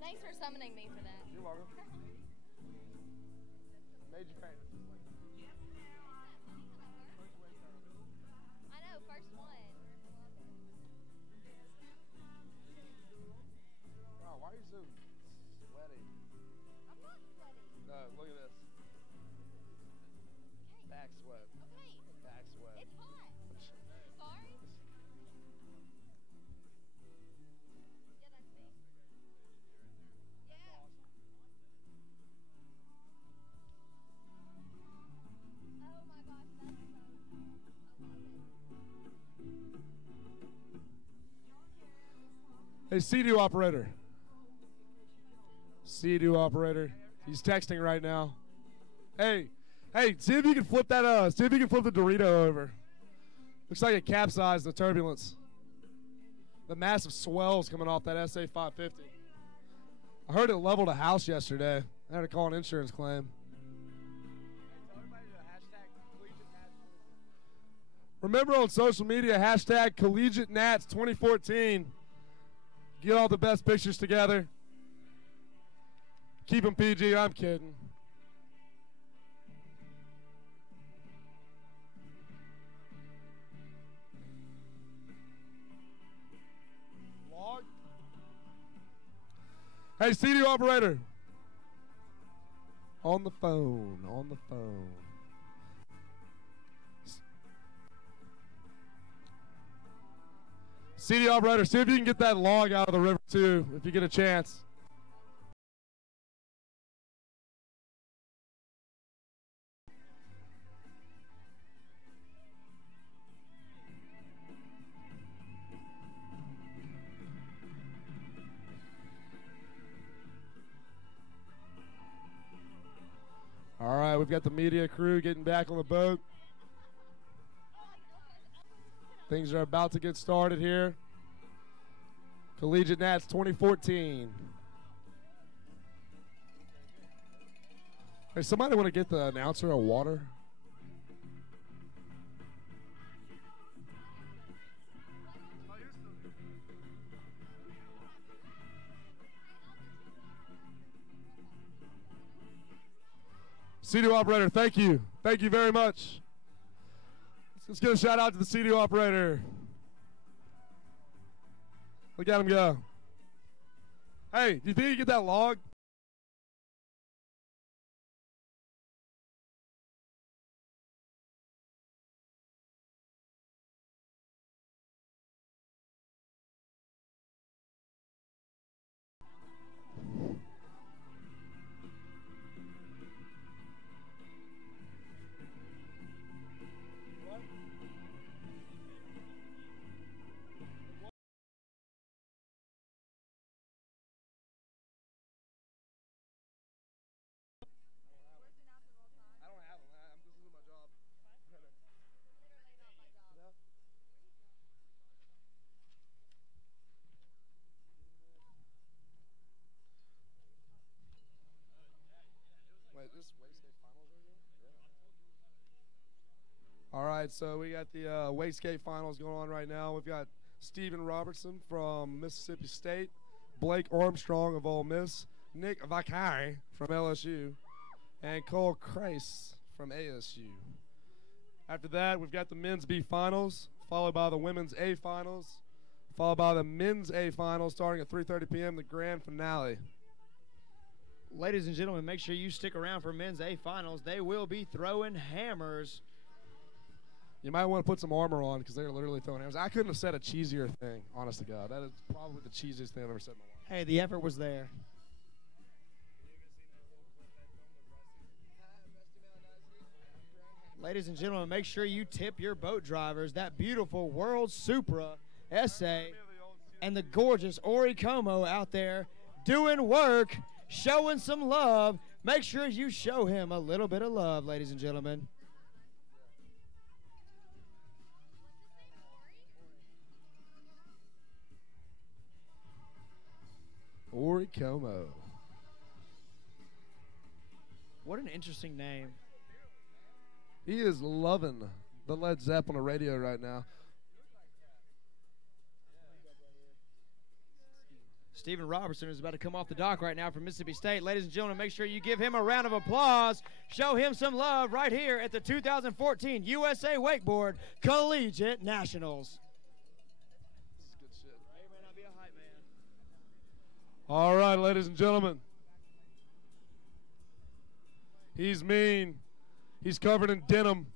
Thanks for summoning me for that. You're welcome. Made you famous. I know, first one. Wow, why are you so sweaty? I'm not sweaty. No, look at this. Back sweat. Okay. Back sweat. It's hot. Sorry? Yeah, that's me. Yeah. Oh my gosh, that's so Hey, C-Do operator. C-Do operator. He's texting right now. Hey, see if you can flip that, see if you can flip the Dorito over. Looks like it capsized the turbulence. The massive swells coming off that SA 550. I heard it leveled a house yesterday. I had to call an insurance claim. Remember on social media, hashtag Collegiate Nats 2014. Get all the best pictures together. Keep them PG, I'm kidding. Hey, CD operator. On the phone. On the phone. CD operator, see if you can get that log out of the river too, if you get a chance. All right, we've got the media crew getting back on the boat. Things are about to get started here. Collegiate Nats 2014. Hey, somebody want to get the announcer a water? CDO operator, thank you. Thank you very much. Let's give a shout out to the CDO operator. Look at him go. Hey, do you think you get that log? All right, so we got the WakeBoard finals going on right now. We've got Stephen Robertson from Mississippi State, Blake Armstrong of Ole Miss, Nick Vakari from LSU, and Cole Kreis from ASU. After that, we've got the men's B finals, followed by the women's A finals, followed by the men's A finals starting at 3:30 p.m., the grand finale. Ladies and gentlemen, make sure you stick around for men's A finals. They will be throwing hammers. You might want to put some armor on because they're literally throwing hammers. I couldn't have said a cheesier thing, honest to God. That is probably the cheesiest thing I've ever said in my life. Hey, the effort was there. Ladies and gentlemen, make sure you tip your boat drivers. That beautiful World Supra SA and the gorgeous Ori Como out there doing work, showing some love. Make sure you show him a little bit of love, ladies and gentlemen. Ori Como. What an interesting name. He is loving the Led Zeppelin radio right now. Stephen Robertson is about to come off the dock right now from Mississippi State. Ladies and gentlemen, make sure you give him a round of applause. Show him some love right here at the 2014 USA Wakeboard Collegiate Nationals. All right, ladies and gentlemen. He's mean. He's covered in denim.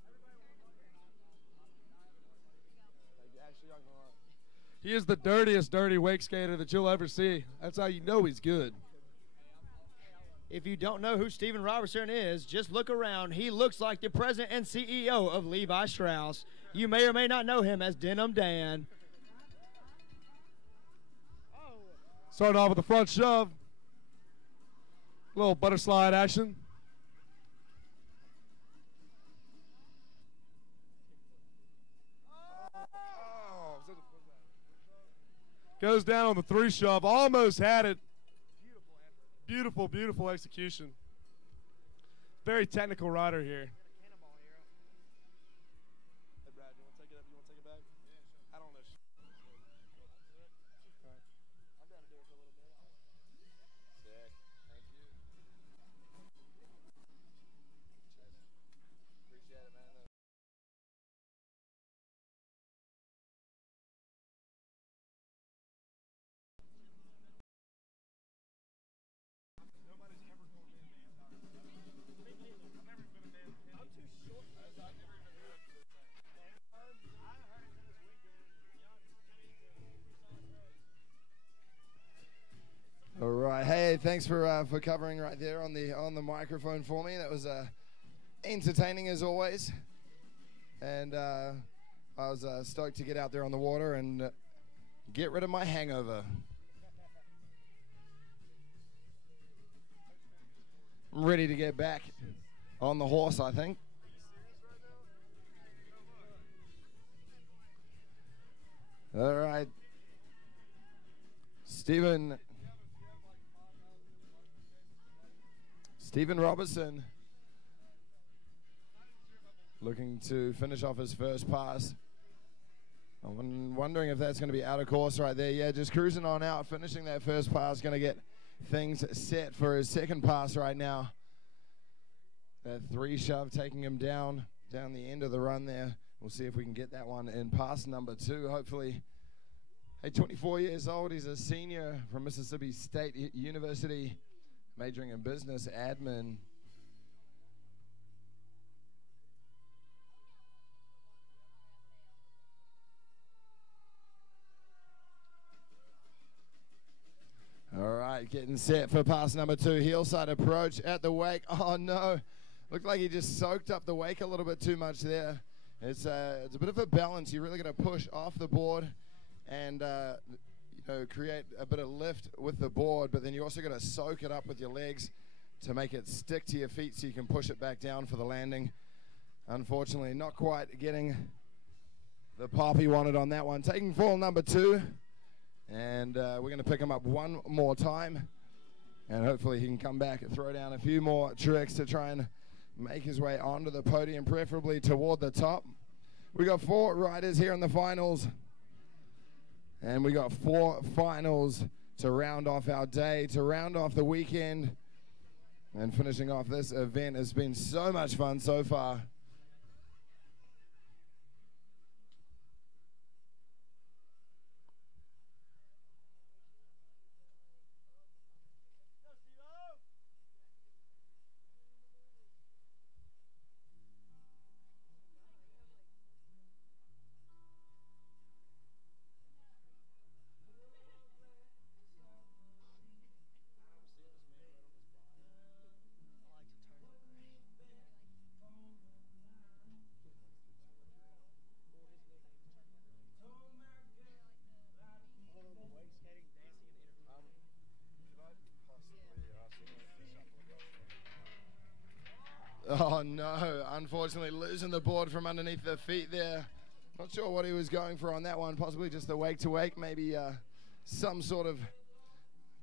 He is the dirtiest dirty wake skater that you'll ever see. That's how you know he's good. If you don't know who Stephen Robertson is, just look around. He looks like the president and CEO of Levi Strauss. You may or may not know him as Denim Dan. Starting off with the front shove. Little butter slide action. Goes down on the 3 shove. Almost had it. Beautiful, beautiful execution. Very technical rider here. thanks for covering right there on the microphone for me. That was entertaining as always, and I was stoked to get out there on the water and get rid of my hangover. I'm ready to get back on the horse, I think. All right, Stephen Robertson looking to finish off his first pass. I'm wondering if that's going to be out of course right there. Yeah, just cruising on out, finishing that first pass, going to get things set for his second pass right now. That 3 shove taking him down the end of the run there. We'll see if we can get that one in pass number 2, hopefully. Hey, 24 years old. He's a senior from Mississippi State University, majoring in business admin. All right, getting set for pass number 2. Hillside approach at the wake. Oh, no. Looked like he just soaked up the wake a little bit too much there. It's a bit of a balance. You really got to push off the board and create a bit of lift with the board, but then you also got to soak it up with your legs to make it stick to your feet so you can push it back down for the landing. Unfortunately, not quite getting the pop he wanted on that one. Taking fall number 2, and we're going to pick him up one more time, and hopefully he can come back and throw down a few more tricks to try and make his way onto the podium, preferably toward the top. We got 4 riders here in the finals, and we got 4 finals to round off our day, to round off the weekend, and finishing off this event has been so much fun so far. Oh no, unfortunately losing the board from underneath the feet there. Not sure what he was going for on that one, possibly just the wake to wake, maybe some sort of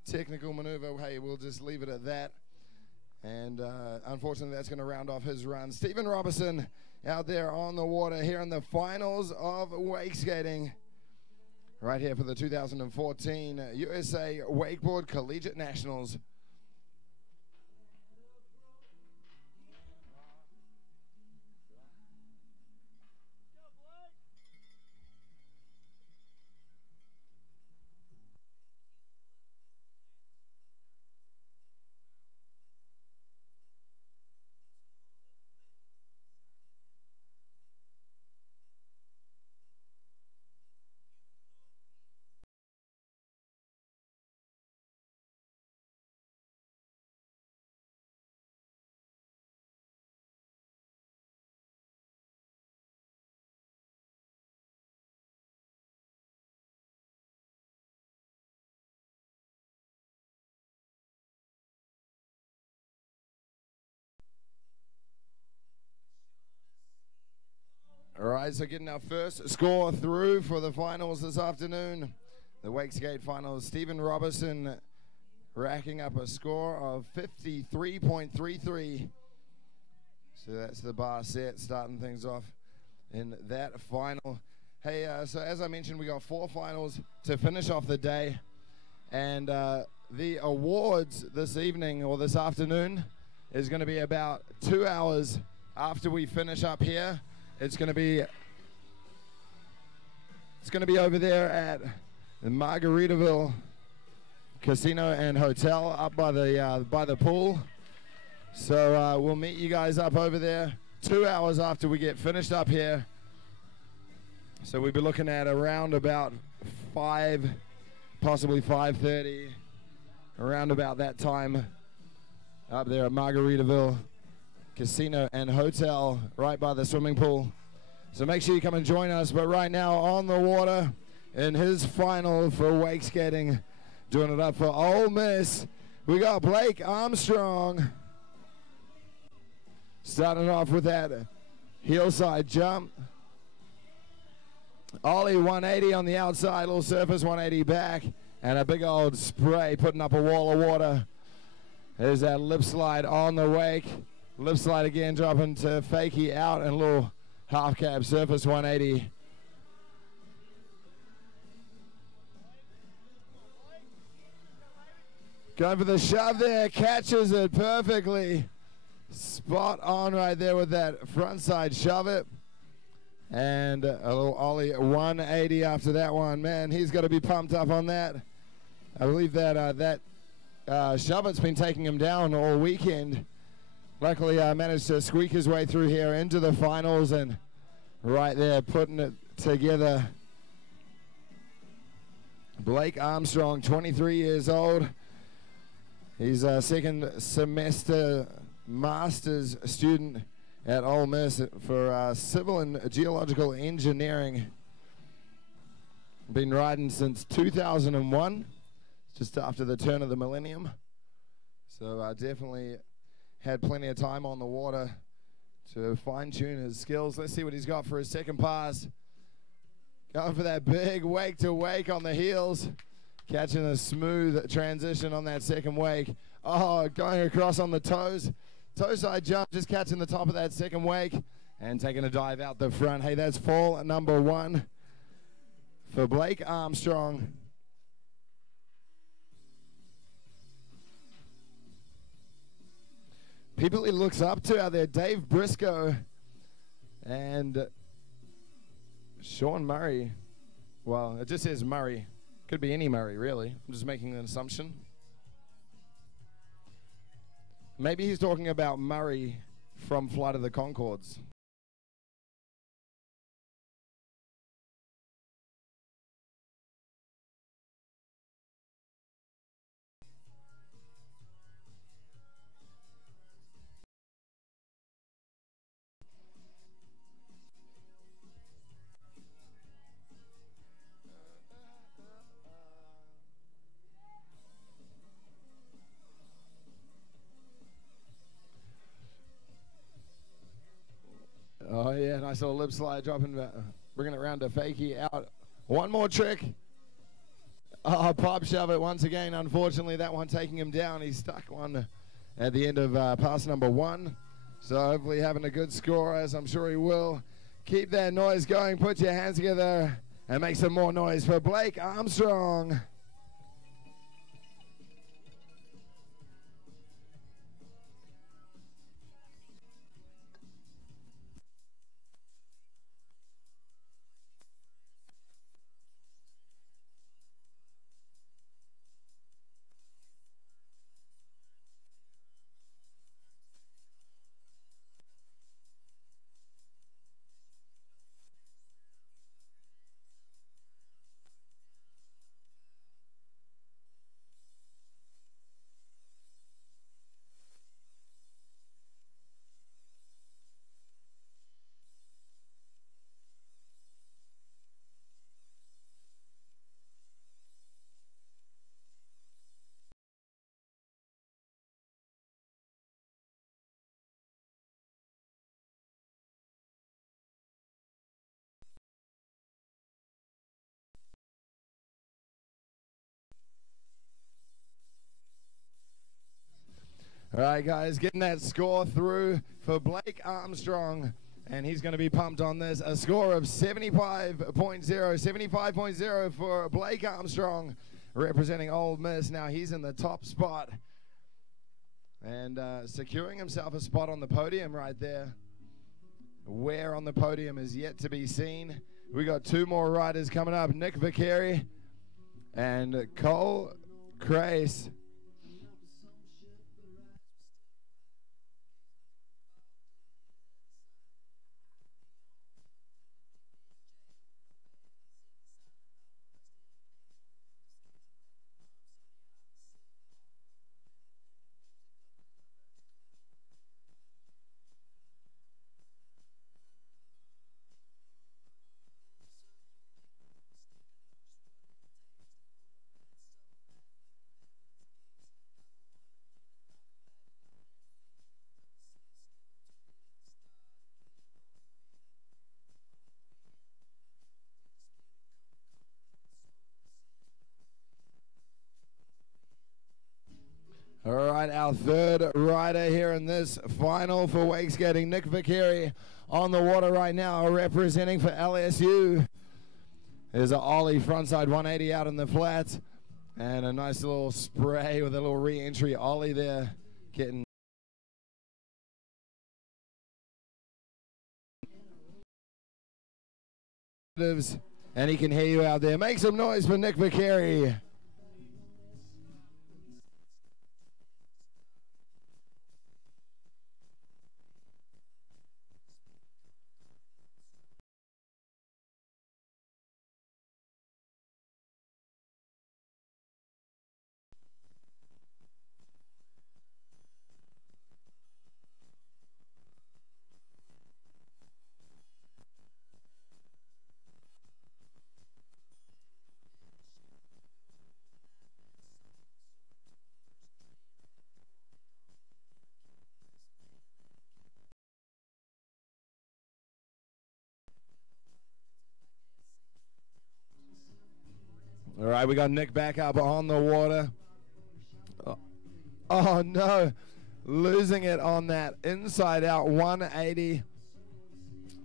technical maneuver. Hey, we'll just leave it at that. And unfortunately that's going to round off his run. Stephen Robertson out there on the water here in the finals of wake skating. Right here for the 2014 USA WakeBoard Collegiate Nationals. All right, so getting our first score through for the finals this afternoon. The WakeSkate finals, Stephen Robertson racking up a score of 53.33. So that's the bar set, starting things off in that final. Hey, so as I mentioned, we got 4 finals to finish off the day. And the awards this evening or this afternoon is going to be about 2 hours after we finish up here. It's going to be over there at the Margaritaville Casino and Hotel up by the pool. So we'll meet you guys up over there 2 hours after we get finished up here. So we'll be looking at around about 5, possibly 5:30 around about that time up there at Margaritaville Casino and Hotel right by the swimming pool. So make sure you come and join us. But right now on the water in his final for wake skating, doing it up for Ole Miss, we got Blake Armstrong. Starting off with that hillside jump. Ollie 180 on the outside, little surface 180 back, and a big old spray putting up a wall of water. There's that lip slide on the wake. Lip slide again, dropping to fakie out, and a little half cab surface 180. Going for the shove there, catches it perfectly. Spot on right there with that front side shove it. And a little Ollie 180 after that one. Man, he's got to be pumped up on that. I believe that shove it's been taking him down all weekend. Luckily, managed to squeak his way through here into the finals and right there putting it together. Blake Armstrong, 23 years old. He's a second semester master's student at Ole Miss for civil and geological engineering. Been riding since 2001, just after the turn of the millennium. So definitely had plenty of time on the water to fine-tune his skills. Let's see what he's got for his second pass. Going for that big wake to wake on the heels. Catching a smooth transition on that second wake. Oh, going across on the toes. Toe side jump, just catching the top of that second wake and taking a dive out the front. Hey, that's fall number 1 for Blake Armstrong. People he looks up to out there, Dave Briscoe and Sean Murray. Well, it just says Murray. Could be any Murray, really. I'm just making an assumption. Maybe he's talking about Murray from Flight of the Conchords. Oh, yeah, nice little lip slide, dropping, bringing it around to fakie out. One more trick. Oh, pop shove it once again. Unfortunately, that one taking him down. He stuck one at the end of pass number 1. So hopefully having a good score, as I'm sure he will. Keep that noise going. Put your hands together and make some more noise for Blake Armstrong. All right, guys, getting that score through for Blake Armstrong, and he's going to be pumped on this. A score of 75.0 for Blake Armstrong, representing Ole Miss. Now he's in the top spot and securing himself a spot on the podium right there. Where on the podium is yet to be seen. We got 2 more riders coming up, Nick Vicari and Cole Crace. right, our third rider here in this final for wake skating, Nick Vicari, on the water right now, representing for LSU. There's an ollie frontside 180 out in the flats, and a nice little spray with a little re-entry ollie there, getting and he can hear you out there. Make some noise for Nick Vicari. All right, we got Nick back up on the water. Oh no, losing it on that inside out 180.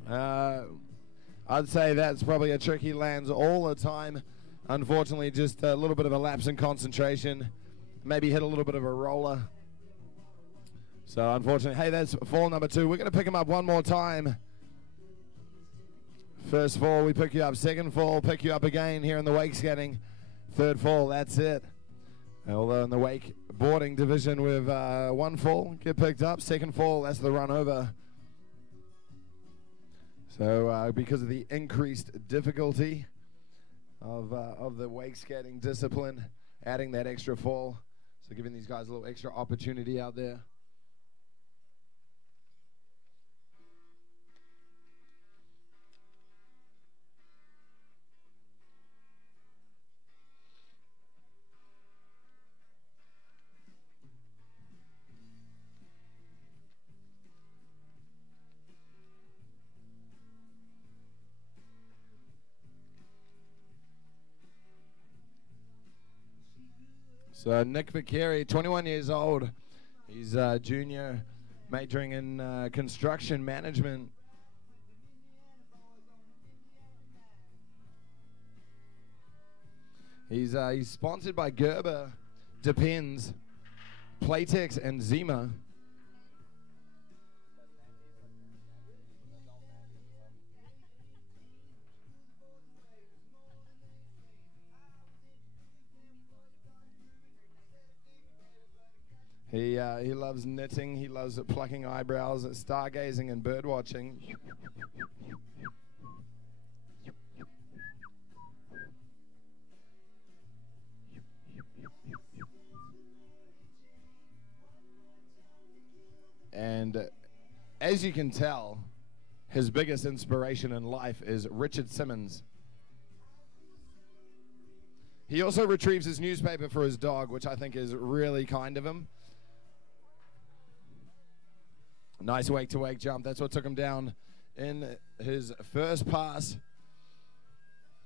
I'd say that's probably a trick he lands all the time. Unfortunately, just a little bit of a lapse in concentration. Maybe hit a little bit of a roller. So unfortunately, hey, that's fall number 2. We're going to pick him up one more time. First fall, we pick you up. Second fall, pick you up again here in the wake skating. Third fall, that's it. Although in the wake boarding division with one fall, get picked up. Second fall, that's the run over. So because of the increased difficulty of the wake skating discipline, adding that extra fall, so giving these guys a little extra opportunity out there. So Nick Vicari, 21 years old. He's a junior, majoring in construction management. He's sponsored by Gerber, Depends, Playtex, and Zima. He loves knitting, he loves plucking eyebrows, stargazing and bird watching. And as you can tell, his biggest inspiration in life is Richard Simmons. He also retrieves his newspaper for his dog, which I think is really kind of him. Nice wake-to-wake jump. That's what took him down in his first pass.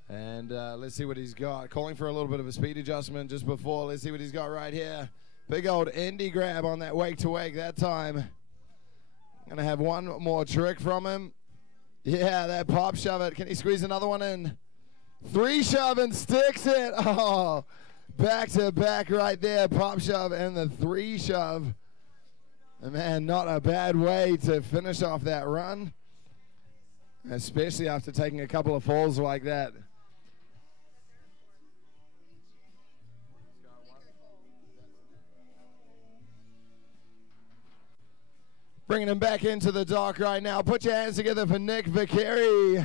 And let's see what he's got. Calling for a little bit of a speed adjustment just before. Let's see what he's got right here. Big old Indy grab on that wake-to-wake that time. Going to have one more trick from him. Yeah, that pop shove it. Can he squeeze another one in? 3 shove and sticks it. Oh, back-to-back right there. Pop shove and the 3 shove. And man, not a bad way to finish off that run, especially after taking a couple of falls like that. Bringing him back into the dock right now. Put your hands together for Nick Vicari.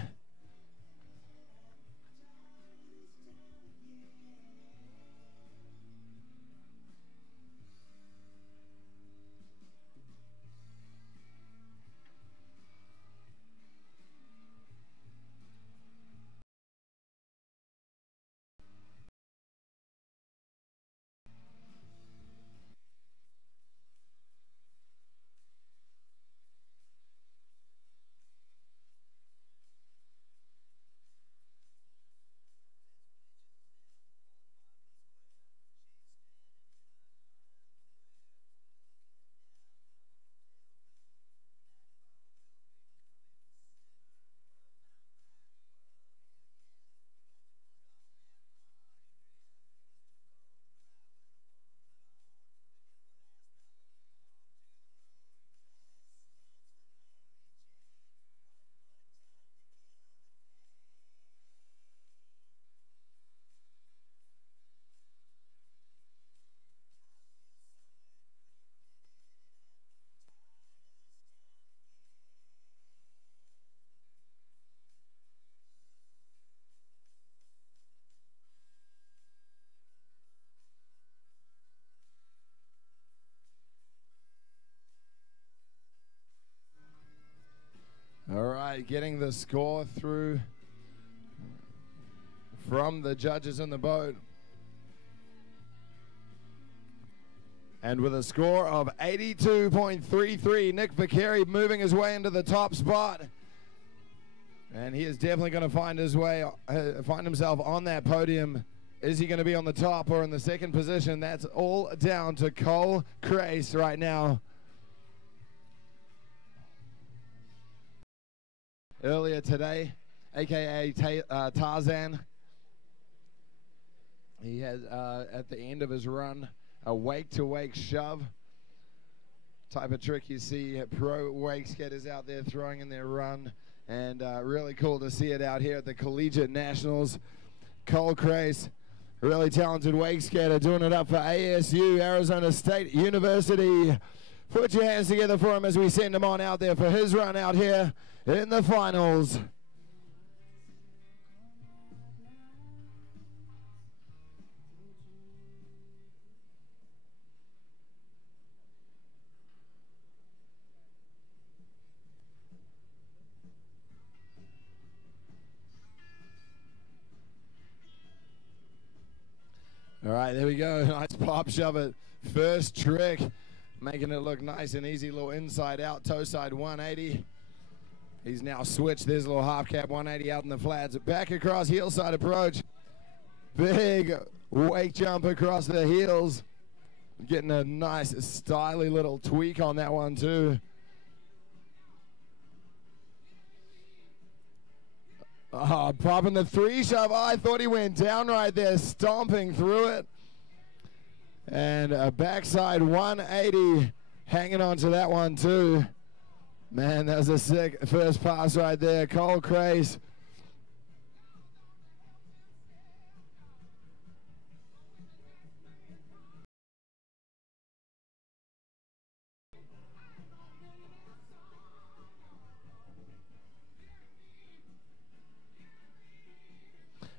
getting the score through from the judges in the boat. And with a score of 82.33, Nick Vicari moving his way into the top spot. And he is definitely going to find himself on that podium. Is he going to be on the top or in the second position? That's all down to Cole Crace right now. Earlier today, a.k.a. Tarzan, he has, at the end of his run, a wake-to-wake shove type of trick you see pro wake skaters out there throwing in their run. And really cool to see it out here at the Collegiate Nationals. Cole Crace, really talented wake skater, doing it up for ASU, Arizona State University. Put your hands together for him as we send him on out there for his run out here in the finals. All right, there we go. Nice pop shove it. First trick, making it look nice and easy. Little inside out, toe side 180. He's now switched. There's a little half cap 180 out in the flats. Back across heel side approach. Big wake jump across the heels. Getting a nice styly little tweak on that one too. Oh, popping the three shove. Oh, I thought he went down right there, stomping through it. And a backside 180, hanging on to that one too. Man, that was a sick first pass right there. Cole Crace.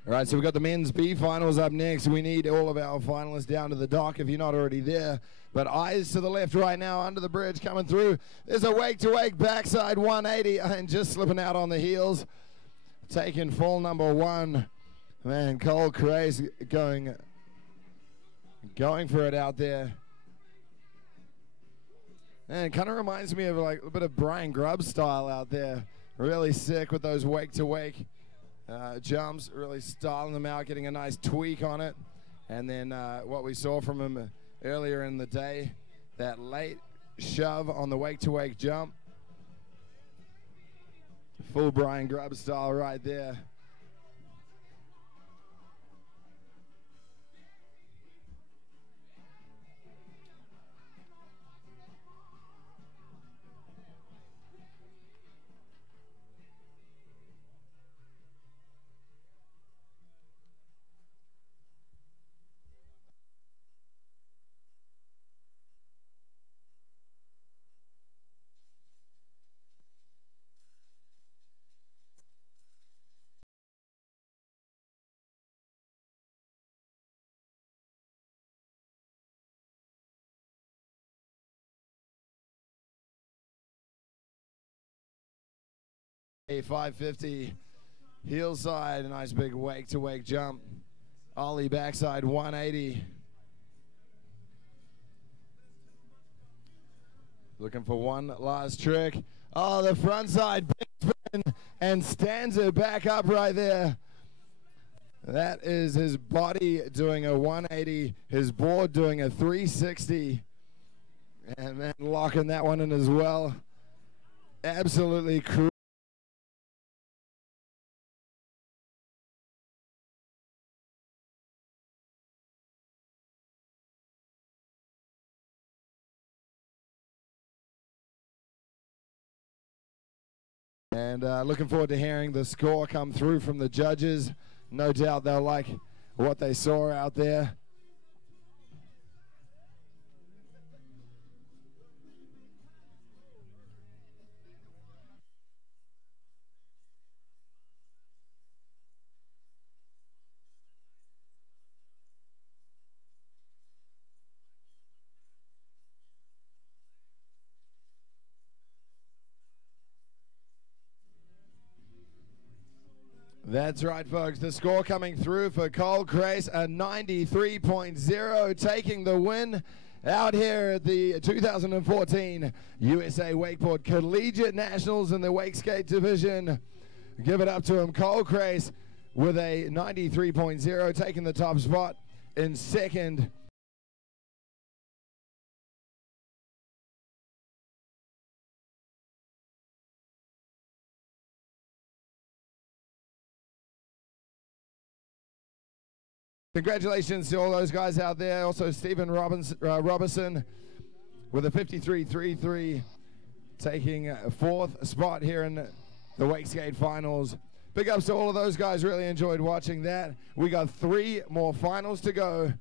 All right, so we've got the men's B finals up next. We need all of our finalists down to the dock if you're not already there. But eyes to the left right now, under the bridge, coming through. There's a wake-to-wake backside 180 and just slipping out on the heels. Taking fall number one. Man, Cole Crace going for it out there. And it kind of reminds me of like a bit of Brian Grubb style out there. Really sick with those wake-to-wake. Jumps, really styling them out, getting a nice tweak on it. And then what we saw from him earlier in the day, that late shove on the wake-to-wake jump. Full Brian Grubb style right there. A 550 heel side, a nice big wake-to-wake jump. Ollie backside 180. Looking for one last trick. Oh, the front side big spin and stands it back up right there. That is his body doing a 180, his board doing a 360. And man, locking that one in as well. Absolutely cruel. And looking forward to hearing the score come through from the judges. No doubt they'll like what they saw out there. That's right, folks. The score coming through for Cole Crace, a 93.0, taking the win out here at the 2014 USA Wakeboard Collegiate Nationals in the Wake Skate Division. Give it up to him, Cole Crace, with a 93.0, taking the top spot in second. Congratulations to all those guys out there. Also, Stephen Robertson with a 53.33, taking fourth spot here in the Wake Skate Finals. Big ups to all of those guys. Really enjoyed watching that. We got 3 more finals to go.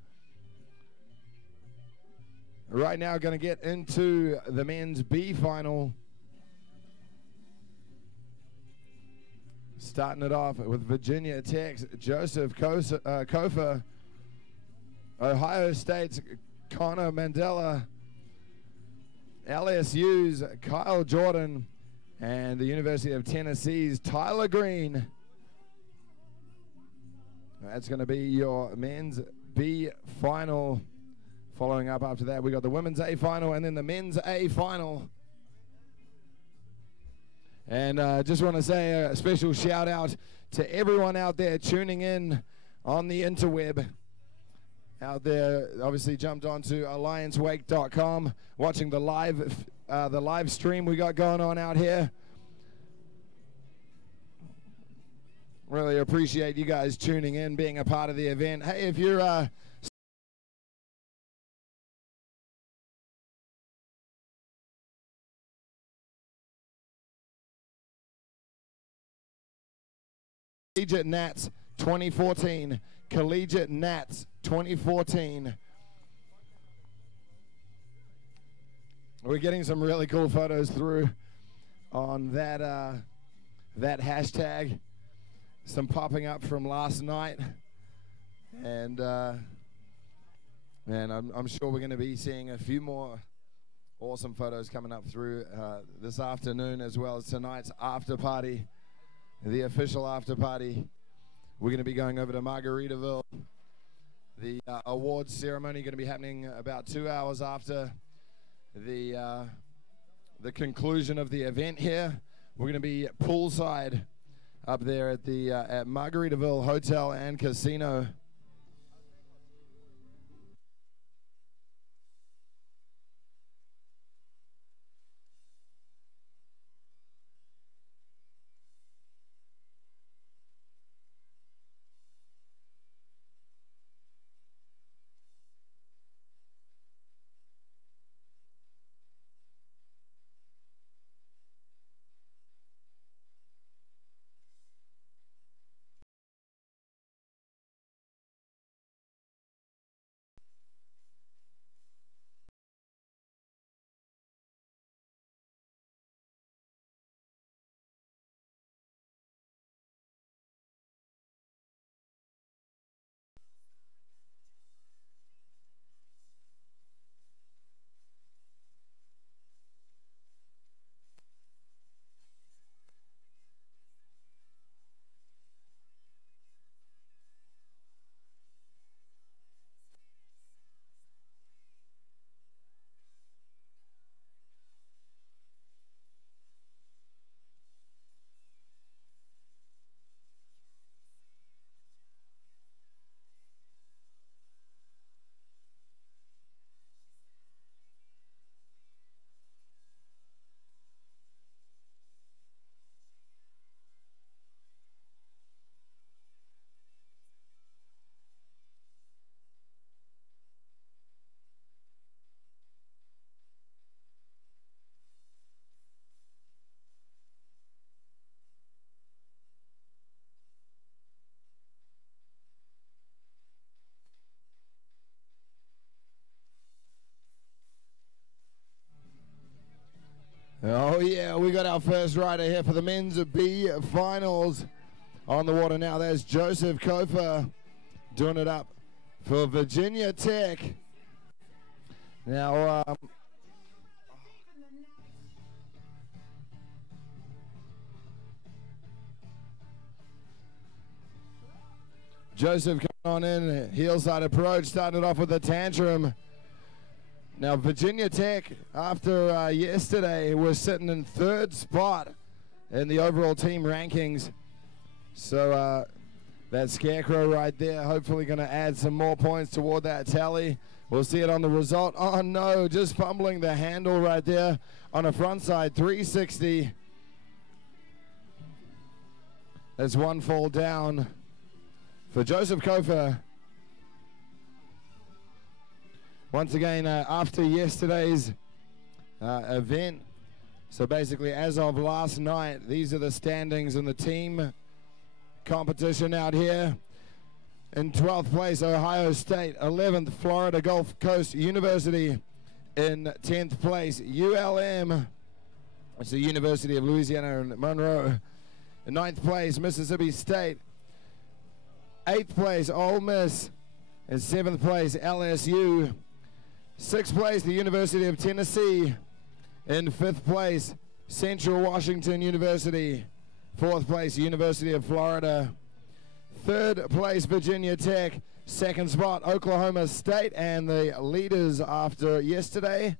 Right now, going to get into the men's B final. Starting it off with Virginia Tech's Joseph Kofa, Ohio State's Connor Mandela, LSU's Kyle Jordan, and the University of Tennessee's Tyler Green. That's going to be your men's B final. Following up after that, we got the women's A final and then the men's A final. And just want to say a special shout out to everyone out there tuning in on the interweb. Out there, obviously jumped onto alliancewake.com, watching the live stream we got going on out here. Really appreciate you guys tuning in, being a part of the event. Hey, if you're Collegiate Nats 2014. Collegiate Nats 2014. We're getting some really cool photos through on that that hashtag. Some popping up from last night, and I'm sure we're going to be seeing a few more awesome photos coming up through this afternoon, as well as tonight's after party. The official after party. We're going to be going over to Margaritaville. The awards ceremony going to be happening about 2 hours after the conclusion of the event here. We're going to be poolside up there at the at Margaritaville Hotel and Casino. Oh yeah, we got our first rider here for the men's B finals on the water now. There's Joseph Kofa doing it up for Virginia Tech. Now, Joseph coming on in, heel side approach, started off with a tantrum. Now Virginia Tech, after yesterday, was sitting in 3rd spot in the overall team rankings. So that Scarecrow right there, hopefully going to add some more points toward that tally. We'll see it on the result. Oh no, just fumbling the handle right there on a frontside 360. There's one fall down for Joseph Kofer. Once again, after yesterday's event, so basically as of last night, these are the standings in the team competition out here. In 12th place, Ohio State. 11th, Florida Gulf Coast University. In 10th place, ULM. It's the University of Louisiana in Monroe. In 9th place, Mississippi State. 8th place, Ole Miss. In 7th place, LSU. 6th place, the University of Tennessee. In 5th place, Central Washington University. 4th place, University of Florida. 3rd place, Virginia Tech. 2nd spot, Oklahoma State. And the leaders after yesterday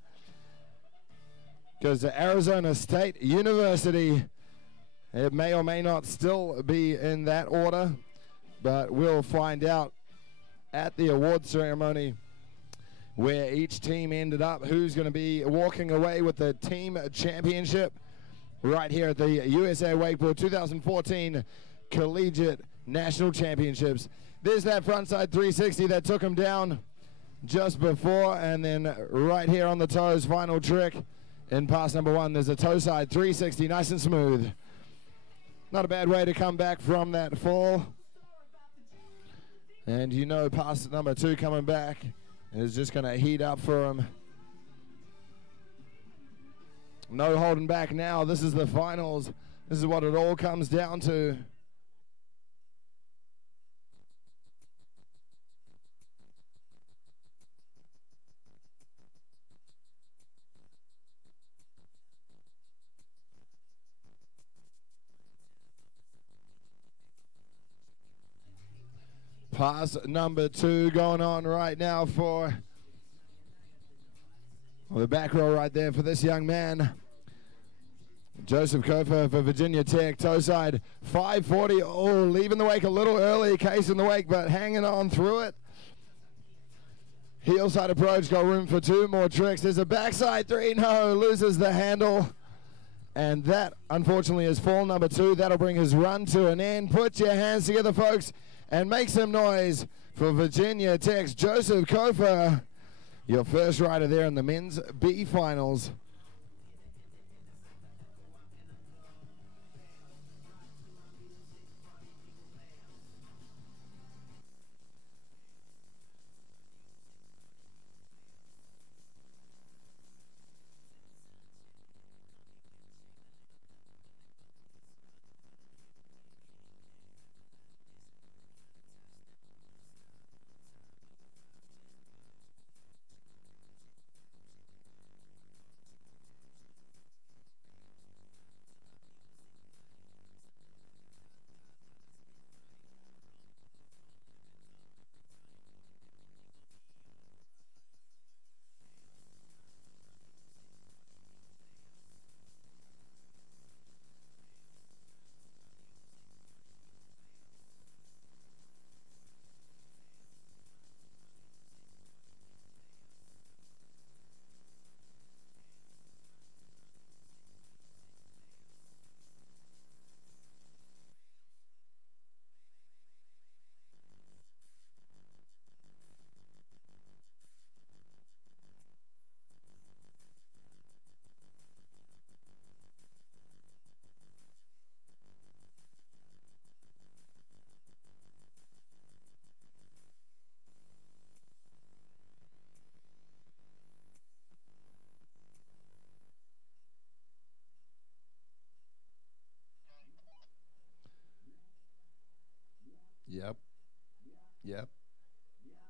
goes to Arizona State University. It may or may not still be in that order, but we'll find out at the award ceremony where each team ended up, who's going to be walking away with the team championship right here at the USA Wakeboard 2014 Collegiate National Championships. There's that frontside 360 that took him down just before, and then right here on the toes, final trick in pass number 1, there's a toe side 360, nice and smooth. Not a bad way to come back from that fall. And you know pass number 2 coming back is just going to heat up for him. No holding back now. This is the finals. This is what it all comes down to. Pass number 2 going on right now for the back row right there for this young man. Joseph Kofer for Virginia Tech, toe side 540. Oh, leaving the wake a little early, case in the wake, but hanging on through it. Heel side approach, got room for 2 more tricks. There's a backside 3, no, loses the handle. And that, unfortunately, is fall number 2. That'll bring his run to an end. Put your hands together, folks, and make some noise for Virginia Tech's Joseph Kofer, your first rider there in the men's B finals.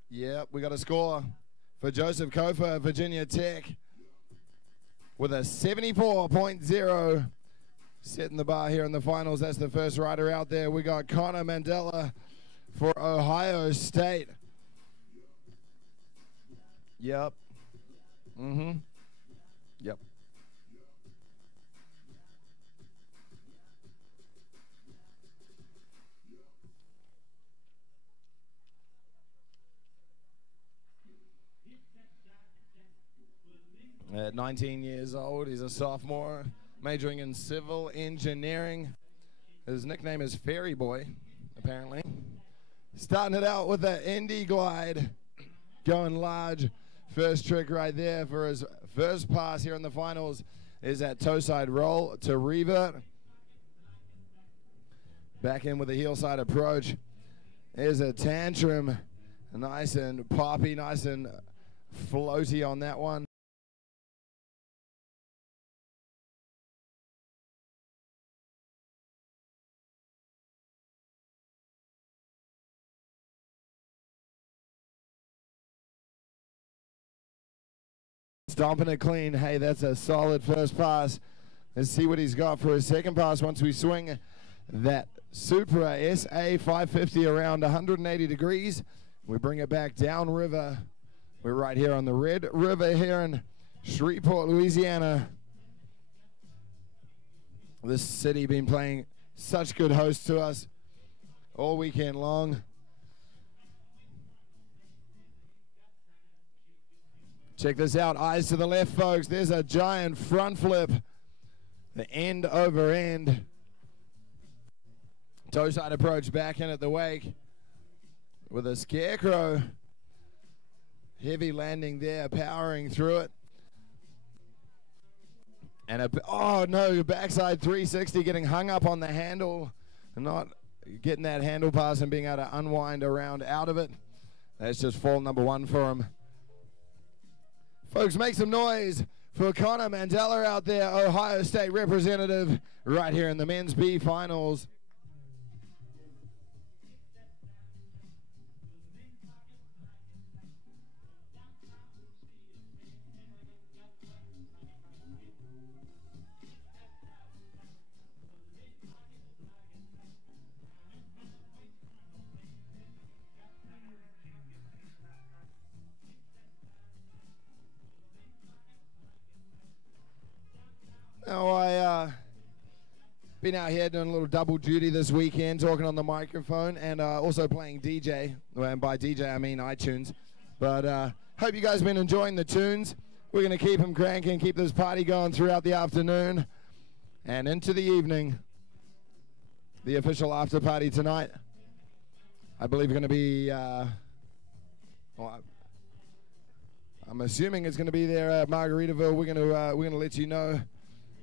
Yep, we got a score for Joseph Kofer, Virginia Tech, with a 74.0. Setting the bar here in the finals. That's the first rider out there. We got Connor Mandela for Ohio State. Yep. Mm-hmm. Yep. At 19 years old, he's a sophomore, majoring in civil engineering. His nickname is Fairy Boy, apparently. Starting it out with the Indy Glide, going large. First trick right there for his first pass here in the finals is that toe side roll to revert. Back in with a heel side approach. There's a tantrum, nice and poppy, nice and floaty on that one. Stomping it clean. Hey, that's a solid first pass. Let's see what he's got for his second pass once we swing that Supra SA 550 around 180 degrees. We bring it back down river. We're right here on the Red River here in Shreveport, Louisiana. This city been playing such good host to us all weekend long. Check this out, eyes to the left, folks. There's a giant front flip, the end over end. Toe side approach back in at the wake with a scarecrow. Heavy landing there, powering through it. And oh no, backside 360, getting hung up on the handle, not getting that handle pass and being able to unwind around out of it. That's just fall number one for him. Folks, make some noise for Connor Mandela out there, Ohio State representative, right here in the men's B finals. Now, I been out here doing a little double duty this weekend, talking on the microphone and also playing DJ. Well, and by DJ, I mean iTunes. But hope you guys been enjoying the tunes. We're going to keep them cranking, keep this party going throughout the afternoon and into the evening. The official after party tonight, I believe, going to be, well, I'm assuming it's going to be there at Margaritaville. We're going to let you know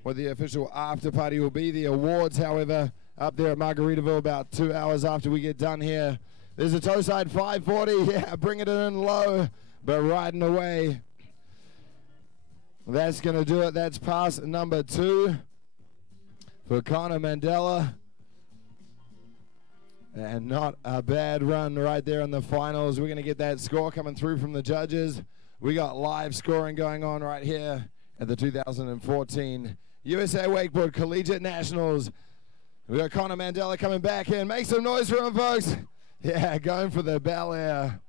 what the official after party will be. The awards, however, up there at Margaritaville about 2 hours after we get done here. There's a toe side 540. Yeah, bringing it in low, but riding away. That's going to do it. That's pass number 2 for Connor Mandela. And not a bad run right there in the finals. We're going to get that score coming through from the judges. We got live scoring going on right here at the 2014 USA Wakeboard Collegiate Nationals. We got Connor Mandela coming back in. Make some noise for him, folks. Yeah, going for the Bel Air.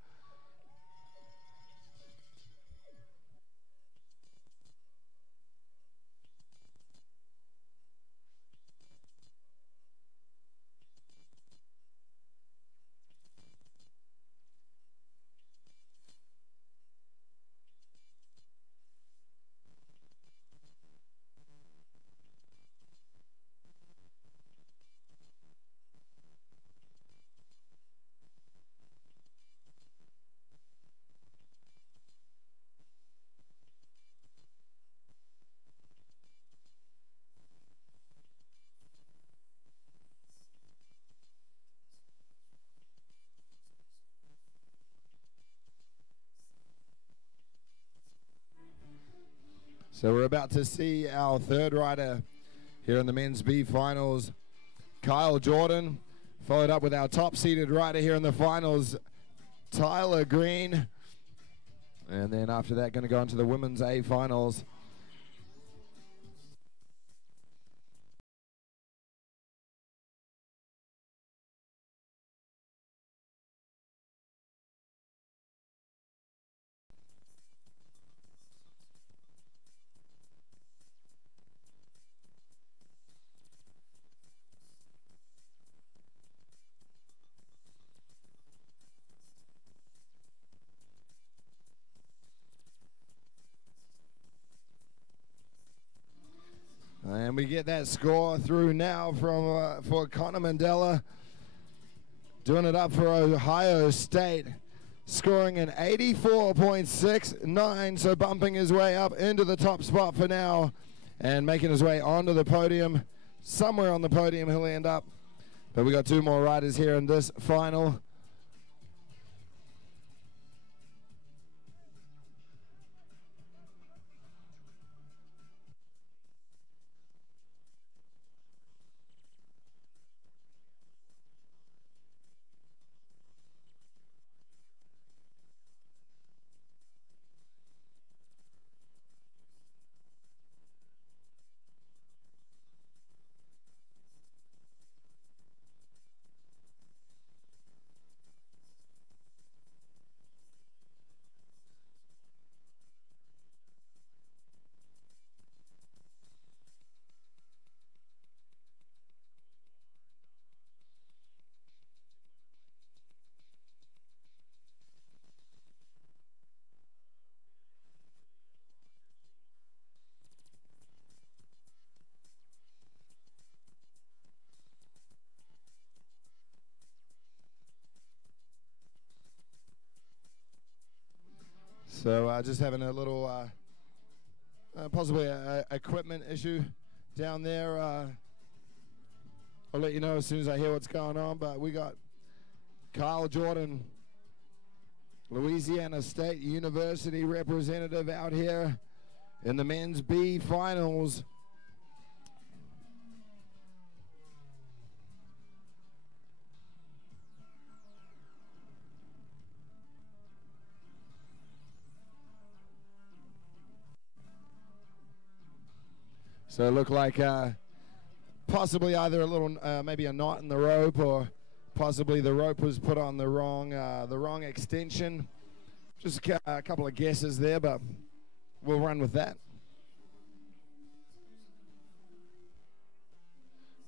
So we're about to see our third rider here in the men's B finals, Kyle Jordan, followed up with our top-seeded rider here in the finals, Tyler Green. And then after that, going to go into the women's A finals. And we get that score through now from for Connor Mandela. Doing it up for Ohio State. Scoring an 84.69, so bumping his way up into the top spot for now and making his way onto the podium. Somewhere on the podium he'll end up. But we got two more riders here in this final. So just having a little, possibly a equipment issue down there. I'll let you know as soon as I hear what's going on. But we got Kyle Jordan, Louisiana State University representative out here in the men's B finals. So it looked like possibly either a little, maybe a knot in the rope, or possibly the rope was put on the wrong extension. Just a couple of guesses there, but we'll run with that.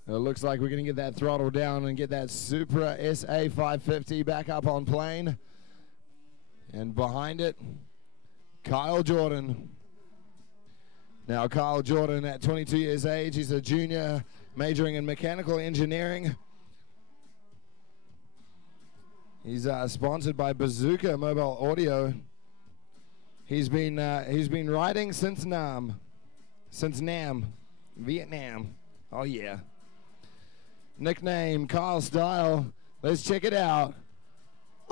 It looks like we're going to get that throttle down and get that Supra SA 550 back up on plane. And behind it, Kyle Jordan. Now, Kyle Jordan, at 22 years age, he's a junior majoring in mechanical engineering. He's sponsored by Bazooka Mobile Audio. He's been riding since Nam, Vietnam. Oh yeah. Nickname Kyle Style. Let's check it out.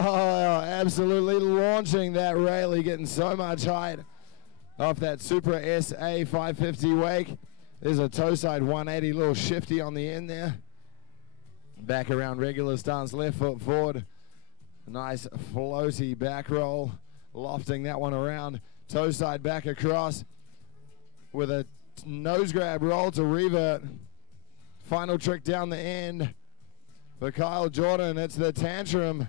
Oh, absolutely launching that Rayleigh, getting so much height off that Supra SA 550 wake. There's a toe side 180, little shifty on the end there. Back around regular stance, left foot forward. Nice floaty back roll, lofting that one around. Toe side back across with a nose grab roll to revert. Final trick down the end for Kyle Jordan. It's the tantrum.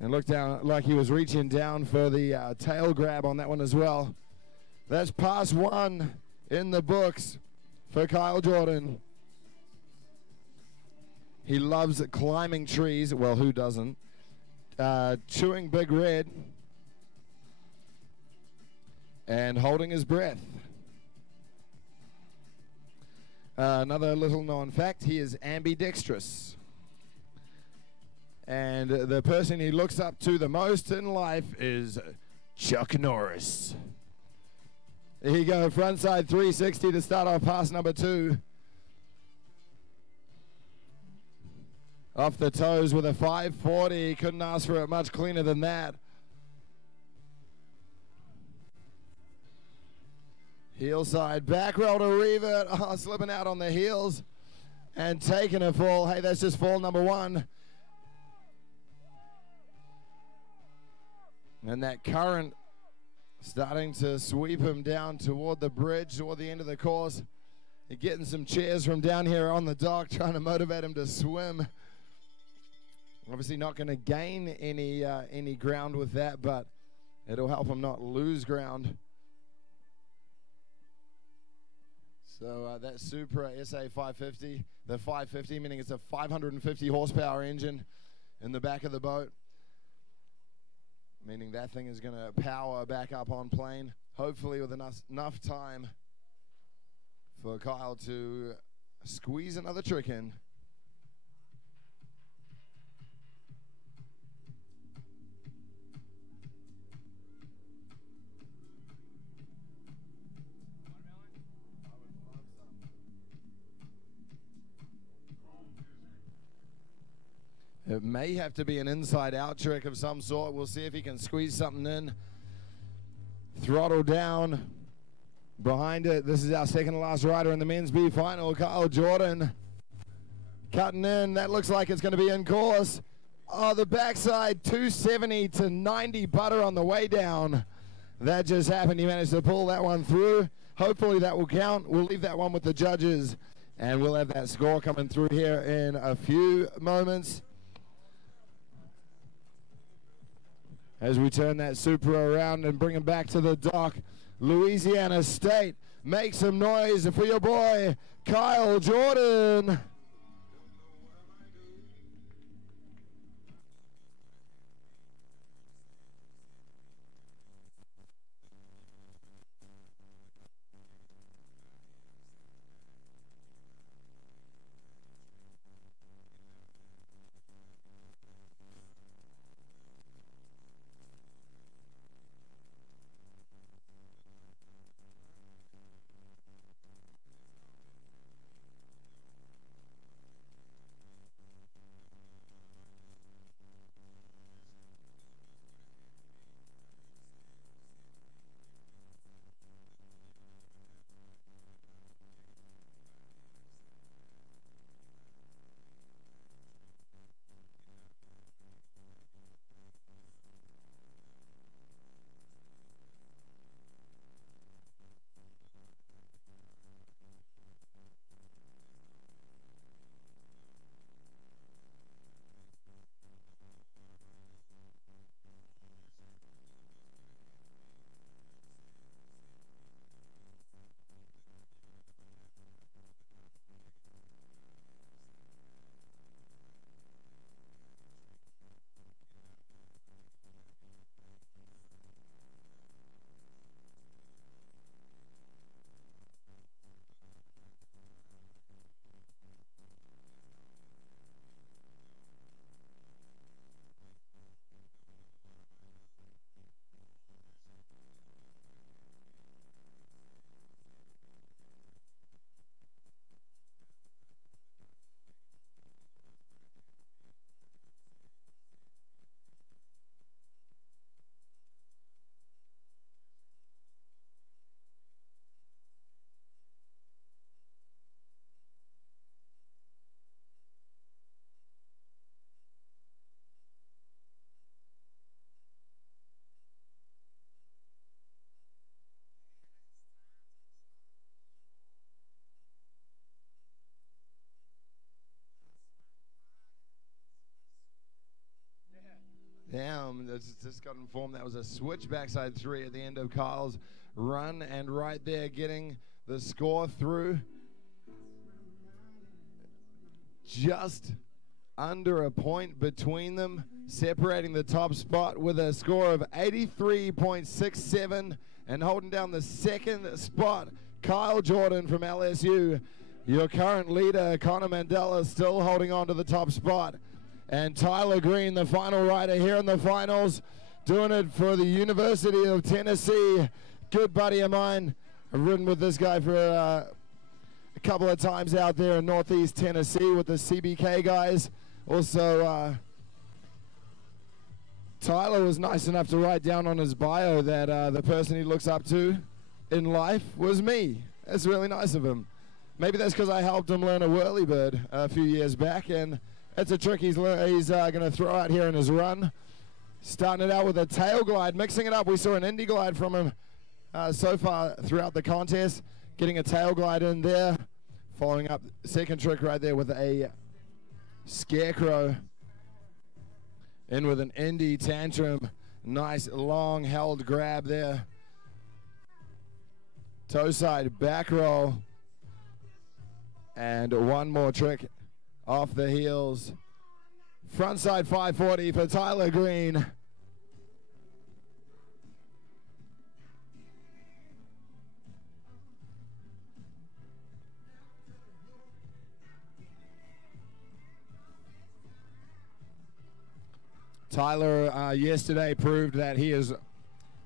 And looked down like he was reaching down for the tail grab on that one as well. That's pass one in the books for Kyle Jordan. He loves climbing trees. Well, who doesn't? Chewing Big Red. And holding his breath. Another little known fact, he is ambidextrous. And the person he looks up to the most in life is Chuck Norris. Here you go, frontside 360 to start off pass number 2. Off the toes with a 540. Couldn't ask for it much cleaner than that. Heel side, back roll to revert. Oh, slipping out on the heels and taking a fall. Hey, that's just fall number 1. And that current starting to sweep him down toward the bridge, toward the end of the course. You're getting some cheers from down here on the dock, trying to motivate him to swim. Obviously not going to gain any ground with that, but it'll help him not lose ground. So that Supra SA 550, the 550, meaning it's a 550 horsepower engine in the back of the boat. Meaning that thing is going to power back up on plane, hopefully with enough time for Kyle to squeeze another trick in. It may have to be an inside-out trick of some sort. We'll see if he can squeeze something in. Throttle down. Behind it, this is our second to last rider in the men's B final, Kyle Jordan. Cutting in, that looks like it's going to be in course. Oh, the backside, 270 to 90 butter on the way down. That just happened. He managed to pull that one through. Hopefully that will count. We'll leave that one with the judges, and we'll have that score coming through here in a few moments. As we turn that Supra around and bring him back to the dock, Louisiana State, make some noise for your boy, Kyle Jordan. Damn, just got informed that was a switch backside three at the end of Kyle's run, and right there getting the score through. Just under a point between them, separating the top spot with a score of 83.67 and holding down the second spot, Kyle Jordan from LSU. Your current leader, Connor Mandela, still holding on to the top spot. And Tyler Green, the final rider here in the finals, doing it for the University of Tennessee. Good buddy of mine. I've ridden with this guy for a couple of times out there in Northeast Tennessee with the CBK guys. Also, Tyler was nice enough to write down on his bio that the person he looks up to in life was me. That's really nice of him. Maybe that's because I helped him learn a whirlybird a few years back, and that's a trick he's going to throw out here in his run. Starting it out with a tail glide, mixing it up. We saw an Indy glide from him so far throughout the contest. Getting a tail glide in there. Following up second trick right there with a scarecrow. In with an Indy tantrum. Nice long held grab there. Toe side back roll. And one more trick. Off the heels. Frontside 540 for Tyler Green. Tyler yesterday proved that he is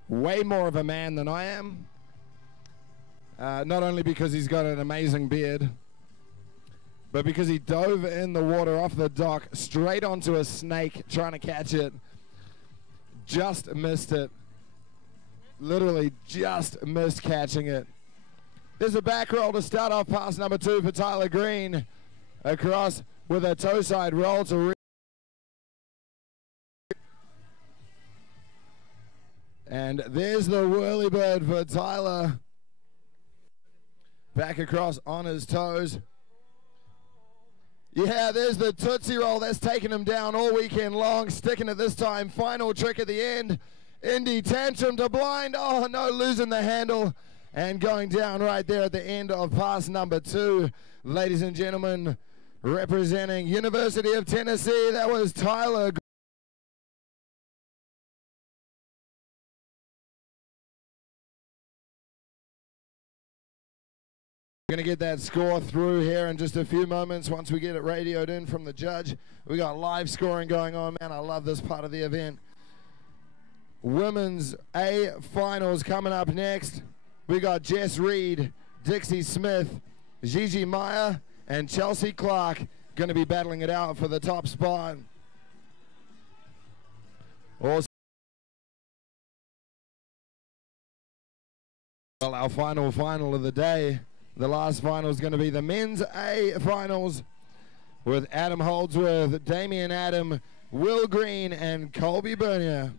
way more of a man than I am. Not only because he's got an amazing beard, but because he dove in the water off the dock straight onto a snake trying to catch it. Just missed it. Literally just missed catching it. There's a back roll to start off pass number 2 for Tyler Green. Across with a toe side roll to and there's the whirly bird for Tyler. Back across on his toes. Yeah, there's the Tootsie Roll. That's taken him down all weekend long. Sticking it this time. Final trick at the end. Indy Tantrum to blind. Oh, no, losing the handle. And going down right there at the end of pass number 2. Ladies and gentlemen, representing University of Tennessee, that was Tyler. We're going to get that score through here in just a few moments once we get it radioed in from the judge. We got live scoring going on. Man, I love this part of the event. Women's A finals coming up next. We got Jess Reed, Dixie Smith, Gigi Meyer, and Chelsea Clark going to be battling it out for the top spot. Also, well, our final of the day. The last final is going to be the men's A finals with Adam Holdsworth, Damian Adam, Will Green, and Colby Bernier.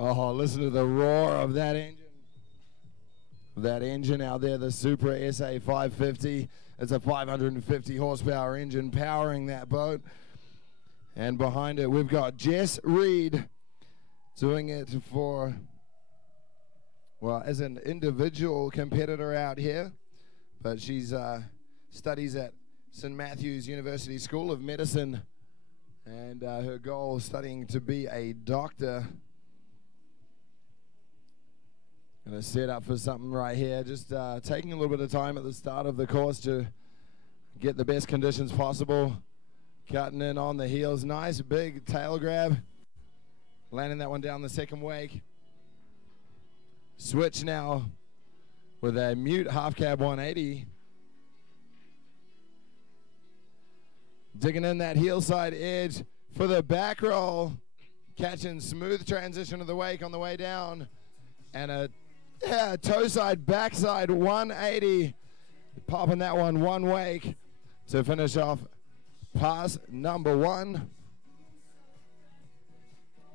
Oh, listen to the roar of that engine. That engine out there, the Supra SA 550. It's a 550 horsepower engine powering that boat. And behind it, we've got Jess Reed doing it for, well, as an individual competitor out here. But she's studies at St. Matthew's University School of Medicine. And her goal is studying to be a doctor. Going to set up for something right here. Just taking a little bit of time at the start of the course to get the best conditions possible. Cutting in on the heels. Nice big tail grab. Landing that one down the second wake. Switch now with a mute half cab 180. Digging in that heel side edge for the back roll. Catching smooth transition of the wake on the way down. And a toe side, backside 180. Popping that one wake to finish off pass number 1.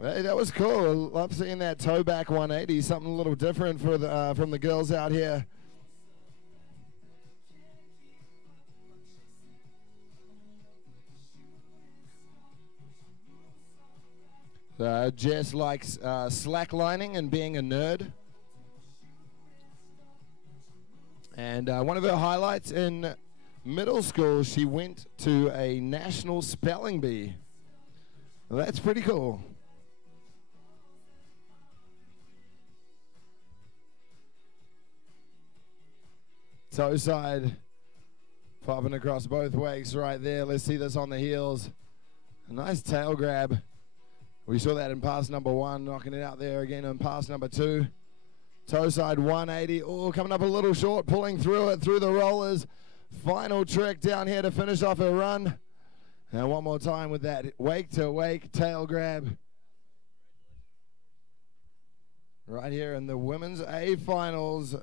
Hey, that was cool. Love seeing that toe back 180. Something a little different for the from the girls out here. Jess likes slacklining and being a nerd. And one of her highlights in middle school, she went to a national spelling bee. Well, that's pretty cool. Toe side popping across both wakes right there. Let's see this on the heels. A nice tail grab. We saw that in pass number 1, knocking it out there again in pass number 2. Toe side 180. Oh, coming up a little short, pulling through it, through the rollers. Final trick down here to finish off her run. And one more time with that wake to wake tail grab. Right here in the women's A finals.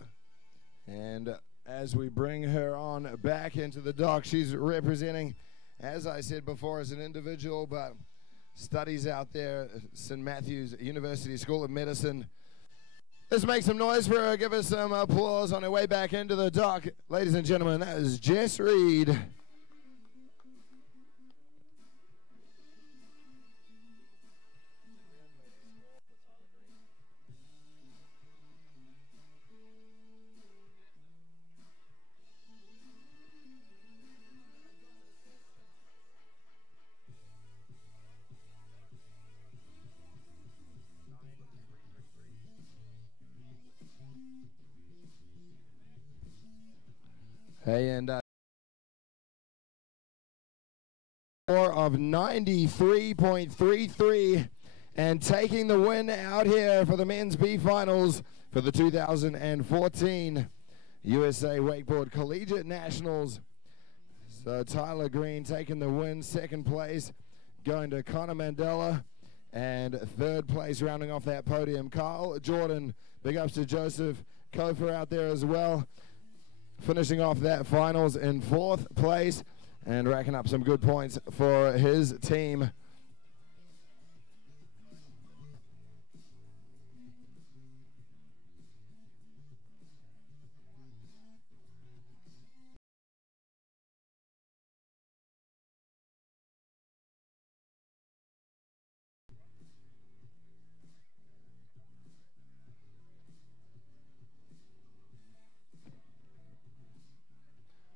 And as we bring her on back into the dock, she's representing, as I said before, as an individual, but studies out there, St. Matthew's University School of Medicine. Let's make some noise for her. Give us some applause on her way back into the dock. Ladies and gentlemen, that is Jess Reed. Hey, and score of 93.33, and taking the win out here for the men's B finals for the 2014 USA Wakeboard Collegiate Nationals. So Tyler Green taking the win, second place going to Connor Mandela, and third place rounding off that podium, Carl Jordan. Big ups to Joseph Kofer out there as well, finishing off that finals in fourth place and racking up some good points for his team.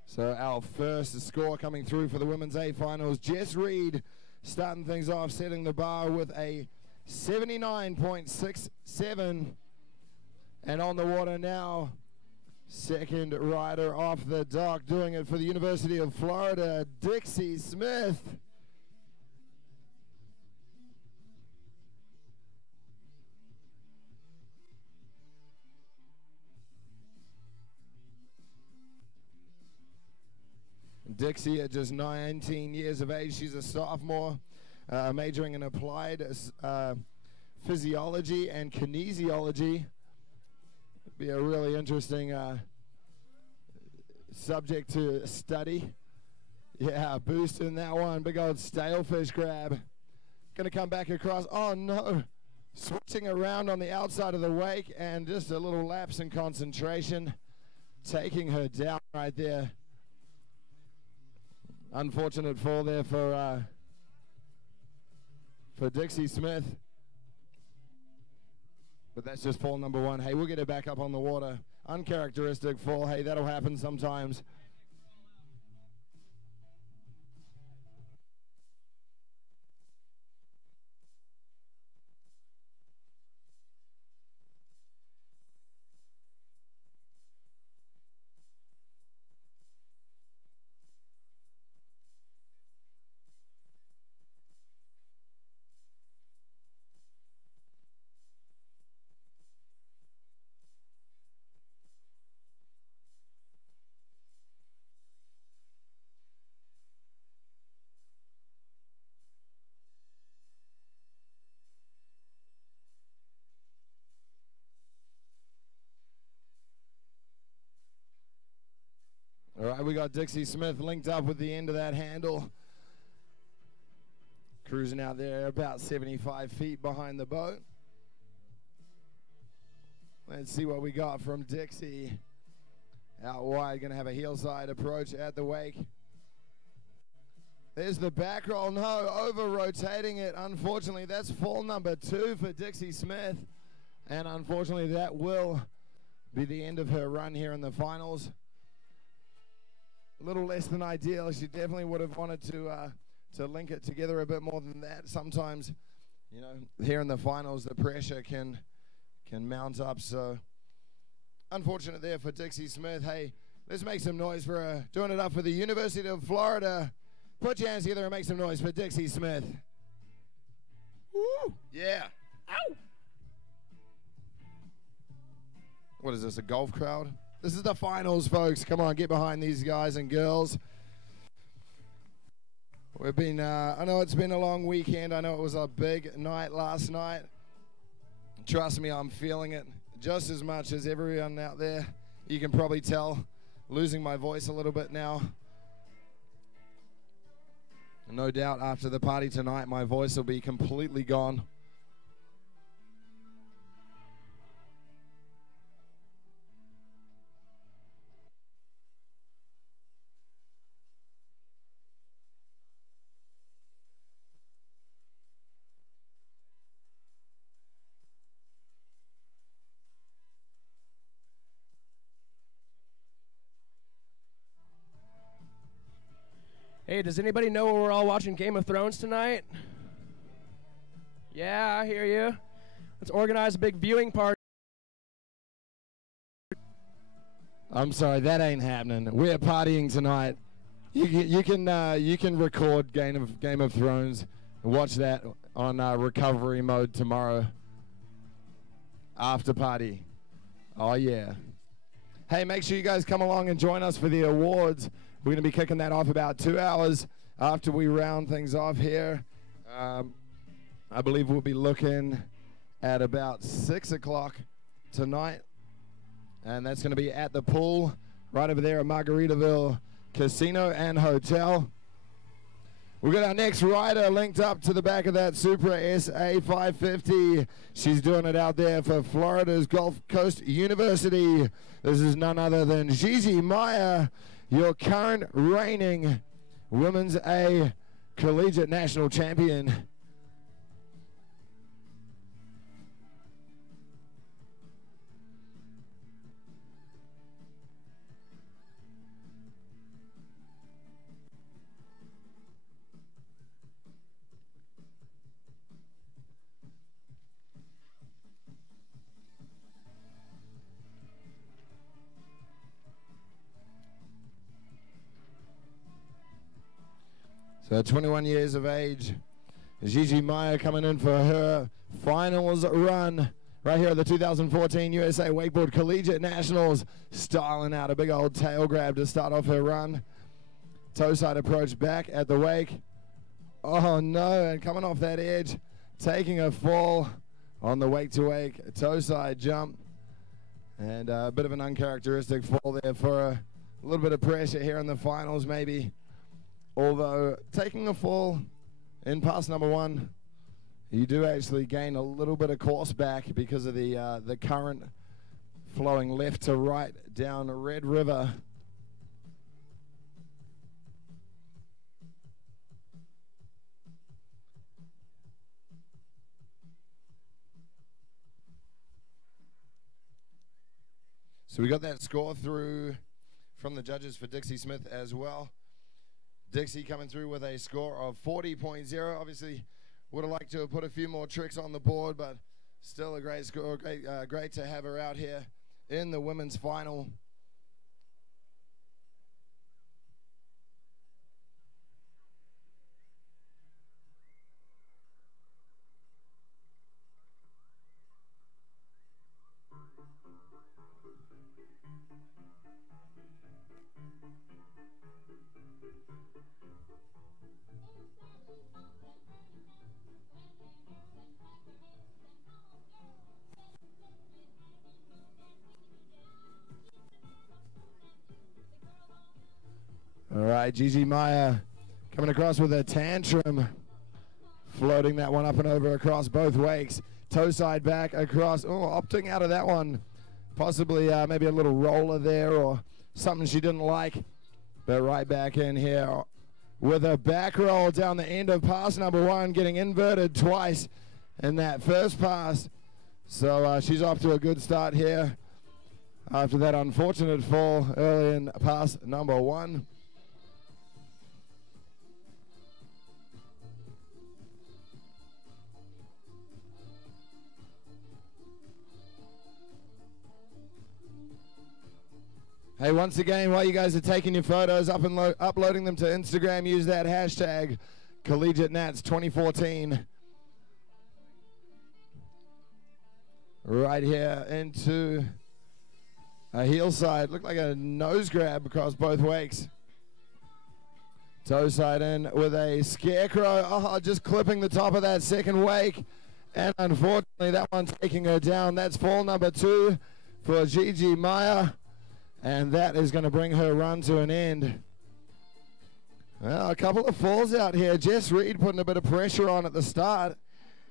So our first score coming through for the women's A finals, Jess Reed starting things off, setting the bar with a 79.67. And on the water now, second rider off the dock, doing it for the University of Florida, Dixie Smith. Dixie at just 19 years of age. She's a sophomore, majoring in applied physiology and kinesiology. It'd be a really interesting subject to study. Yeah, boosting that one. Big old stalefish grab. Gonna come back across. Oh no. Switching around on the outside of the wake, and just a little lapse in concentration, taking her down right there. Unfortunate fall there for Dixie Smith. But that's just fall number 1. Hey, we'll get her back up on the water. Uncharacteristic fall. Hey, that'll happen sometimes. All right, we got Dixie Smith linked up with the end of that handle. Cruising out there about 75 feet behind the boat. Let's see what we got from Dixie. Out wide, going to have a heel side approach at the wake. There's the back roll. No, over-rotating it. Unfortunately, that's fall number 2 for Dixie Smith. And unfortunately, that will be the end of her run here in the finals. A little less than ideal. She definitely would have wanted to link it together a bit more than that. Sometimes, you know, here in the finals, the pressure can mount up. So unfortunate there for Dixie Smith. Hey, let's make some noise for her. Doing it up for the University of Florida. Put your hands together and make some noise for Dixie Smith. Woo! Yeah. Ow! What is this, a golf crowd? This is the finals, folks. Come on, get behind these guys and girls. We've been, I know it's been a long weekend. I know it was a big night last night. Trust me, I'm feeling it just as much as everyone out there. You can probably tell, losing my voice a little bit now. No doubt after the party tonight, my voice will be completely gone. Hey, does anybody know we're all watching Game of Thrones tonight? Yeah, I hear you. Let's organize a big viewing party. I'm sorry, that ain't happening. We're partying tonight. You can record Game of Thrones and watch that on recovery mode tomorrow. After party. Oh yeah. Hey, make sure you guys come along and join us for the awards. We're going to be kicking that off about 2 hours after we round things off here. I believe we'll be looking at about 6 o'clock tonight. And that's going to be at the pool right over there at Margaritaville Casino and Hotel. We've got our next rider linked up to the back of that Supra SA 550. She's doing it out there for Florida's Gulf Coast University. This is none other than Gigi Meyer, your current reigning Women's A Collegiate National Champion. So 21 years of age, Gigi Meyer coming in for her finals run right here at the 2014 USA Wakeboard Collegiate Nationals, styling out a big old tail grab to start off her run. Toe side approach back at the wake. Oh no, and coming off that edge, taking a fall on the wake to wake, toe side jump, and a bit of an uncharacteristic fall there for a little bit of pressure here in the finals maybe. Although taking a fall in pass number 1, you do actually gain a little bit of course back because of the current flowing left to right down Red River. So we got that score through from the judges for Dixie Smith as well. Dixie coming through with a score of 40.0. Obviously, would have liked to have put a few more tricks on the board, but still a great score. Great to have her out here in the women's final. All right, Gigi Meyer coming across with a tantrum floating that one up and over across both wakes. Toe side back across. Oh, opting out of that one. Possibly maybe a little roller there or something she didn't like. But right back in here with a back roll down the end of pass number 1, getting inverted twice in that first pass. So she's off to a good start here after that unfortunate fall early in pass number 1. Hey, once again, while you guys are taking your photos up and uploading them to Instagram, use that hashtag Collegiate Nats 2014. Right here into a heel side. Looked like a nose grab across both wakes. Toe side in with a scarecrow. Oh, just clipping the top of that second wake. And unfortunately, that one's taking her down. That's fall number 2 for Gigi Meyer. And that is going to bring her run to an end. Well, a couple of falls out here. Jess Reed putting a bit of pressure on at the start.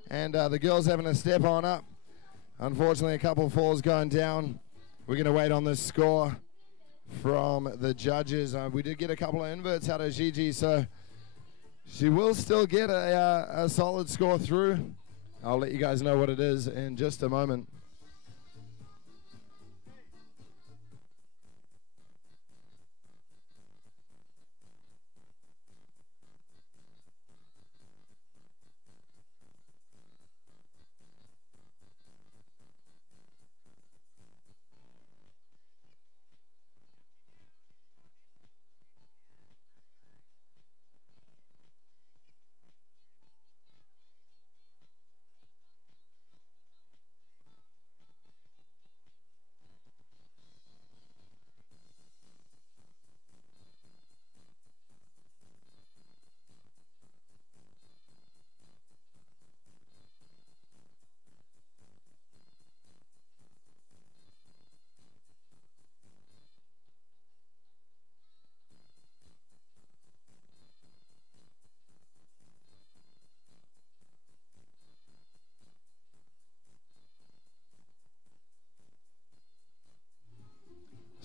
And the girls having to step on up. Unfortunately, a couple of falls going down. We're going to wait on this score from the judges. We did get a couple of inverts out of Gigi, so she will still get a solid score through. I'll let you guys know what it is in just a moment.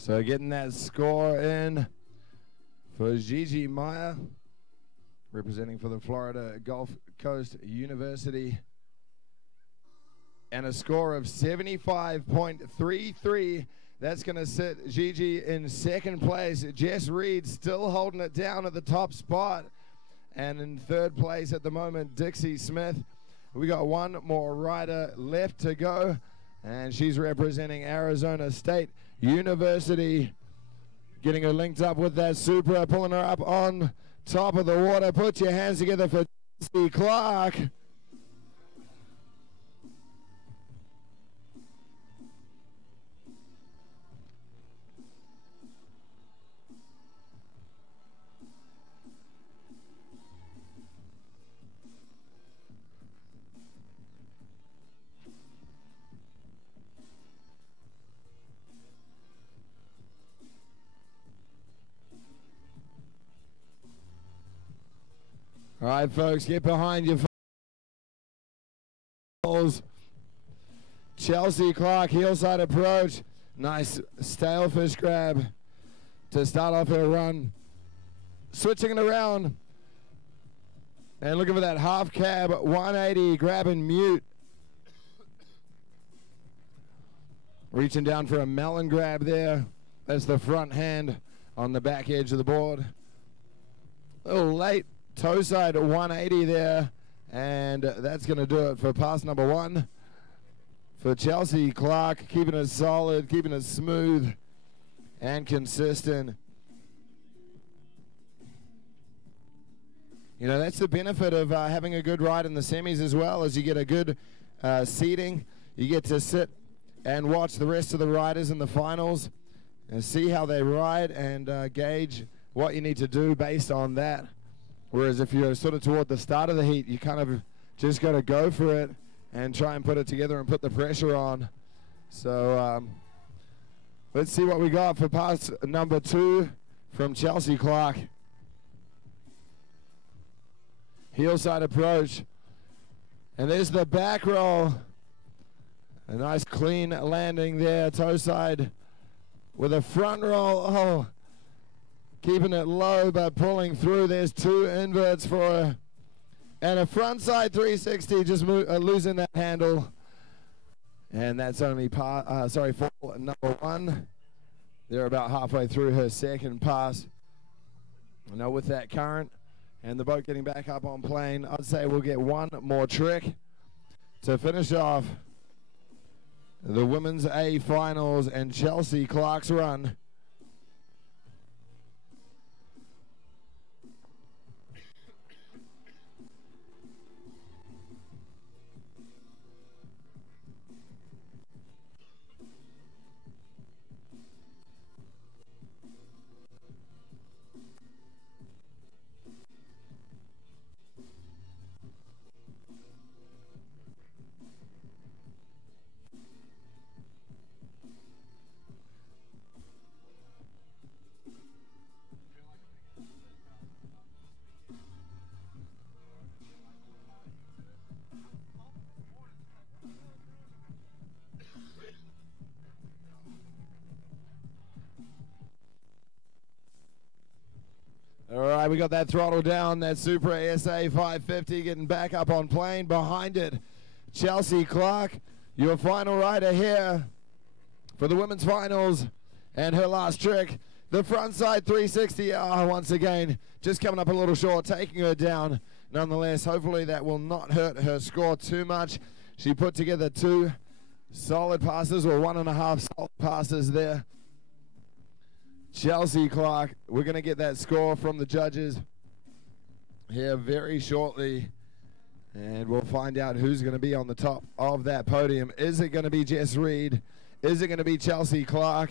So getting that score in for Gigi Meyer, representing for the Florida Gulf Coast University. And a score of 75.33. That's going to sit Gigi in second place. Jess Reed still holding it down at the top spot. And in third place at the moment, Dixie Smith. We got one more rider left to go. And she's representing Arizona State University. Getting her linked up with that Supra, pulling her up on top of the water. Put your hands together for Chelsea Clark. All right, folks, get behind your phones. Chelsea Clark, hillside approach. Nice stalefish grab to start off her run. Switching it around. And looking for that half cab 180 grab and mute. Reaching down for a melon grab there. That's the front hand on the back edge of the board. A little late. Toe side 180 there, and that's going to do it for pass number 1 for Chelsea Clark, keeping it solid, keeping it smooth and consistent. You know, that's the benefit of having a good ride in the semis as well, as you get a good seating. You get to sit and watch the rest of the riders in the finals and see how they ride and gauge what you need to do based on that. Whereas if you're sort of toward the start of the heat, you kind of just got to go for it and try and put it together and put the pressure on. So let's see what we got for pass number 2 from Chelsea Clark. Heel side approach. And there's the back roll. A nice clean landing there, toe side with a front roll. Oh, keeping it low but pulling through. There's two inverts for her. And a front side 360, just losing that handle. And that's only fall number one. They're about halfway through her second pass. Now with that current and the boat getting back up on plane, I'd say we'll get one more trick to finish off the Women's A Finals and Chelsea Clark's run. All right, we got that throttle down, that Supra SA 550 getting back up on plane. Behind it, Chelsea Clark, your final rider here for the women's finals. And her last trick, the front side 360. Once again, just coming up a little short, taking her down. Nonetheless, hopefully that will not hurt her score too much. She put together two solid passes, or 1.5 solid passes there. Chelsea Clark, we're going to get that score from the judges here very shortly, and we'll find out who's going to be on the top of that podium. Is it going to be Jess Reed? Is it going to be Chelsea Clark?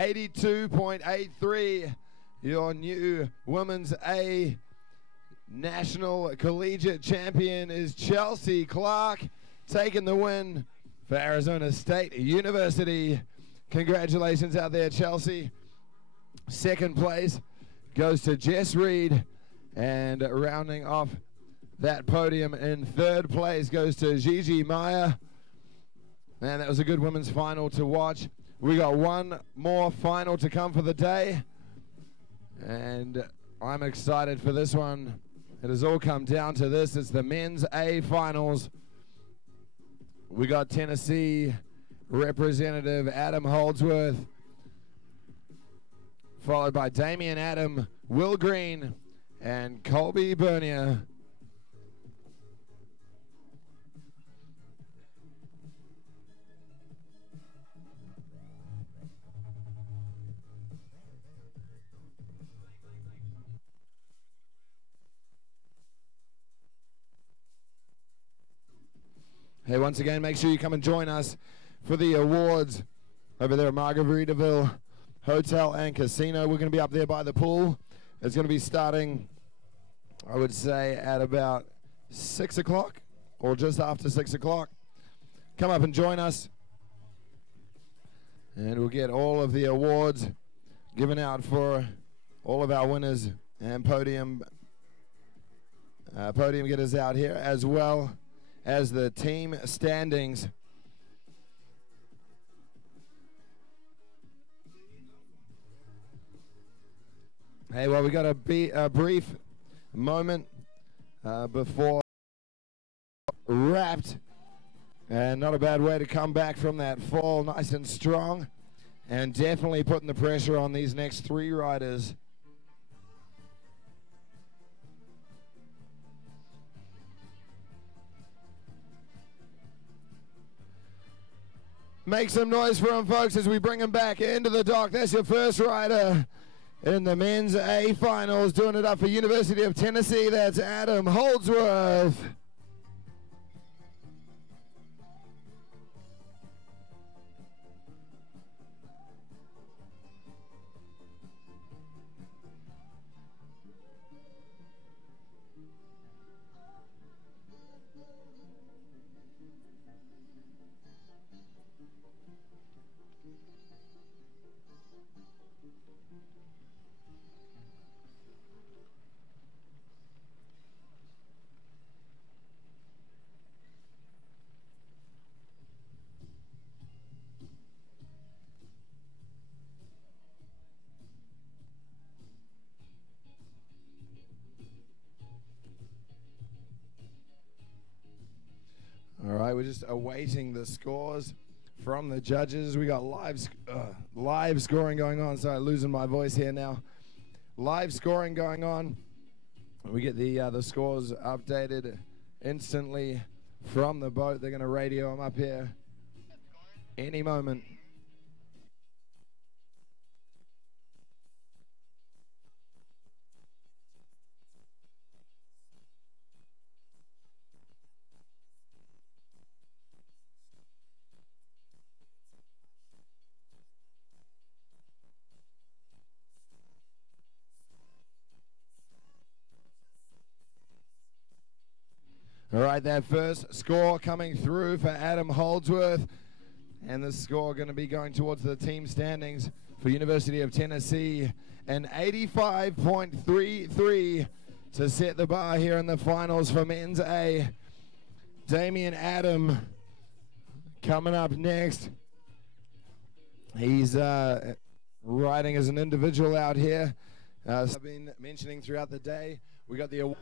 .83, your new Women's A National Collegiate Champion is Chelsea Clark, taking the win for Arizona State University. Congratulations out there, Chelsea. Second place goes to Jess Reed, and rounding off that podium in third place goes to Gigi Meyer. Man, that was a good women's final to watch. We got one more final to come for the day, and I'm excited for this one. It has all come down to this. It's the men's A finals. We got Tennessee representative Adam Holdsworth, followed by Damian Adam, Will Green, and Colby Bernier. Hey, once again, make sure you come and join us for the awards over there at Margaritaville Hotel and Casino. We're going to be up there by the pool. It's going to be starting, I would say, at about 6 o'clock or just after 6 o'clock. Come up and join us, and we'll get all of the awards given out for all of our winners and podium getters out here, as well as the team standings. Hey, well, we got a brief moment before wrapped, and not a bad way to come back from that fall, nice and strong, and definitely putting the pressure on these next three riders. Make some noise for them, folks, as we bring them back into the dock. That's your first rider in the men's A finals, doing it up for University of Tennessee. That's Adam Holdsworth. All right, we're just awaiting the scores from the judges. We got live scoring going on. Sorry, losing my voice here now. Live scoring going on. We get the scores updated instantly from the boat. They're going to radio them up here any moment. All right, that first score coming through for Adam Holdsworth. And the score going to be going towards the team standings for University of Tennessee. An 85.33 to set the bar here in the finals for men's A. Damian Adam coming up next. He's riding as an individual out here. I've been mentioning throughout the day, we got the award.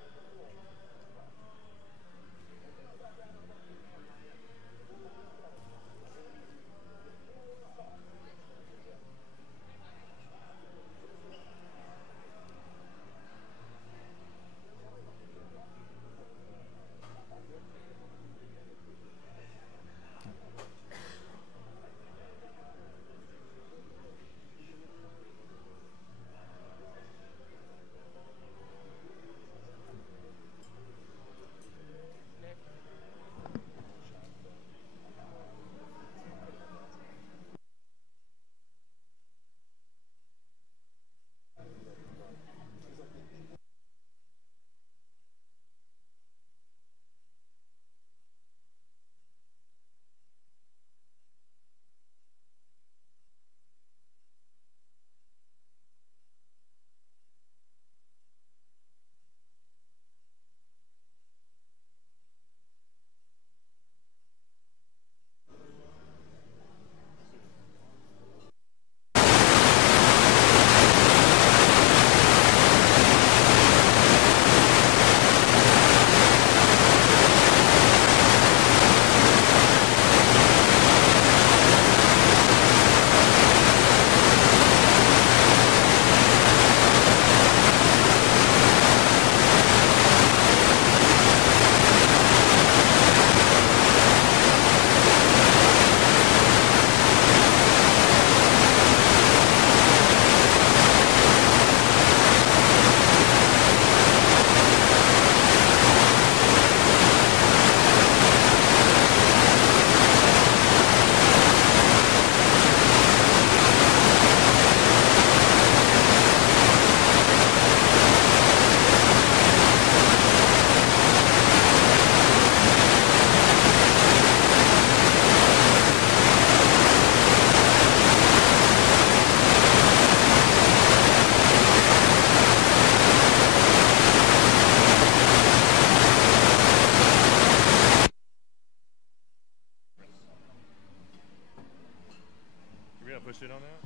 Push it on that?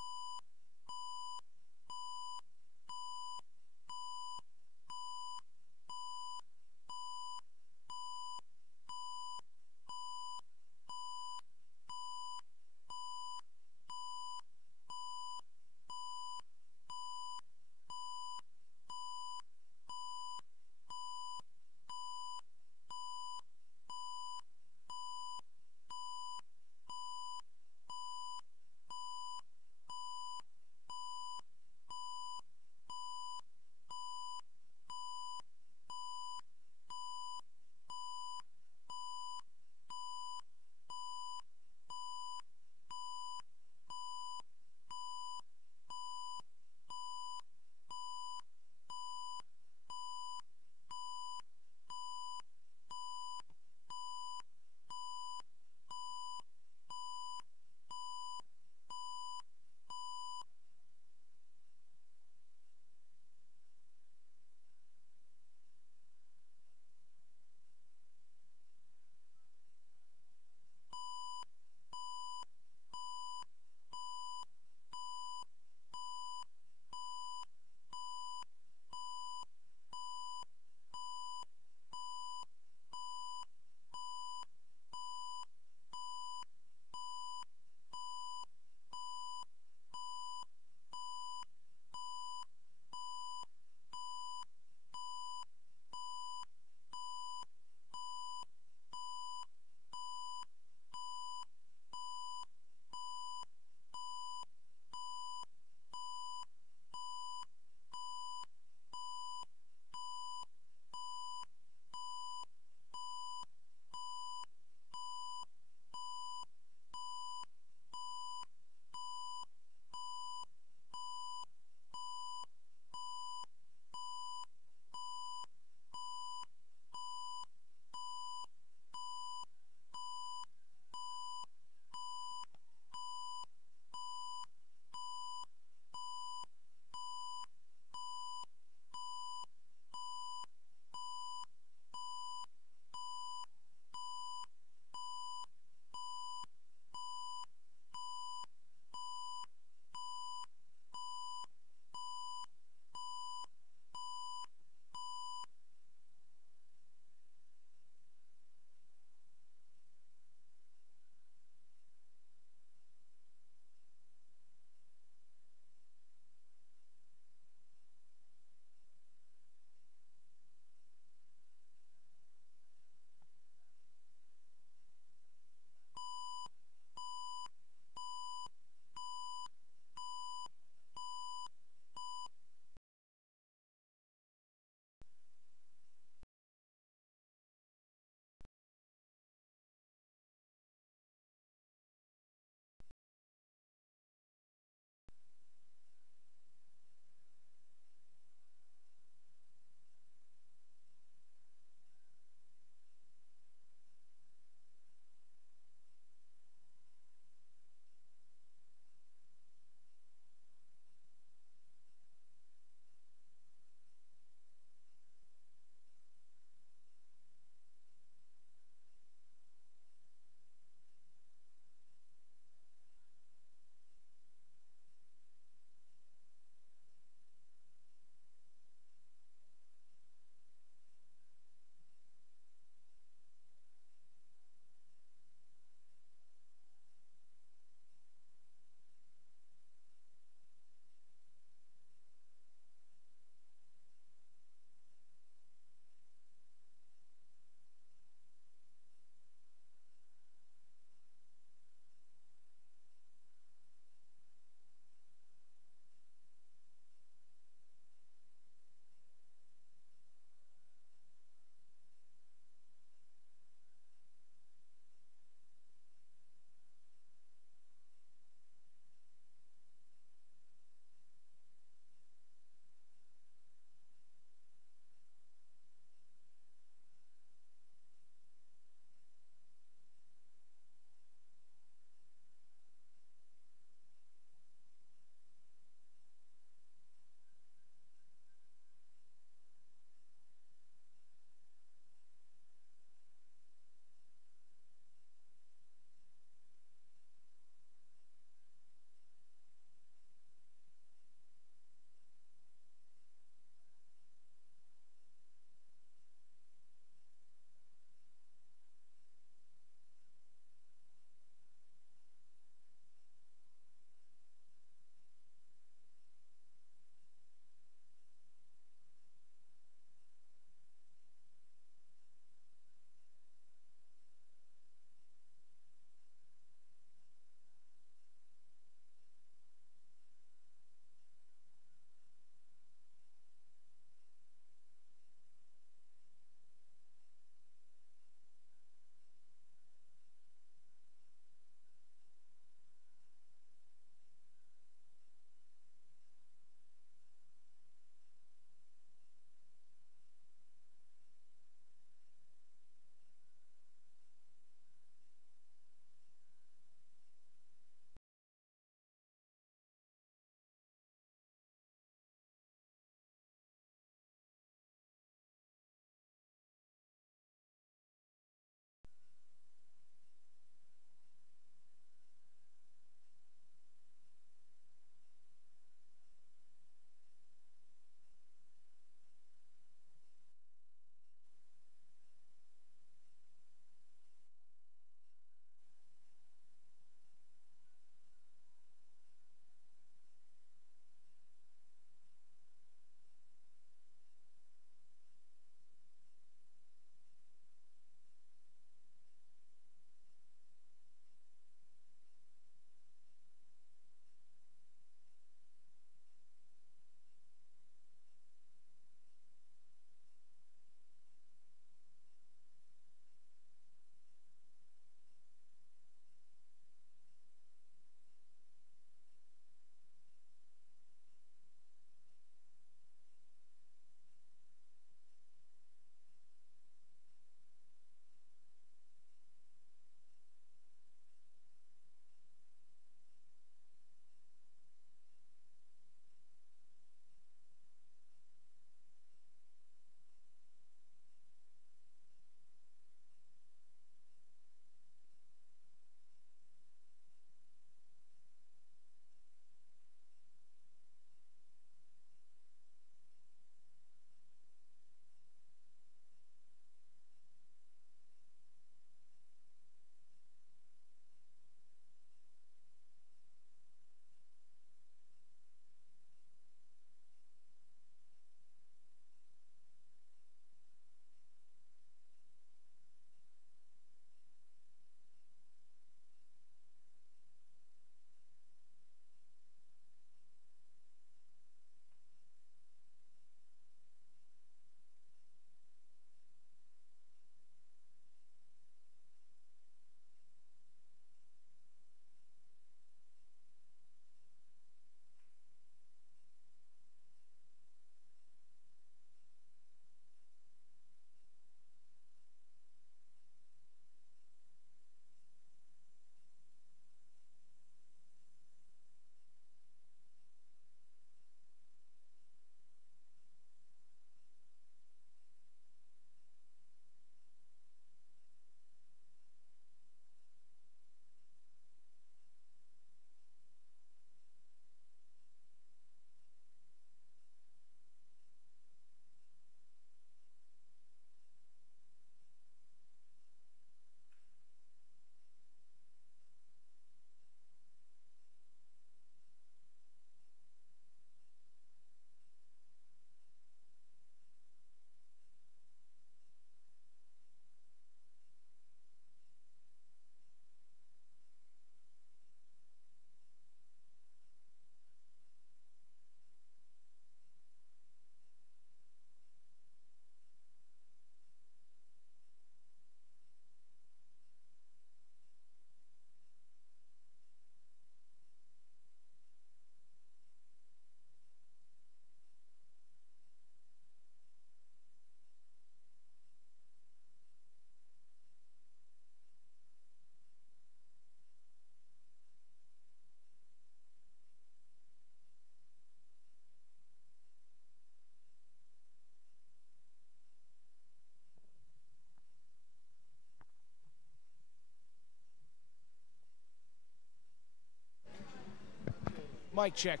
Mic check,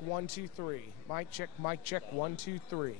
1, 2, 3. Mic check, 1, 2, 3.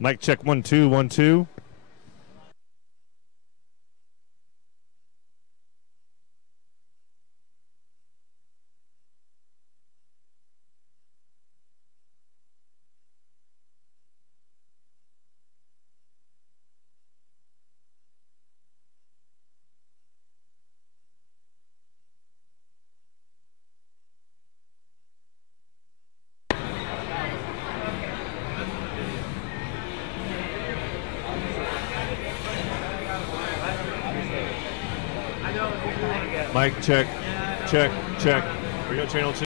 Mic check 1 2 1 2. Mic check, check, check. We got channel 2.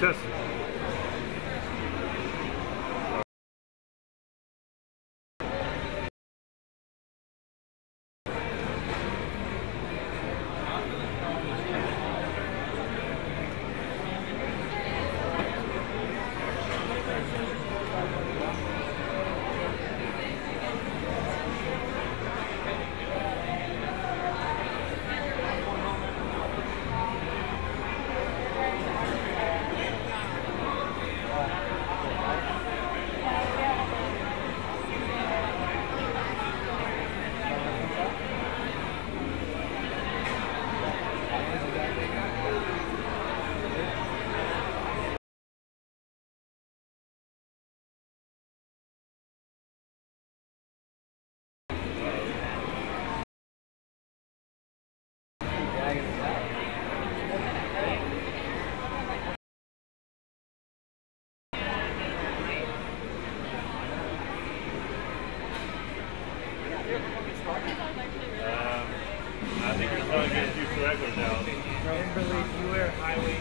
Test. I think you're probably going to do correctly now. Kimberly, you wear highway.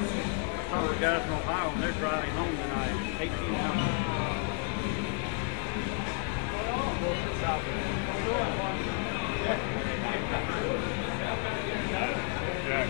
Some of the guys from Ohio, they're driving home tonight. 18 hours. Jack.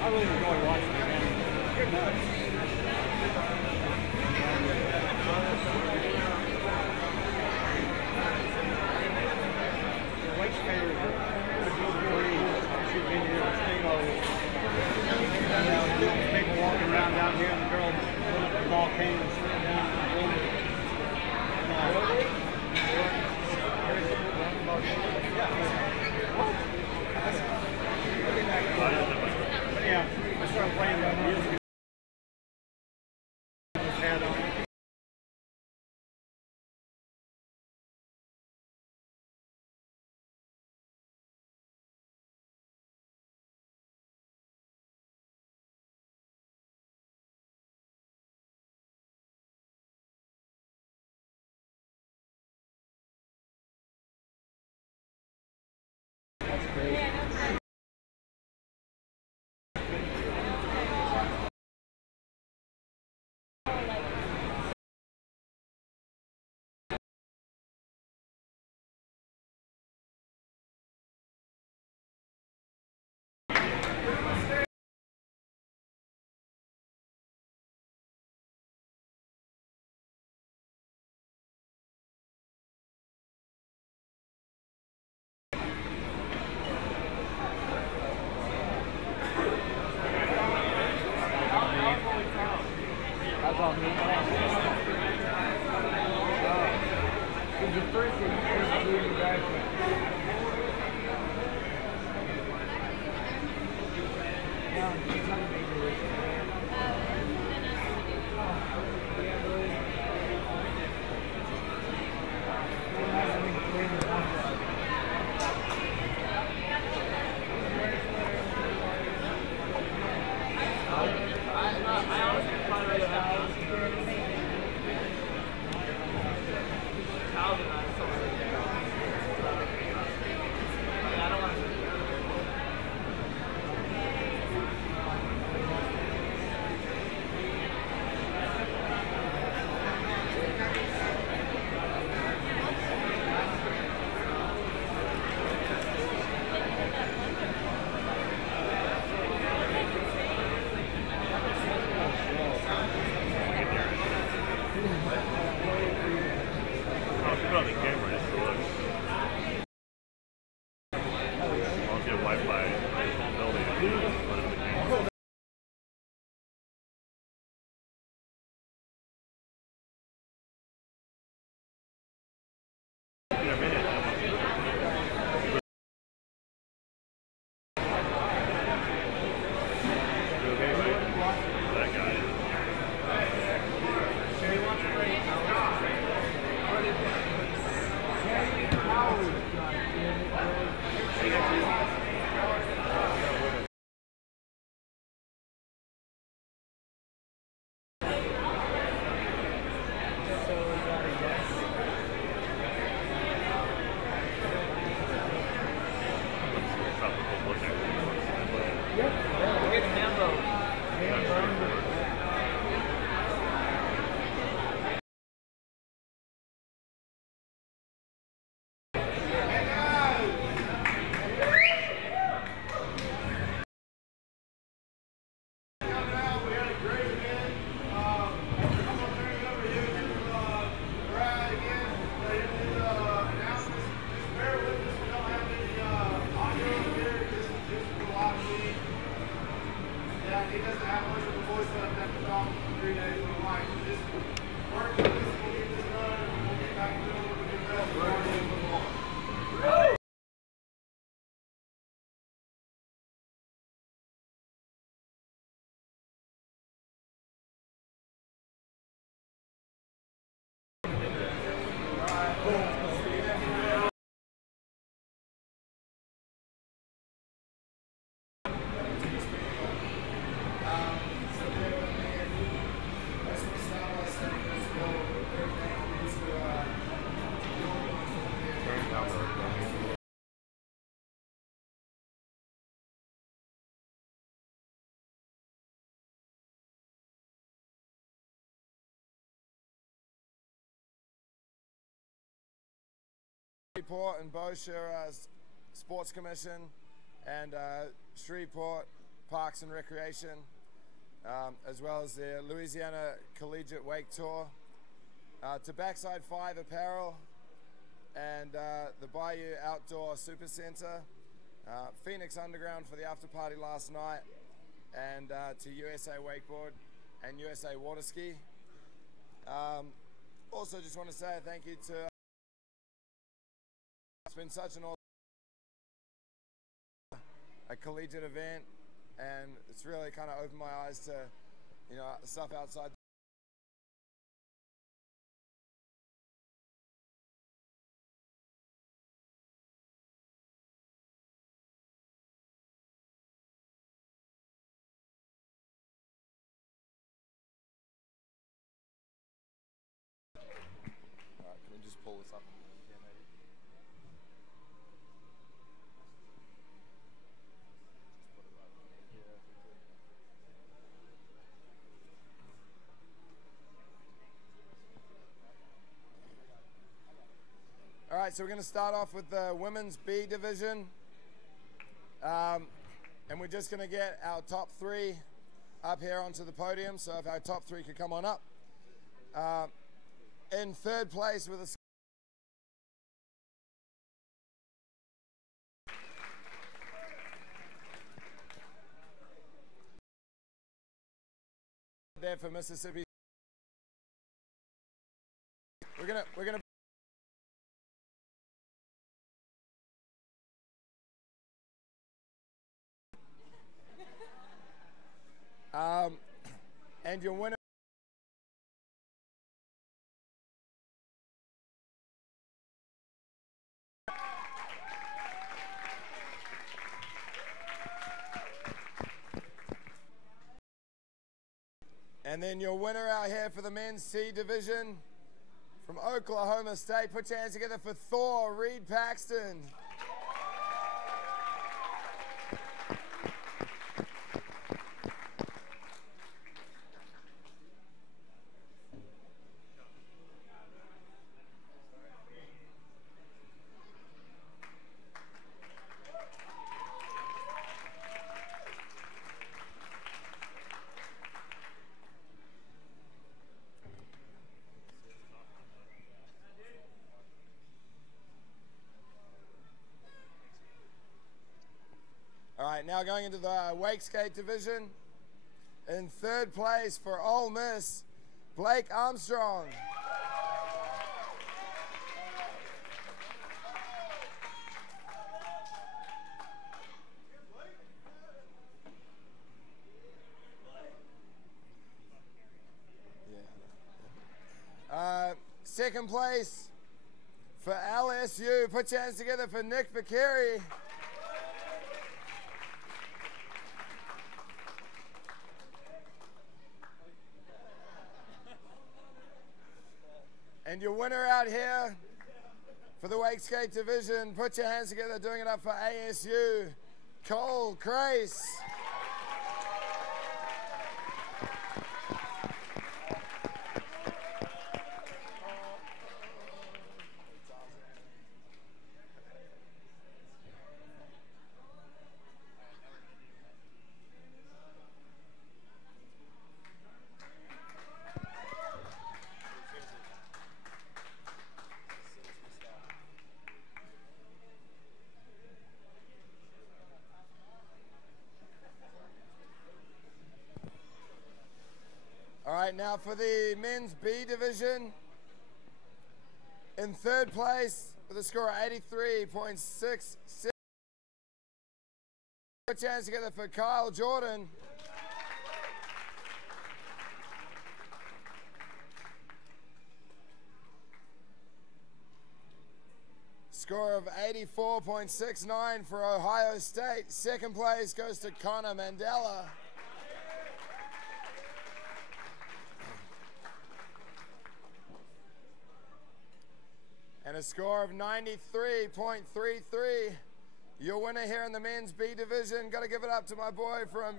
I really enjoy watching the game. You're nuts. People walking around down here, and the girl put up the volcano and straight down in the But yeah, I started playing that music. Had on. Shreveport and Bowshire Sports Commission and Shreveport Parks and Recreation. as well as the Louisiana Collegiate Wake Tour, to Backside 5 Apparel, and the Bayou Outdoor Super Center, Phoenix Underground for the after party last night, and to USA Wakeboard and USA Water Ski. Also just want to say thank you to, it's been such an awesome a collegiate event, and it's really kind of opened my eyes to, you know, stuff outside. All right, can we just pull this up? All right, so we're going to start off with the women's B division. And we're just going to get our top 3 up here onto the podium. So if our top 3 could come on up. In third place with a there for Mississippi. We're gonna and your winner and then your winner out here for the men's C division from Oklahoma State. Put your hands together for Thor Reed Paxton. All right, now going into the wake skate division. In third place for Ole Miss, Blake Armstrong. Second place for LSU. Put your hands together for Nick Vicari. And your winner out here for the wake skate division, put your hands together, doing it up for ASU, Cole Crace. All right, now for the men's B division. In third place with a score of 83.66. Put your hands together for Kyle Jordan. Score of 84.69 for Ohio State. Second place goes to Connor Mandela. And a score of 93.33. Your winner here in the men's B division. Got to give it up to my boy from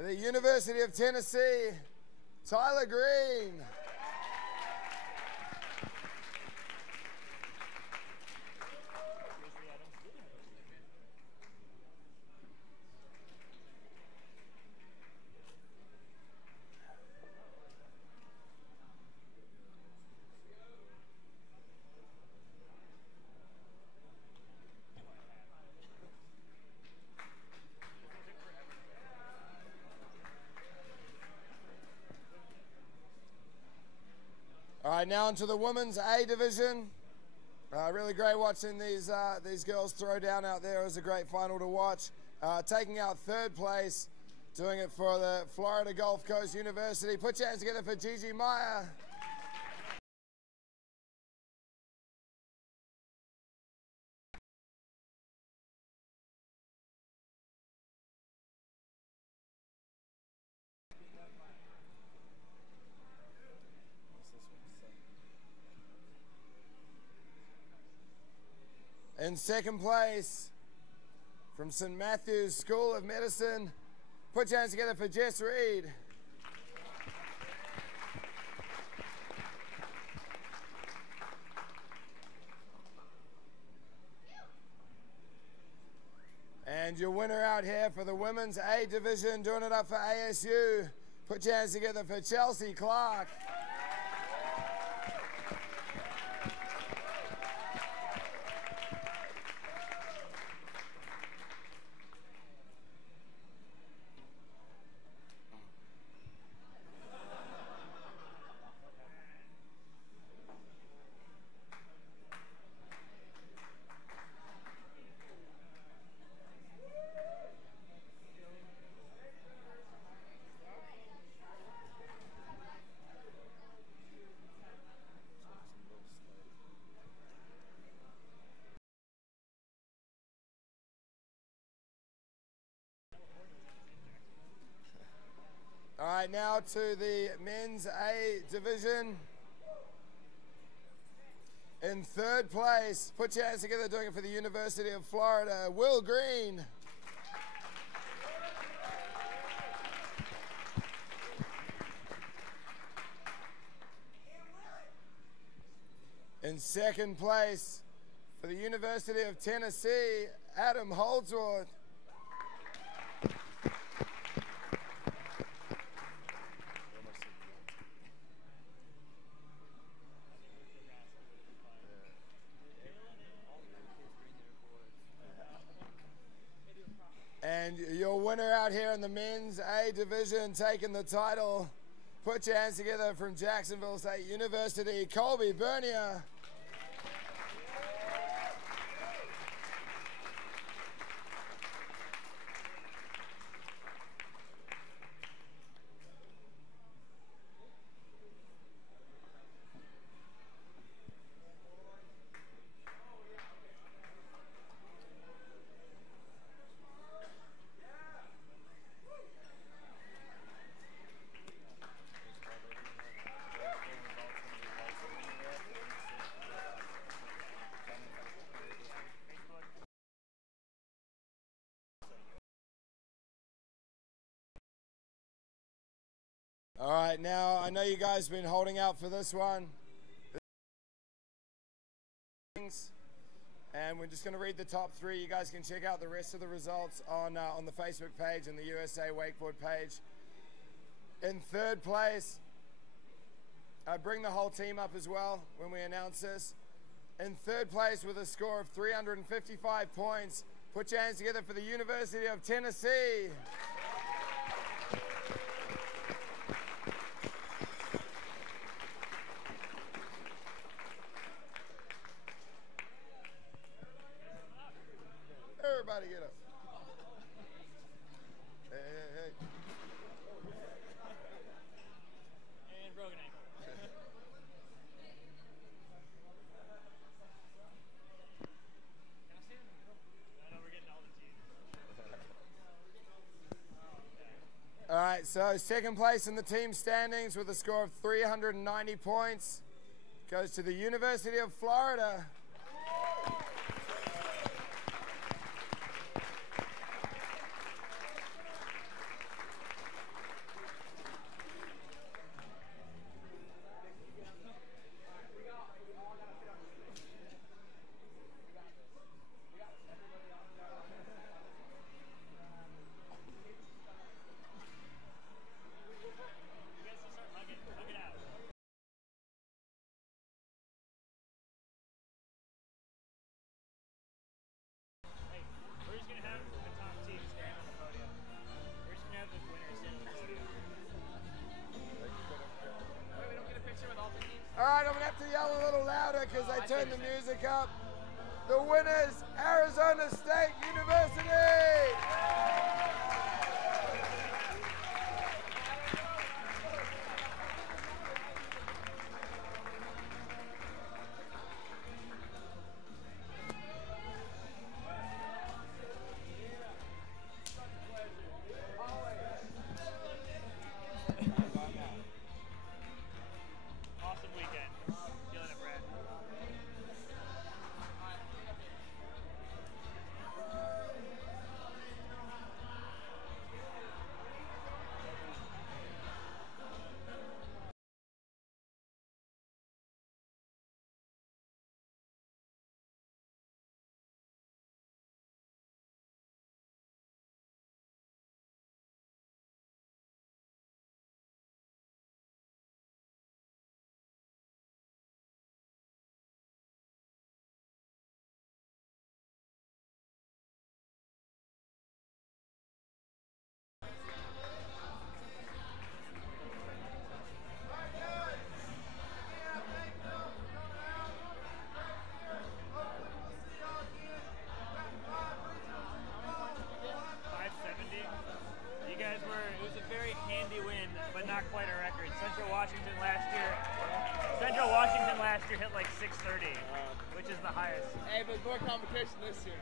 the University of Tennessee, Tyler Green. right, now into the women's A division. Really great watching these girls throw down out there. It was a great final to watch. Taking out third place, doing it for the Florida Gulf Coast University. Put your hands together for Gigi Meyer. In second place, from St. Matthew's School of Medicine, put your hands together for Jess Reed. And your winner out here for the women's A division, doing it up for ASU, put your hands together for Chelsea Clark. All right, now to the men's A division. In third place, put your hands together, doing it for the University of Florida, Will Green. In second place, for the University of Tennessee, Adam Holdsworth. And your winner out here in the men's A division, taking the title, put your hands together, from Jacksonville State University, Colby Bernier. All right, now I know you guys have been holding out for this one. And we're just going to read the top three. You guys can check out the rest of the results on the Facebook page and the USA Wakeboard page. In third place, bring the whole team up as well when we announce this. In third place with a score of 355 points, put your hands together for the University of Tennessee. Everybody get up. Hey, hey, hey. And broken ankle. I know we're getting all the teams. All right, so second place in the team standings with a score of 390 points goes to the University of Florida. All right, I'm to yell a little louder because I turned the music up. The winners, Arizona State University! Awesome weekend. Feeling it, Brad. Central Washington last year hit like 630, which is the highest. Hey, but more competition this year.